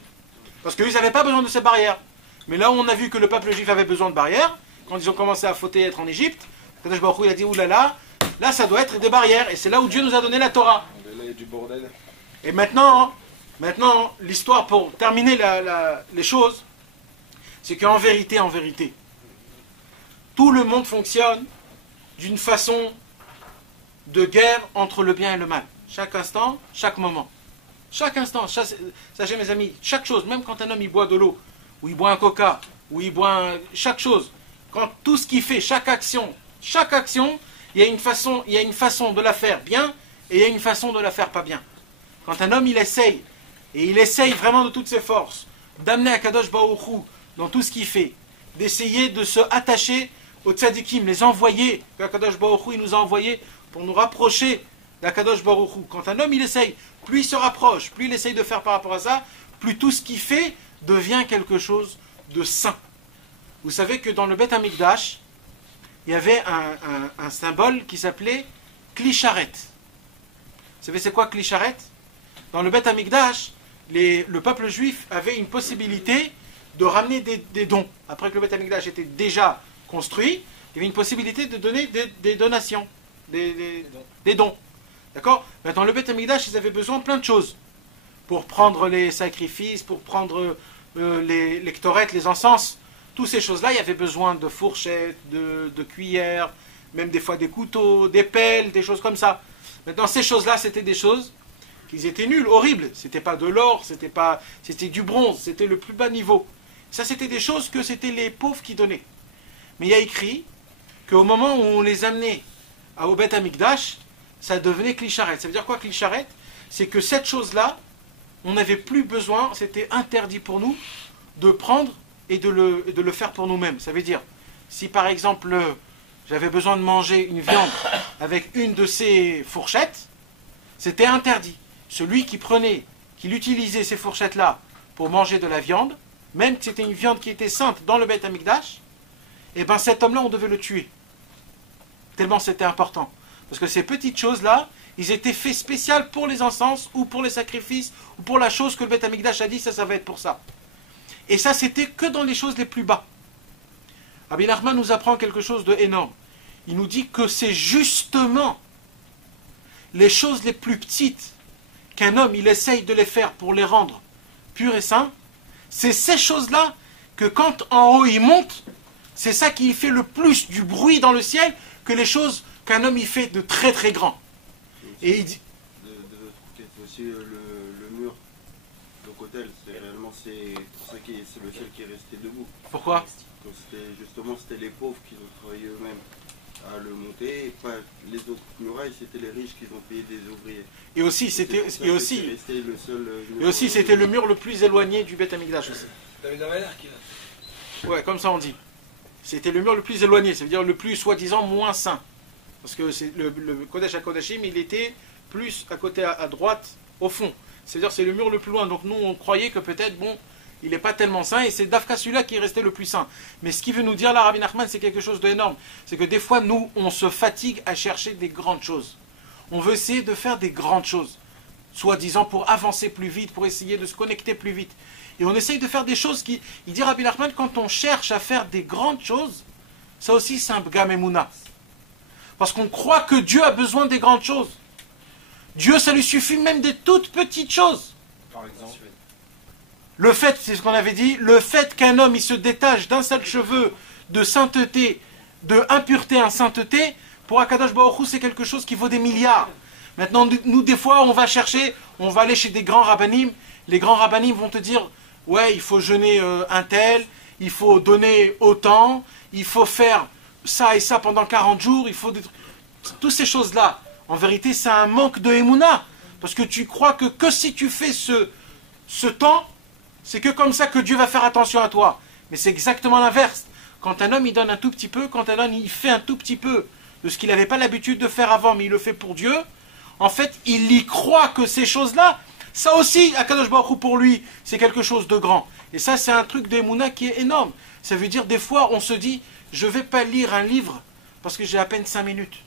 Parce qu'ils n'avaient pas besoin de ces barrières. Mais là où on a vu que le peuple juif avait besoin de barrières, quand ils ont commencé à fauter et être en Égypte, Kadosh Baruch Hu, il a dit, oulala, là ça doit être des barrières. Et c'est là où Dieu nous a donné la Torah. Là, il y a du bordel. Et maintenant, l'histoire pour terminer les choses, c'est qu'en vérité, tout le monde fonctionne d'une façon de guerre entre le bien et le mal. Chaque instant, chaque moment. Chaque instant, sachez mes amis, chaque chose, même quand un homme il boit de l'eau, ou il boit un coca, ou il boit chaque chose, quand tout ce qu'il fait, chaque action, il y a une façon de la faire bien, et il y a une façon de la faire pas bien. Quand un homme il essaye vraiment de toutes ses forces, d'amener Akadosh Baruch Hu dans tout ce qu'il fait, d'essayer de se attacher aux tzadikim, les envoyer, qu'Akadosh Baruch Hu il nous a envoyés pour nous rapprocher d'Akadosh Baruch Hu. Quand un homme il essaye, plus il se rapproche, plus il essaye de faire par rapport à ça, plus tout ce qu'il fait devient quelque chose de saint. Vous savez que dans le Beth Amikdash, il y avait un symbole qui s'appelait Kli Sharet. Vous savez c'est quoi Kli Sharet? Dans le Beth Amikdash, le peuple juif avait une possibilité de ramener des dons. Après que le Beth Amikdash était déjà construit, il y avait une possibilité de donner des donations, des dons. D'accord? Mais dans le Beth Amikdash, ils avaient besoin de plein de choses. Pour prendre les sacrifices, pour prendre les ktorettes, les encens. Toutes ces choses-là, il y avait besoin de fourchettes, de cuillères, même des fois des couteaux, des pelles, des choses comme ça. Maintenant, ces choses-là, c'était des choses qui étaient nulles, horribles. C'était pas de l'or, c'était du bronze, c'était le plus bas niveau. Ça, c'était des choses que c'était les pauvres qui donnaient. Mais il y a écrit qu'au moment où on les amenait au Beth Amikdash, ça devenait Kli-Sharet. Ça veut dire quoi, Kli-Sharet? C'est que cette chose-là, on n'avait plus besoin, c'était interdit pour nous de prendre et de le faire pour nous-mêmes. Ça veut dire, si par exemple, j'avais besoin de manger une viande avec une de ces fourchettes, c'était interdit. Celui qui utilisait ces fourchettes-là pour manger de la viande, même que c'était une viande qui était sainte dans le Beth Amikdash, et bien cet homme-là, on devait le tuer. Tellement c'était important. Parce que ces petites choses-là, ils étaient faits spécial pour les encens, ou pour les sacrifices, ou pour la chose que le Beth Amikdash a dit, ça va être pour ça. Et ça, c'était que dans les choses les plus bas. Rabbi Nachman nous apprend quelque chose d'énorme. Il nous dit que c'est justement les choses les plus petites qu'un homme, il essaye de les faire pour les rendre purs et saints. C'est ces choses-là que quand en haut il monte, c'est ça qui fait le plus du bruit dans le ciel que les choses qu'un homme il fait de très très grand. Et il dit... De votre côté, aussi le mur, le cotel, c'est pour ça que c'est le seul qui est resté debout. Pourquoi? C'était les pauvres qui ont travaillé eux-mêmes à le monter, et pas les autres murailles, c'était les riches qui ont payé des ouvriers. Et aussi, c'était le mur le plus éloigné du Beth Amikdash aussi. Ouais, comme ça on dit. C'était le mur le plus éloigné, ça veut dire le plus soi-disant moins saint. Parce que le Kodesh HaKodashim, il était plus à côté à droite, au fond. C'est-à-dire c'est le mur le plus loin. Donc nous on croyait que peut-être, bon, il n'est pas tellement saint, et c'est Dafka celui-là qui est resté le plus saint. Mais ce qu'il veut nous dire là, Rabbi Nachman, c'est quelque chose d'énorme. C'est que des fois, nous, on se fatigue à chercher des grandes choses. On veut essayer de faire des grandes choses, soi-disant pour avancer plus vite, pour essayer de se connecter plus vite. Et on essaye de faire des choses qui... Il dit Rabbi Nachman, quand on cherche à faire des grandes choses, ça aussi c'est un Bgam Emouna. Parce qu'on croit que Dieu a besoin des grandes choses. Dieu, ça lui suffit même des toutes petites choses. Par exemple. Le fait, c'est ce qu'on avait dit, le fait qu'un homme il se détache d'un seul cheveu de sainteté, de impureté à sainteté, pour Akadosh Baruch Hu, c'est quelque chose qui vaut des milliards. Maintenant, nous, des fois, on va chercher, on va aller chez des grands rabbanim, les grands rabbanim vont te dire, ouais, il faut jeûner un tel, il faut donner autant, il faut faire ça et ça pendant 40 jours, il faut... Toutes ces choses-là, en vérité, c'est un manque de Emouna, parce que tu crois que si tu fais ce temps, c'est que comme ça que Dieu va faire attention à toi. Mais c'est exactement l'inverse. Quand un homme il donne un tout petit peu, quand un homme il fait un tout petit peu de ce qu'il n'avait pas l'habitude de faire avant, mais il le fait pour Dieu, en fait, il y croit que ces choses-là, ça aussi, Akadosh Baruch Hu pour lui, c'est quelque chose de grand. Et ça, c'est un truc d'Emouna qui est énorme. Ça veut dire, des fois, on se dit, je ne vais pas lire un livre parce que j'ai à peine 5 minutes.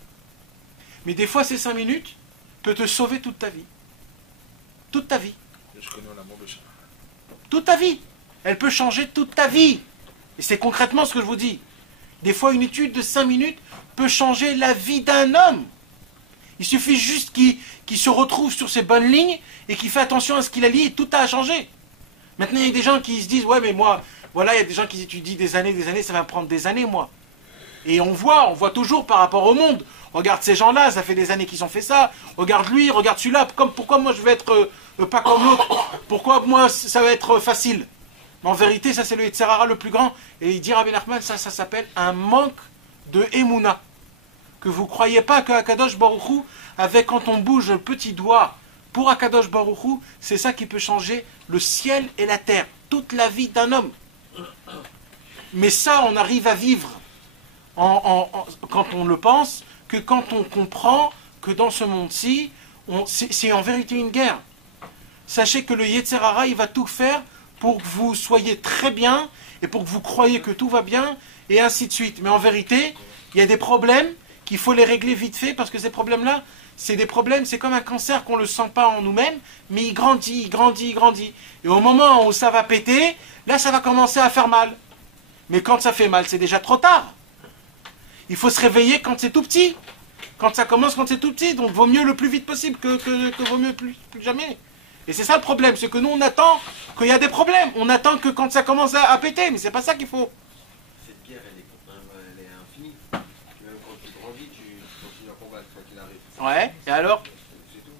Mais des fois, ces 5 minutes peuvent te sauver toute ta vie. Toute ta vie. Je connais l'amour de chien. Toute ta vie. Elle peut changer toute ta vie. Et c'est concrètement ce que je vous dis. Des fois, une étude de 5 minutes peut changer la vie d'un homme. Il suffit juste qu'il se retrouve sur ses bonnes lignes et qu'il fait attention à ce qu'il a lu et tout a changé. Maintenant, il y a des gens qui se disent, ouais, mais moi, voilà, il y a des gens qui étudient des années, ça va me prendre des années, moi. Et on voit toujours par rapport au monde. Regarde ces gens-là, ça fait des années qu'ils ont fait ça. Regarde lui, regarde celui-là. Pourquoi moi je vais être pas comme l'autre? Pourquoi moi ça va être facile? Mais en vérité, ça c'est le Yetzer Hara le plus grand. Et il dit Rabbi Nachman, ça s'appelle un manque de Emouna. Que vous ne croyez pas que Akadosh Baruch Hu, avec quand on bouge le petit doigt pour Akadosh Baruch Hu, c'est ça qui peut changer le ciel et la terre. Toute la vie d'un homme. Mais ça, on arrive à vivre quand on le pense, que quand on comprend que dans ce monde-ci, c'est en vérité une guerre. Sachez que le Yetzer Hara, il va tout faire pour que vous soyez très bien et pour que vous croyez que tout va bien et ainsi de suite. Mais en vérité, il y a des problèmes qu'il faut les régler vite fait parce que ces problèmes-là, c'est des problèmes, c'est comme un cancer qu'on ne le sent pas en nous-mêmes, mais il grandit, il grandit, il grandit. Et au moment où ça va péter, là ça va commencer à faire mal. Mais quand ça fait mal, c'est déjà trop tard. Il faut se réveiller quand c'est tout petit. Quand ça commence, quand c'est tout petit. Donc vaut mieux le plus vite possible que vaut mieux plus jamais. Et c'est ça le problème, c'est que nous on attend qu'il y a des problèmes. On attend que quand ça commence à péter, mais c'est pas ça qu'il faut. Cette guerre, elle est infinie. Même quand tu grandis, tu continues à combattre quoi qu'il arrive. Ouais, et alors? C'est tout.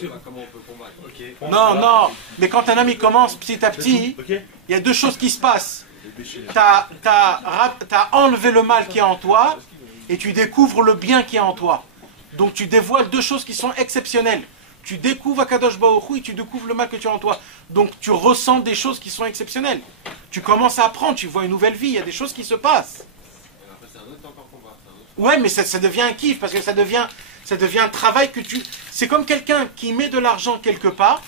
sais pas comment on peut combattre. Non, non, mais quand un homme il commence petit à petit, il y a deux choses qui se passent. T'as enlevé le mal qui est en toi et tu découvres le bien qui est en toi. Donc tu dévoiles deux choses qui sont exceptionnelles. Tu découvres Akadosh Baruch Hu et tu découvres le mal que tu as en toi. Donc tu ressens des choses qui sont exceptionnelles. Tu commences à apprendre, tu vois une nouvelle vie, il y a des choses qui se passent. Après, c'est un autre encore combat. Ouais, mais ça devient un kiff parce que ça devient un travail que tu... C'est comme quelqu'un qui met de l'argent quelque part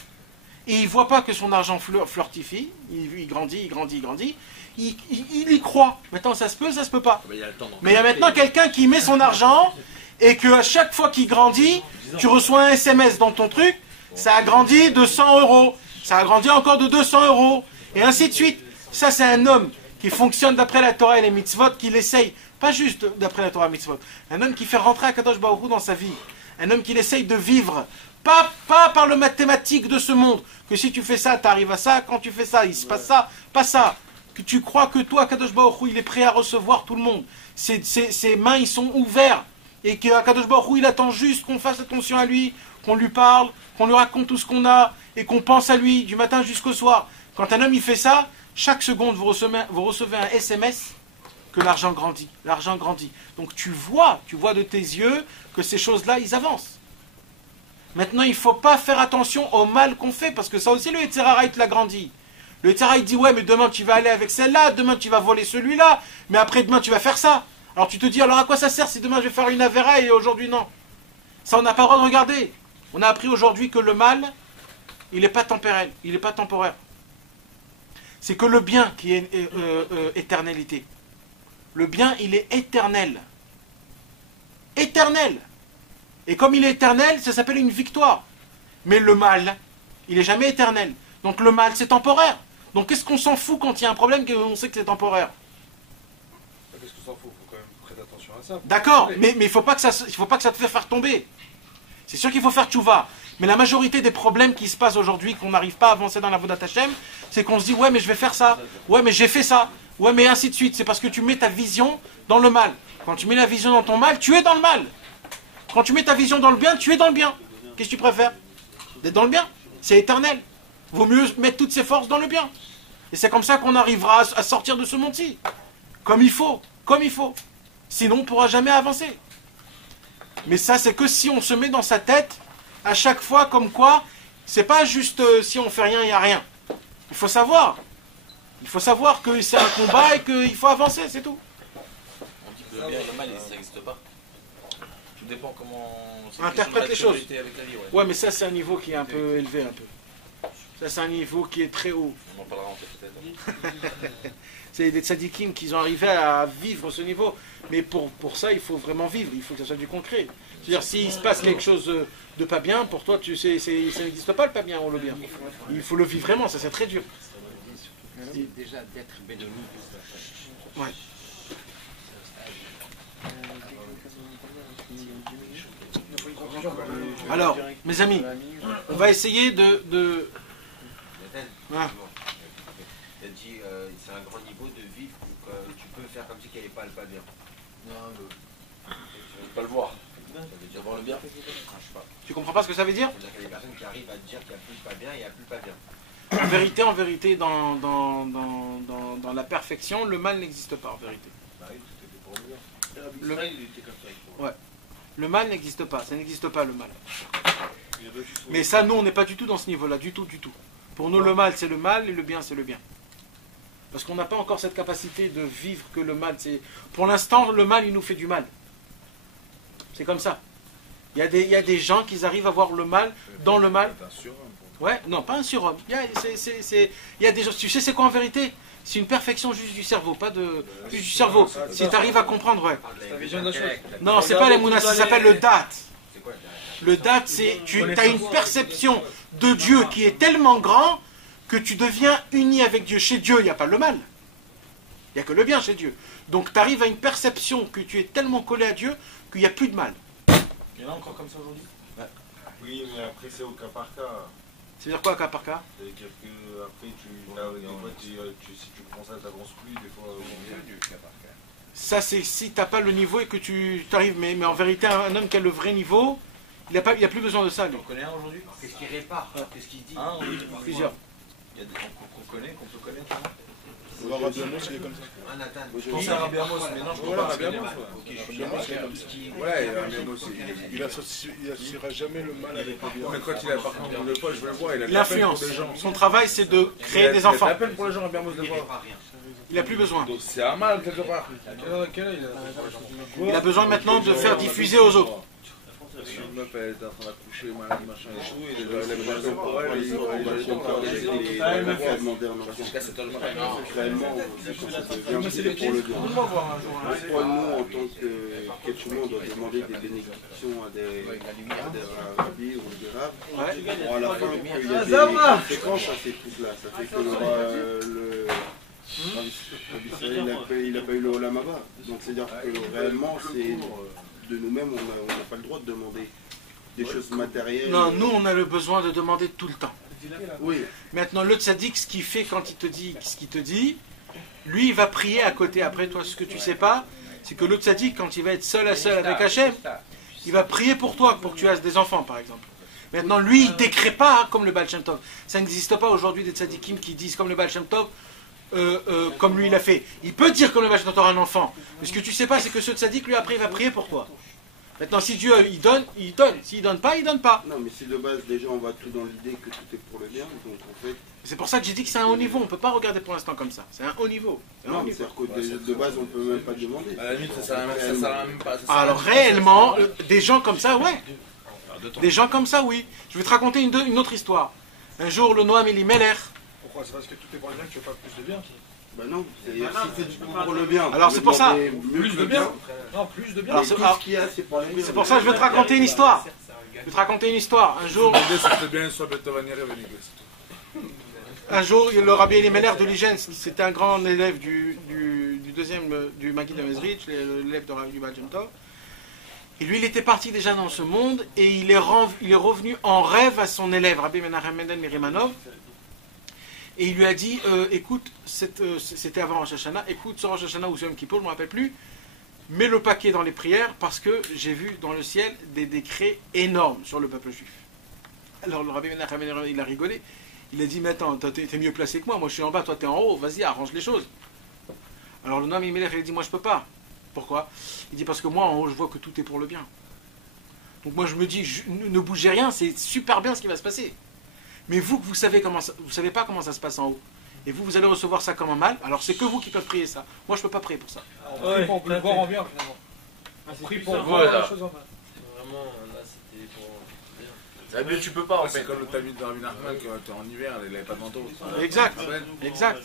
et il voit pas que son argent flirtifie. Il grandit. Il y croit. Maintenant, ça se peut pas. Mais il y a maintenant quelqu'un qui met son argent et qu'à chaque fois qu'il grandit, tu reçois un SMS dans ton truc, ça a grandi de 100 €, ça a grandi encore de 200 €, et ainsi de suite. Ça, c'est un homme qui fonctionne d'après la Torah et les mitzvot, qui l'essaye, pas juste d'après la Torah et les mitzvot, un homme qui fait rentrer Akadosh Baruch Hu dans sa vie, un homme qui essaye de vivre, pas par le mathématique de ce monde, que si tu fais ça, tu arrives à ça, quand tu fais ça, il se passe ça, pas ça. Que tu crois que toi, Akadosh Baruch Hu, il est prêt à recevoir tout le monde. Ses mains, ils sont ouverts. Et que Akadosh Baruch Hu, il attend juste qu'on fasse attention à lui, qu'on lui parle, qu'on lui raconte tout ce qu'on a, et qu'on pense à lui du matin jusqu'au soir. Quand un homme, il fait ça, chaque seconde, vous recevez un SMS que l'argent grandit. L'argent grandit. Donc tu vois de tes yeux que ces choses-là, ils avancent. Maintenant, il ne faut pas faire attention au mal qu'on fait, parce que ça aussi, le Yetzer Hara, il te l'a grandi. Le Yetzer Hara, il dit, ouais, mais demain, tu vas aller avec celle-là, demain, tu vas voler celui-là, mais après, demain, tu vas faire ça. Alors tu te dis, alors à quoi ça sert si demain, je vais faire une avéra et aujourd'hui, non? Ça, on n'a pas le droit de regarder. On a appris aujourd'hui que le mal, il n'est pas temporel, il n'est pas temporaire. C'est que le bien qui est éternalité. Le bien, il est éternel. Éternel. Et comme il est éternel, ça s'appelle une victoire. Mais le mal, il n'est jamais éternel. Donc le mal, c'est temporaire. Donc qu'est-ce qu'on s'en fout quand il y a un problème qu'on sait que c'est temporaire? Qu'est-ce qu'on s'en fout? Il faut quand même prêter attention à ça. D'accord, mais il ne faut pas que ça te fait faire tomber. C'est sûr qu'il faut faire tchouva. Mais la majorité des problèmes qui se passent aujourd'hui, qu'on n'arrive pas à avancer dans la Vodat Hashem, c'est qu'on se dit, ouais, mais je vais faire ça. Ouais, mais j'ai fait ça. Ouais, mais ainsi de suite. C'est parce que tu mets ta vision dans le mal. Quand tu mets la vision dans ton mal, tu es dans le mal. Quand tu mets ta vision dans le bien, tu es dans le bien. Qu'est-ce que tu préfères? D'être dans le bien. C'est éternel. Vaut mieux mettre toutes ses forces dans le bien. Et c'est comme ça qu'on arrivera à sortir de ce monde-ci. Comme il faut. Comme il faut. Sinon, on ne pourra jamais avancer. Mais ça, c'est que si on se met dans sa tête, à chaque fois, comme quoi, c'est pas juste si on fait rien, il n'y a rien. Il faut savoir. Il faut savoir que c'est un combat et qu'il faut avancer, c'est tout. On dit que le bien et le mal, ça n'existe pas. Tout dépend comment... On interprète les choses. Avec la vie, ouais, mais ça, c'est un niveau qui est un peu élevé, un peu. Ça, c'est un niveau qui est très haut. On en parlera en fait peut-être. C'est des tzadikim qui ont arrivé à vivre ce niveau. Mais pour ça, il faut vraiment vivre. Il faut que ça soit du concret. C'est-à-dire, s'il se passe quelque chose de pas bien, pour toi, tu sais, ça n'existe pas le pas bien ou le bien. Il faut le vivre vraiment, ça c'est très dur. C'est déjà d'être bénévole. Ouais. Alors, mes amis, on va essayer de... Ah. Tu as dit c'est un grand niveau de vivre où tu peux faire comme si qu'elle n'est pas bien. Non, tu ne veux pas le voir. Ça veut dire voir le bien. Tu comprends pas ce que ça veut dire? C'est-à-dire qu'il y a des personnes qui arrivent à te dire qu'il n'y a plus le pas bien et il n'y a plus le pas bien. En vérité, dans la perfection, le mal n'existe pas, en vérité. Ouais. Le mal n'existe pas, ça n'existe pas le mal. Mais ça, nous, on n'est pas du tout dans ce niveau-là, du tout. Pour nous, le mal, c'est le mal et le bien, c'est le bien. Parce qu'on n'a pas encore cette capacité de vivre que le mal, c'est... Pour l'instant, le mal, il nous fait du mal. C'est comme ça. Il y a des gens qui arrivent à voir le mal dans le mal. Ouais, non, pas un surhomme. Il y a des gens, tu sais c'est quoi en vérité? C'est une perfection juste du cerveau, pas de... Juste du cerveau. Si tu arrives à comprendre, ouais. Non, c'est pas les mounas, ça s'appelle le date. Le date, c'est... Tu as une perception de Dieu qui est tellement grand que tu deviens uni avec Dieu. Chez Dieu, il n'y a pas le mal. Il n'y a que le bien chez Dieu. Donc tu arrives à une perception que tu es tellement collé à Dieu qu'il n'y a plus de mal. Il y en a encore comme ça aujourd'hui? Oui, mais après c'est au cas par cas. C'est-à-dire quoi, cas par cas? C'est-à-dire que après, des fois, si tu prends ça, t'avances plus, des fois... Ça, c'est si tu n'as pas le niveau et que tu t'arrives. Mais en vérité, un homme qui a le vrai niveau, Il a plus besoin de ça, lui. On connaît un aujourd'hui? Qu'est-ce qu'il répare? Qu'est-ce qu'il dit? Plusieurs. Il y a des qu'on connaît, qu'on peut connaître. Hein. Rabbi Amos, il est comme ça. Ah, Nathan. Je pense à Rabbi Amos, mais non, je Voilà, pense Rabbi pas. Amos. Ok, je suis Rabbi Amos, il est comme ça. Ouais, Rabbi Amos, Il associera jamais le mal avec le bien. mais quand il a par contre le poche, je le vois, il a de Il la peine pour influence. des gens. Son travail, c'est de créer des enfants. Il a de la peine pour les gens, Rabbi Amos, de Il voir. répare rien. Il a plus besoin. Donc c'est un mal quelque part. Quel âge Il a besoin maintenant de faire diffuser aux autres. Parce qu'une meuf, elle était en train d'accoucher, malade, machin et tout, et déjà, elle avait raison pour elle, et il allait donc faire des choses. Jusqu'à 7 heures du matin. Réellement, c'est pour le bien. Pourquoi nous, en tant qu'être humain, on doit demander des bénédictions à des rabbis ou des rabbes? Bon, à la fin, il y a des conséquences à ces trucs-là. Ça fait que il n'a pas eu le Olam Haba. Donc c'est-à-dire que réellement, c'est de nous-mêmes, on n'a pas le droit de demander des choses matérielles. Non, nous, on a le besoin de demander tout le temps. Oui. Maintenant, le tzaddik, ce qu'il fait quand il te dit ce qu'il te dit, lui, il va prier à côté. Après, toi, ce que tu sais pas, c'est que le tzaddik, quand il va être seul à seul avec Hachem, il va prier pour toi, pour que tu aies des enfants, par exemple. Maintenant, lui, il ne décrée pas hein, comme le Baal Shem Tov. Ça n'existe pas aujourd'hui des tzaddikim qui disent comme le Baal Shem Tov, comme lui il a fait. Il peut dire comme le Baal Shem Tov un enfant. Mais ce que tu sais pas, c'est que ce tzaddik, lui, après, il va prier pour toi. Maintenant, si Dieu, il donne, il donne. S'il donne pas, il donne pas. Non, mais si de base, déjà, on va tout dans l'idée que tout est pour le bien, donc en fait... C'est pour ça que j'ai dit que c'est un haut niveau. On ne peut pas regarder pour l'instant comme ça. C'est un haut niveau. Non, mais c'est-à-dire que de base, on ne peut même pas demander. À la limite, ça sert même pas. Alors, réellement, des gens comme ça, ouais. Des gens comme ça, oui. Je vais te raconter une autre histoire. Un jour, le Noam Elimelech. Pourquoi? C'est parce que tout est pour le bien que tu veux pas plus de bien. Ben non, si c'est du pour le bien. Alors c'est pour ça. Plus de bien. Non, plus de bien. Alors, c'est pour ça que je vais te raconter une histoire. Je vais te raconter une histoire. Un jour, le Rabbi Elimelech de Ligensk, c'était un grand élève du deuxième du Maguid de Mezrich, l'élève de Rabbi Baal Shem Tov. Et lui, il était parti déjà dans ce monde et il est revenu en rêve à son élève, Rabbi Menachem Mendel Mirimanov. Et il lui a dit, écoute, c'était avant Rosh Hashanah, écoute, ce Rosh Hashanah ou ce Yom Kippour, je ne me rappelle plus, mets le paquet dans les prières parce que j'ai vu dans le ciel des décrets énormes sur le peuple juif. Alors le Rabbi Menachem Mendel, il a rigolé. Il a dit, mais attends, t'es mieux placé que moi, moi je suis en bas, toi t'es en haut, vas-y, arrange les choses. Alors le Noam Elimelech, il a dit, moi je peux pas. Pourquoi? Il dit, parce que moi en haut, je vois que tout est pour le bien. Donc moi je me dis, ne bougez rien, c'est super bien ce qui va se passer. Mais vous savez pas comment ça se passe en haut. Et vous allez recevoir ça comme un mal, alors c'est que vous qui pouvez prier ça. Moi je peux pas prier pour ça. On prie pour le voir en bien finalement. On prie pour voir la chose en bien. Vraiment, là c'était pour. Mais tu peux pas en fait. Comme le tamis de Rabbi Nachman, quand tu es en hiver, il n'avait pas de manteau. Exact. Exact.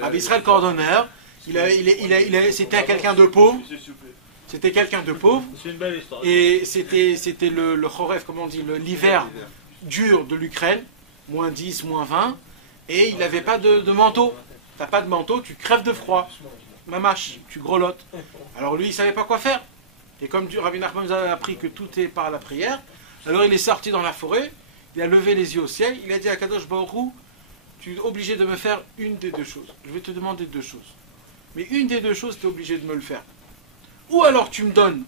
Rabbi Israël Cordonneur, c'était quelqu'un de pauvre. C'était quelqu'un de pauvre. C'est une belle histoire. Et c'était le choref, comment on dit, l'hiver dur de l'Ukraine, moins 10, moins 20. Et il n'avait pas de manteau. T'as pas de manteau, tu crèves de froid. Mamache, tu grelottes. Alors lui, il savait pas quoi faire. Et comme Rabbi Nachman nous a appris que tout est par la prière, alors il est sorti dans la forêt, il a levé les yeux au ciel, il a dit à Kadosh Baruch Hu, tu es obligé de me faire une des deux choses. Je vais te demander deux choses. Mais une des deux choses, tu es obligé de me le faire. Ou alors tu me donnes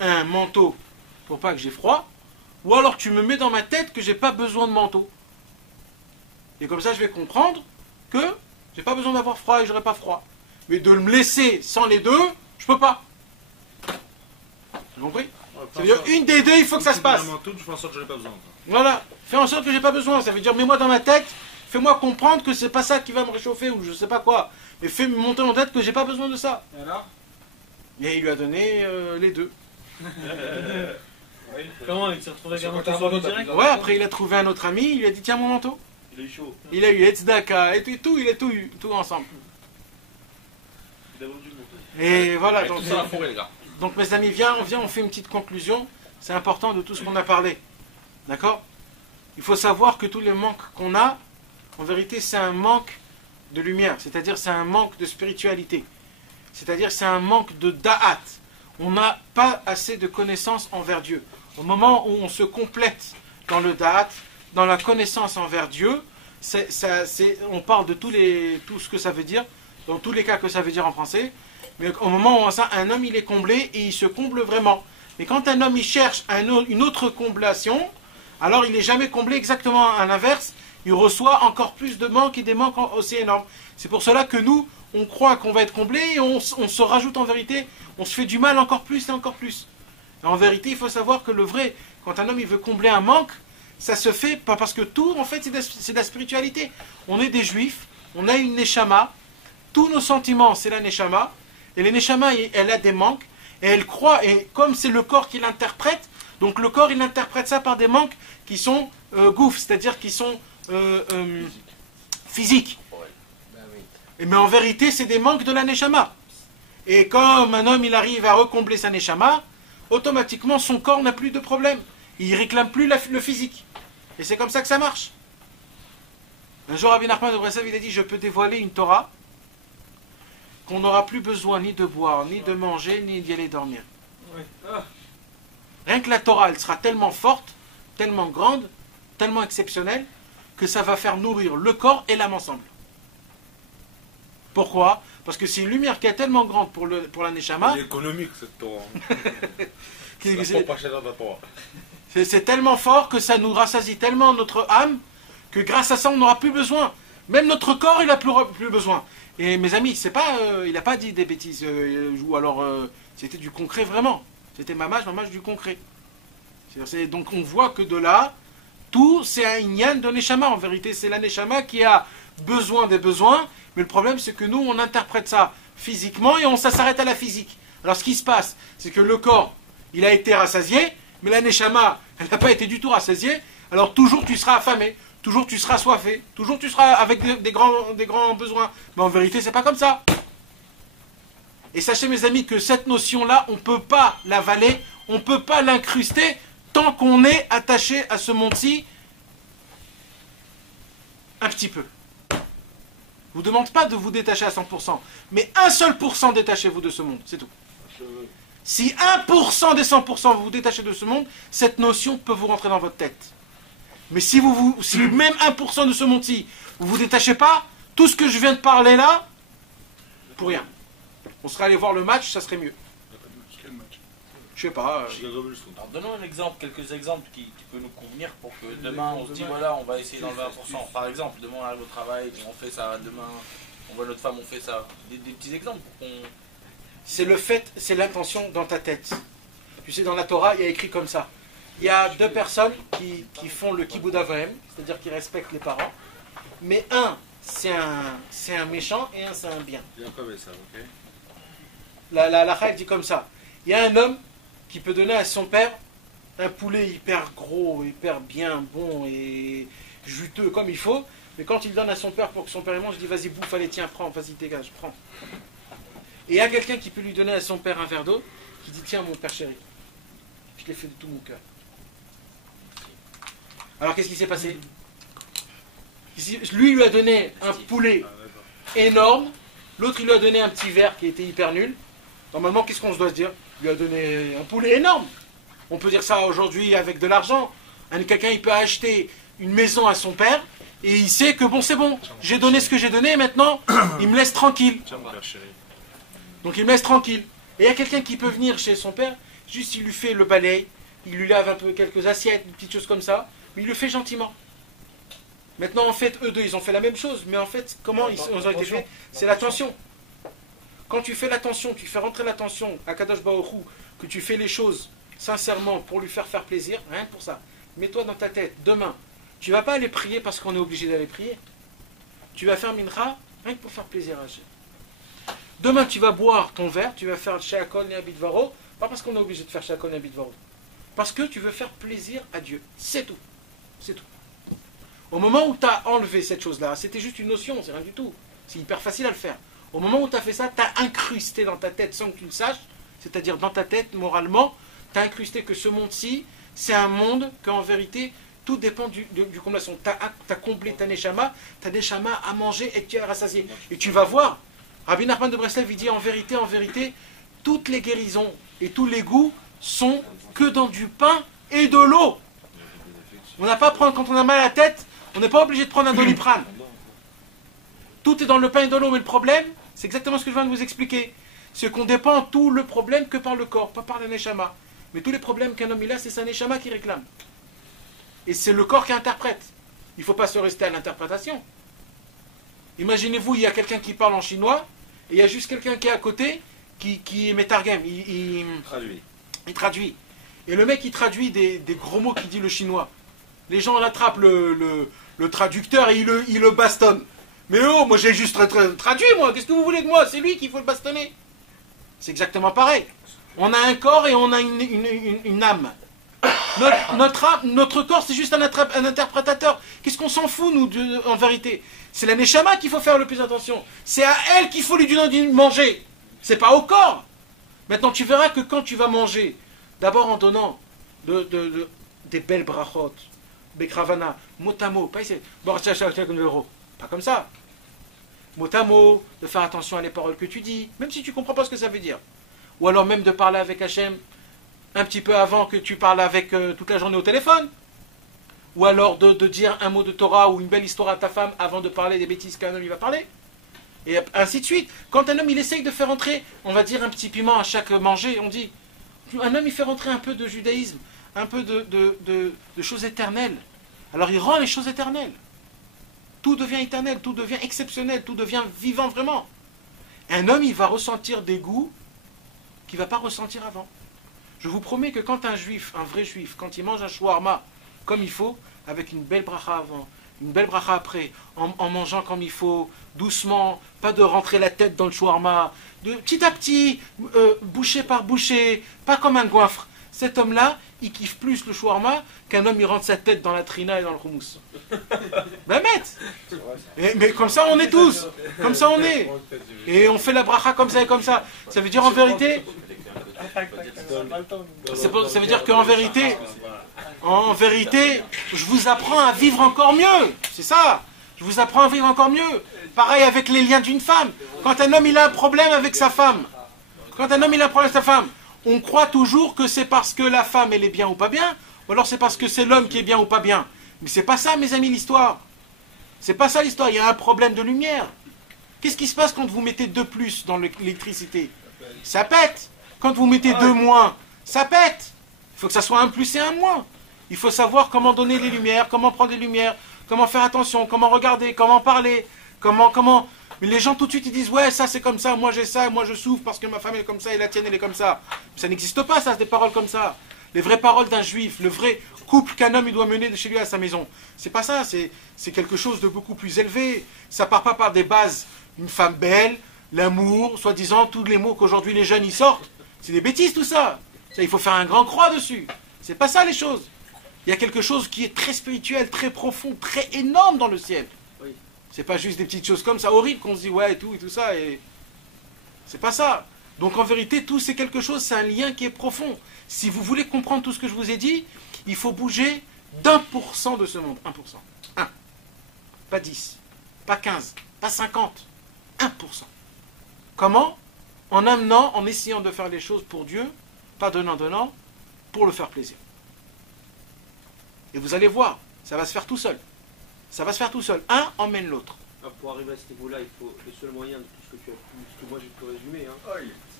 un manteau pour pas que j'ai froid, ou alors tu me mets dans ma tête que j'ai pas besoin de manteau. Et comme ça, je vais comprendre que j'ai pas besoin d'avoir froid et j'aurai pas froid. Mais de me laisser sans les deux, je peux pas. Vous compris? C'est-à-dire, une des deux, il faut que ça se passe. Tu fais en sorte que j'en ai pas besoin. Voilà, fais en sorte que j'ai pas besoin. Ça veut dire, mets-moi dans ma tête, fais-moi comprendre que c'est pas ça qui va me réchauffer ou je sais pas quoi. Mais fais-moi monter en tête que j'ai pas besoin de ça. Et alors? Et il lui a donné les deux. Comment il s'est retrouvé avec un manteau direct? Ouais, après il a trouvé un autre ami, il lui a dit tiens mon manteau. Il est chaud. Il a eu Etzdaka et tout, il a tout eu, tout ensemble. Il a vendu le manteau. Et voilà, donc, Tout ça à la forêt, les gars. donc mes amis, on fait une petite conclusion. C'est important de tout ce qu'on a parlé. D'accord? Il faut savoir que tous les manques qu'on a, en vérité, c'est un manque de lumière. C'est-à-dire, c'est un manque de spiritualité. C'est-à-dire, c'est un manque de da'at. On n'a pas assez de connaissances envers Dieu. Au moment où on se complète dans le da'at, dans la connaissance envers Dieu, on parle de tout ce que ça veut dire, dans tous les cas que ça veut dire en français, mais au moment où un homme il est comblé et il se comble vraiment. Et quand un homme il cherche une autre comblation, alors il n'est jamais comblé, exactement à l'inverse. Il reçoit encore plus de manques et des manques aussi énormes. C'est pour cela que nous, on croit qu'on va être comblé et on se rajoute en vérité, on se fait du mal encore plus et encore plus. Et en vérité, il faut savoir que le vrai, quand un homme il veut combler un manque, ça se fait pas parce que tout, en fait, c'est de la spiritualité. On est des juifs, on a une neshama, tous nos sentiments, c'est la neshama, et la neshama, elle a des manques, et elle croit, et comme c'est le corps qui l'interprète, donc le corps, il interprète ça par des manques qui sont gouffres, c'est-à-dire qui sont physiques. Mais en vérité, c'est des manques de la neshama. Et comme un homme, il arrive à recombler sa neshama, automatiquement, son corps n'a plus de problème. Il ne réclame plus le physique. Et c'est comme ça que ça marche. Un jour, Rabbi Nachman de Breslev, il a dit, je peux dévoiler une Torah qu'on n'aura plus besoin ni de boire, ni de manger, ni d'y aller dormir. Rien que la Torah, elle sera tellement forte, tellement grande, tellement exceptionnelle, que ça va faire nourrir le corps et l'âme ensemble. Pourquoi? Parce que c'est une lumière qui est tellement grande pour la Neshama. C'est économique cette Torah. C'est pas cher dans la Torah. C'est tellement fort que ça nous rassasie tellement notre âme que grâce à ça on n'aura plus besoin. Même notre corps il n'a plus besoin. Et mes amis, c'est pas, il n'a pas dit des bêtises ou alors c'était du concret vraiment. C'était mamage du concret. Donc on voit que de là, tout c'est un inyan de Neshama. En vérité c'est la Neshama qui a besoin des besoins. Mais le problème c'est que nous on interprète ça physiquement et ça s'arrête à la physique. Alors ce qui se passe, c'est que le corps il a été rassasié. Mais la Neshama, elle n'a pas été du tout rassasiée, alors toujours tu seras affamé, toujours tu seras soifé, toujours tu seras avec des grands besoins. Mais en vérité, c'est pas comme ça. Et sachez mes amis que cette notion-là, on ne peut pas l'avaler, on ne peut pas l'incruster tant qu'on est attaché à ce monde-ci un petit peu. Je ne vous demande pas de vous détacher à 100%, mais un seul % détachez-vous de ce monde, c'est tout. Si 1% des 100% vous vous détachez de ce monde, cette notion peut vous rentrer dans votre tête. Mais si même 1% de ce monde-ci, vous ne vous détachez pas, tout ce que je viens de parler là, pour rien. On serait allé voir le match, ça serait mieux. Je sais pas. Alors donnons un exemple, quelques exemples qui peuvent nous convenir pour que demain on se dit voilà, on va essayer d'enlever 1%. Par exemple, demain on arrive au travail, on fait ça, demain on voit notre femme, on fait ça. Des petits exemples pour qu'on... C'est le fait, c'est l'intention dans ta tête. Tu sais, dans la Torah, il y a écrit comme ça. Il y a deux personnes qui font le kibbud avraim, c'est-à-dire qui respectent les parents. Mais un, c'est un méchant et un, c'est un bien. La Chayk dit comme ça. Il y a un homme qui peut donner à son père un poulet hyper gros, hyper bien bon et juteux comme il faut. Mais quand il donne à son père pour que son père mange, il dit vas-y bouffe, allez tiens, prends, vas-y dégage, prends. Et il y a quelqu'un qui peut lui donner à son père un verre d'eau, qui dit tiens mon père chéri, je l'ai fait de tout mon cœur. Alors qu'est-ce qui s'est passé? Lui a donné un poulet énorme, l'autre il lui a donné un petit verre qui était hyper nul. Normalement qu'est-ce qu'on se doit se dire? Il lui a donné un poulet énorme. On peut dire ça aujourd'hui avec de l'argent. Quelqu'un il peut acheter une maison à son père et il sait que bon c'est bon, j'ai donné ce que j'ai donné et maintenant il me laisse tranquille. Donc il me laisse tranquille. Et il y a quelqu'un qui peut venir chez son père, juste il lui fait le balai, il lui lave un peu quelques assiettes, des petites choses comme ça, mais il le fait gentiment. Maintenant en fait, eux deux ils ont fait la même chose, mais en fait comment ils ont été faits? C'est l'attention. Quand tu fais l'attention, tu fais rentrer l'attention à Kadosh Baruch Hu, que tu fais les choses sincèrement pour lui faire plaisir, rien que pour ça. Mets-toi dans ta tête, demain, tu ne vas pas aller prier parce qu'on est obligé d'aller prier. Tu vas faire mincha, rien que pour faire plaisir à Hachem. Demain, tu vas boire ton verre, tu vas faire Sheakol et Abitvaro, pas parce qu'on est obligé de faire Sheakol et Abitvaro. Parce que tu veux faire plaisir à Dieu. C'est tout. C'est tout. Au moment où tu as enlevé cette chose-là, c'était juste une notion, c'est rien du tout. C'est hyper facile à le faire. Au moment où tu as fait ça, tu as incrusté dans ta tête sans que tu le saches, c'est-à-dire dans ta tête, moralement, tu as incrusté que ce monde-ci, c'est un monde qu'en vérité, tout dépend du comblation. Tu as comblé ta neshama à manger et tu es rassasié. Et tu vas voir, Rabbi Nachman de Breslev, il dit en vérité, toutes les guérisons et tous les goûts sont que dans du pain et de l'eau. On n'a pas à prendre, quand on a mal à la tête, on n'est pas obligé de prendre un Doliprane. Tout est dans le pain et de l'eau, mais le problème, c'est exactement ce que je viens de vous expliquer. C'est qu'on dépend tout le problème que par le corps, pas par la neshama. Mais tous les problèmes qu'un homme il a, c'est sa neshama qui réclame. Et c'est le corps qui interprète. Il ne faut pas se rester à l'interprétation. Imaginez-vous, il y a quelqu'un qui parle en chinois, et il y a juste quelqu'un qui est à côté, qui est métargem, il traduit. Et le mec, il traduit des gros mots qu'il dit le chinois. Les gens l'attrapent le traducteur et il le bastonne. Mais oh, moi j'ai juste traduit, moi, qu'est-ce que vous voulez de moi? C'est lui qu'il faut le bastonner. C'est exactement pareil. On a un corps et on a une âme. Notre corps, c'est juste un interprétateur. Qu'est-ce qu'on s'en fout, nous, en vérité? C'est la neshama qu'il faut faire le plus attention. C'est à elle qu'il faut lui donner de manger. C'est pas au corps. Maintenant, tu verras que quand tu vas manger, d'abord en donnant des belles brachot, bekravana, motamo, pas ici, pas comme ça. Motamo, de faire attention à les paroles que tu dis, même si tu ne comprends pas ce que ça veut dire. Ou alors même de parler avec Hachem un petit peu avant que tu parles avec toute la journée au téléphone. Ou alors de dire un mot de Torah ou une belle histoire à ta femme avant de parler des bêtises qu'un homme il va parler. Et ainsi de suite. Quand un homme il essaye de faire entrer, on va dire un petit piment à chaque manger, on dit, un homme il fait rentrer un peu de judaïsme, un peu de choses éternelles. Alors il rend les choses éternelles. Tout devient éternel, tout devient exceptionnel, tout devient vivant vraiment. Un homme il va ressentir des goûts qu'il ne va pas ressentir avant. Je vous promets que quand un juif, un vrai juif, quand il mange un shawarma comme il faut, avec une belle bracha avant, une belle bracha après, en mangeant comme il faut, doucement, pas de rentrer la tête dans le shawarma, de petit à petit, bouchée par bouchée, pas comme un goinfre. Cet homme-là, il kiffe plus le shawarma qu'un homme il rentre sa tête dans la trina et dans le houmous. Ben mais comme ça on est tous, comme ça on est. Et on fait la bracha comme ça et comme ça. Ça veut dire en vérité, ça veut dire qu'en vérité, je vous apprends à vivre encore mieux. C'est ça. Je vous apprends à vivre encore mieux. Pareil avec les liens d'une femme. Quand un homme il a un problème avec sa femme, on croit toujours que c'est parce que la femme elle est bien ou pas bien, ou alors c'est parce que c'est l'homme qui est bien ou pas bien. Mais c'est pas ça, mes amis, l'histoire. C'est pas ça l'histoire. Il y a un problème de lumière. Qu'est-ce qui se passe quand vous mettez 2 plus dans l'électricité? Ça pète. Quand vous mettez 2 moins, ça pète. Il faut que ça soit un plus et un moins. Il faut savoir comment donner les lumières, comment prendre les lumières, comment faire attention, comment regarder, comment parler, comment... Mais les gens tout de suite ils disent ouais ça c'est comme ça, moi j'ai ça, moi je souffre parce que ma femme elle est comme ça et la tienne elle est comme ça. Ça n'existe pas ça, des paroles comme ça. Les vraies paroles d'un juif, le vrai couple qu'un homme il doit mener de chez lui à sa maison. C'est pas ça, c'est quelque chose de beaucoup plus élevé. Ça part pas par des bases, une femme belle, l'amour, soi-disant tous les mots qu'aujourd'hui les jeunes y sortent. C'est des bêtises tout ça. Ça il faut faire un grand croix dessus. C'est pas ça les choses. Il y a quelque chose qui est très spirituel, très profond, très énorme dans le ciel. C'est pas juste des petites choses comme ça, horribles, qu'on se dit ouais et tout ça, et c'est pas ça. Donc en vérité, tout c'est quelque chose, c'est un lien qui est profond. Si vous voulez comprendre tout ce que je vous ai dit, il faut bouger d'1% de ce monde. 1%. 1. Pas 10, pas 15, pas 50. 1%. Comment? En amenant, en essayant de faire les choses pour Dieu, pas donnant, pour le faire plaisir. Et vous allez voir, ça va se faire tout seul. Ça va se faire tout seul. Un emmène l'autre. Pour arriver à ce niveau-là, il faut le seul moyen de tout ce que tu as pu, parce que moi j'ai pu résumer, hein,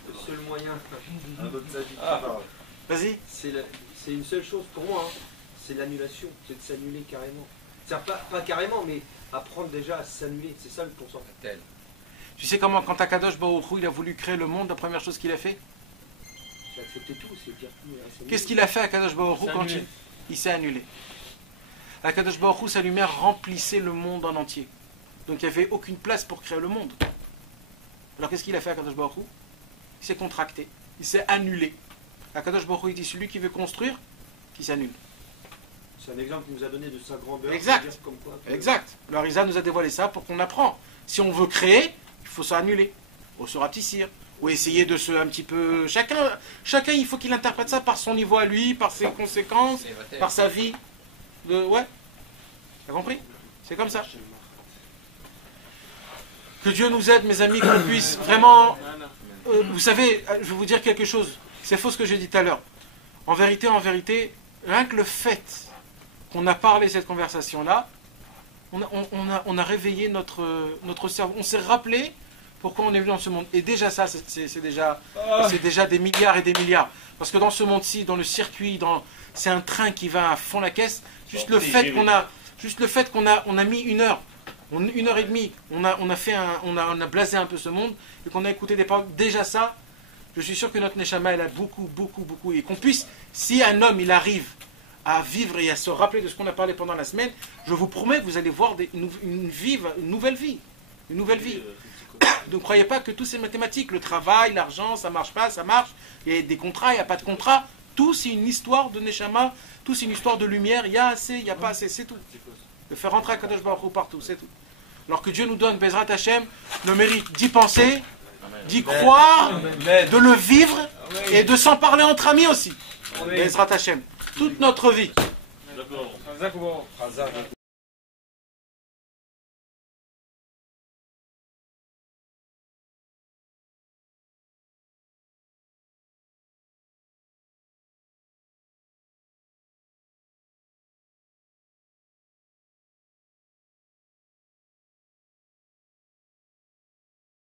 le seul moyen, vas-y. C'est une seule chose pour moi, hein, c'est l'annulation, c'est de s'annuler carrément. Pas carrément, mais apprendre déjà à s'annuler, c'est ça le pourcentage. Tu sais comment, quand Akadosh Baruch Hu, il a voulu créer le monde, la première chose qu'il a fait? C'est accepter tout, c'est dire tout. Qu'est-ce qu'il a fait Akadosh Baruch Hu quand il s'est annulé? Akadosh Baruch Hu, sa lumière remplissait le monde en entier. Donc il n'y avait aucune place pour créer le monde. Alors qu'est-ce qu'il a fait Akadosh Baruch Hu? Il s'est contracté, il s'est annulé. Akadosh Baruch Hu, il dit celui qui veut construire, qui s'annule. C'est un exemple qu'il nous a donné de sa grandeur. Exact. Comme quoi, Exact. Le Harizal nous a dévoilé ça pour qu'on apprend. Si on veut créer, il faut s'annuler, ou se rapetissir, ou essayer de se un petit peu... Chacun il faut qu'il interprète ça par son niveau à lui, par ses conséquences, par sa vie. Ouais. T'as compris? C'est comme ça. Que Dieu nous aide, mes amis, qu'on puisse vraiment... vous savez, je vais vous dire quelque chose. C'est faux ce que j'ai dit tout à l'heure. En vérité, rien que le fait qu'on a parlé cette conversation-là, on a réveillé notre cerveau. On s'est rappelé pourquoi on est venu dans ce monde. Et déjà ça, c'est déjà des milliards et des milliards. Parce que dans ce monde-ci, dans le circuit, c'est un train qui va à fond la caisse. Juste le fait qu'on a mis 1 heure, 1 heure et demie, on a blasé un peu ce monde et qu'on a écouté des paroles. Déjà ça, je suis sûr que notre Neshama, elle a beaucoup, et qu'on puisse, si un homme, il arrive à vivre et à se rappeler de ce qu'on a parlé pendant la semaine, je vous promets que vous allez voir une nouvelle vie. Une nouvelle vie. Ne croyez pas que tout c'est mathématique. Le travail, l'argent, ça marche pas, ça marche. Il y a des contrats, il n'y a pas de contrat. Tout c'est une histoire de Neshama, tout c'est une histoire de lumière. Il y a assez, il n'y a pas assez, c'est tout. De faire rentrer Kadosh Baruch Hu partout, c'est tout. Alors que Dieu nous donne, Bezrat Hashem, le mérite d'y penser, d'y croire, de le vivre et de s'en parler entre amis aussi. Bezrat Hashem. Toute notre vie. D'accord.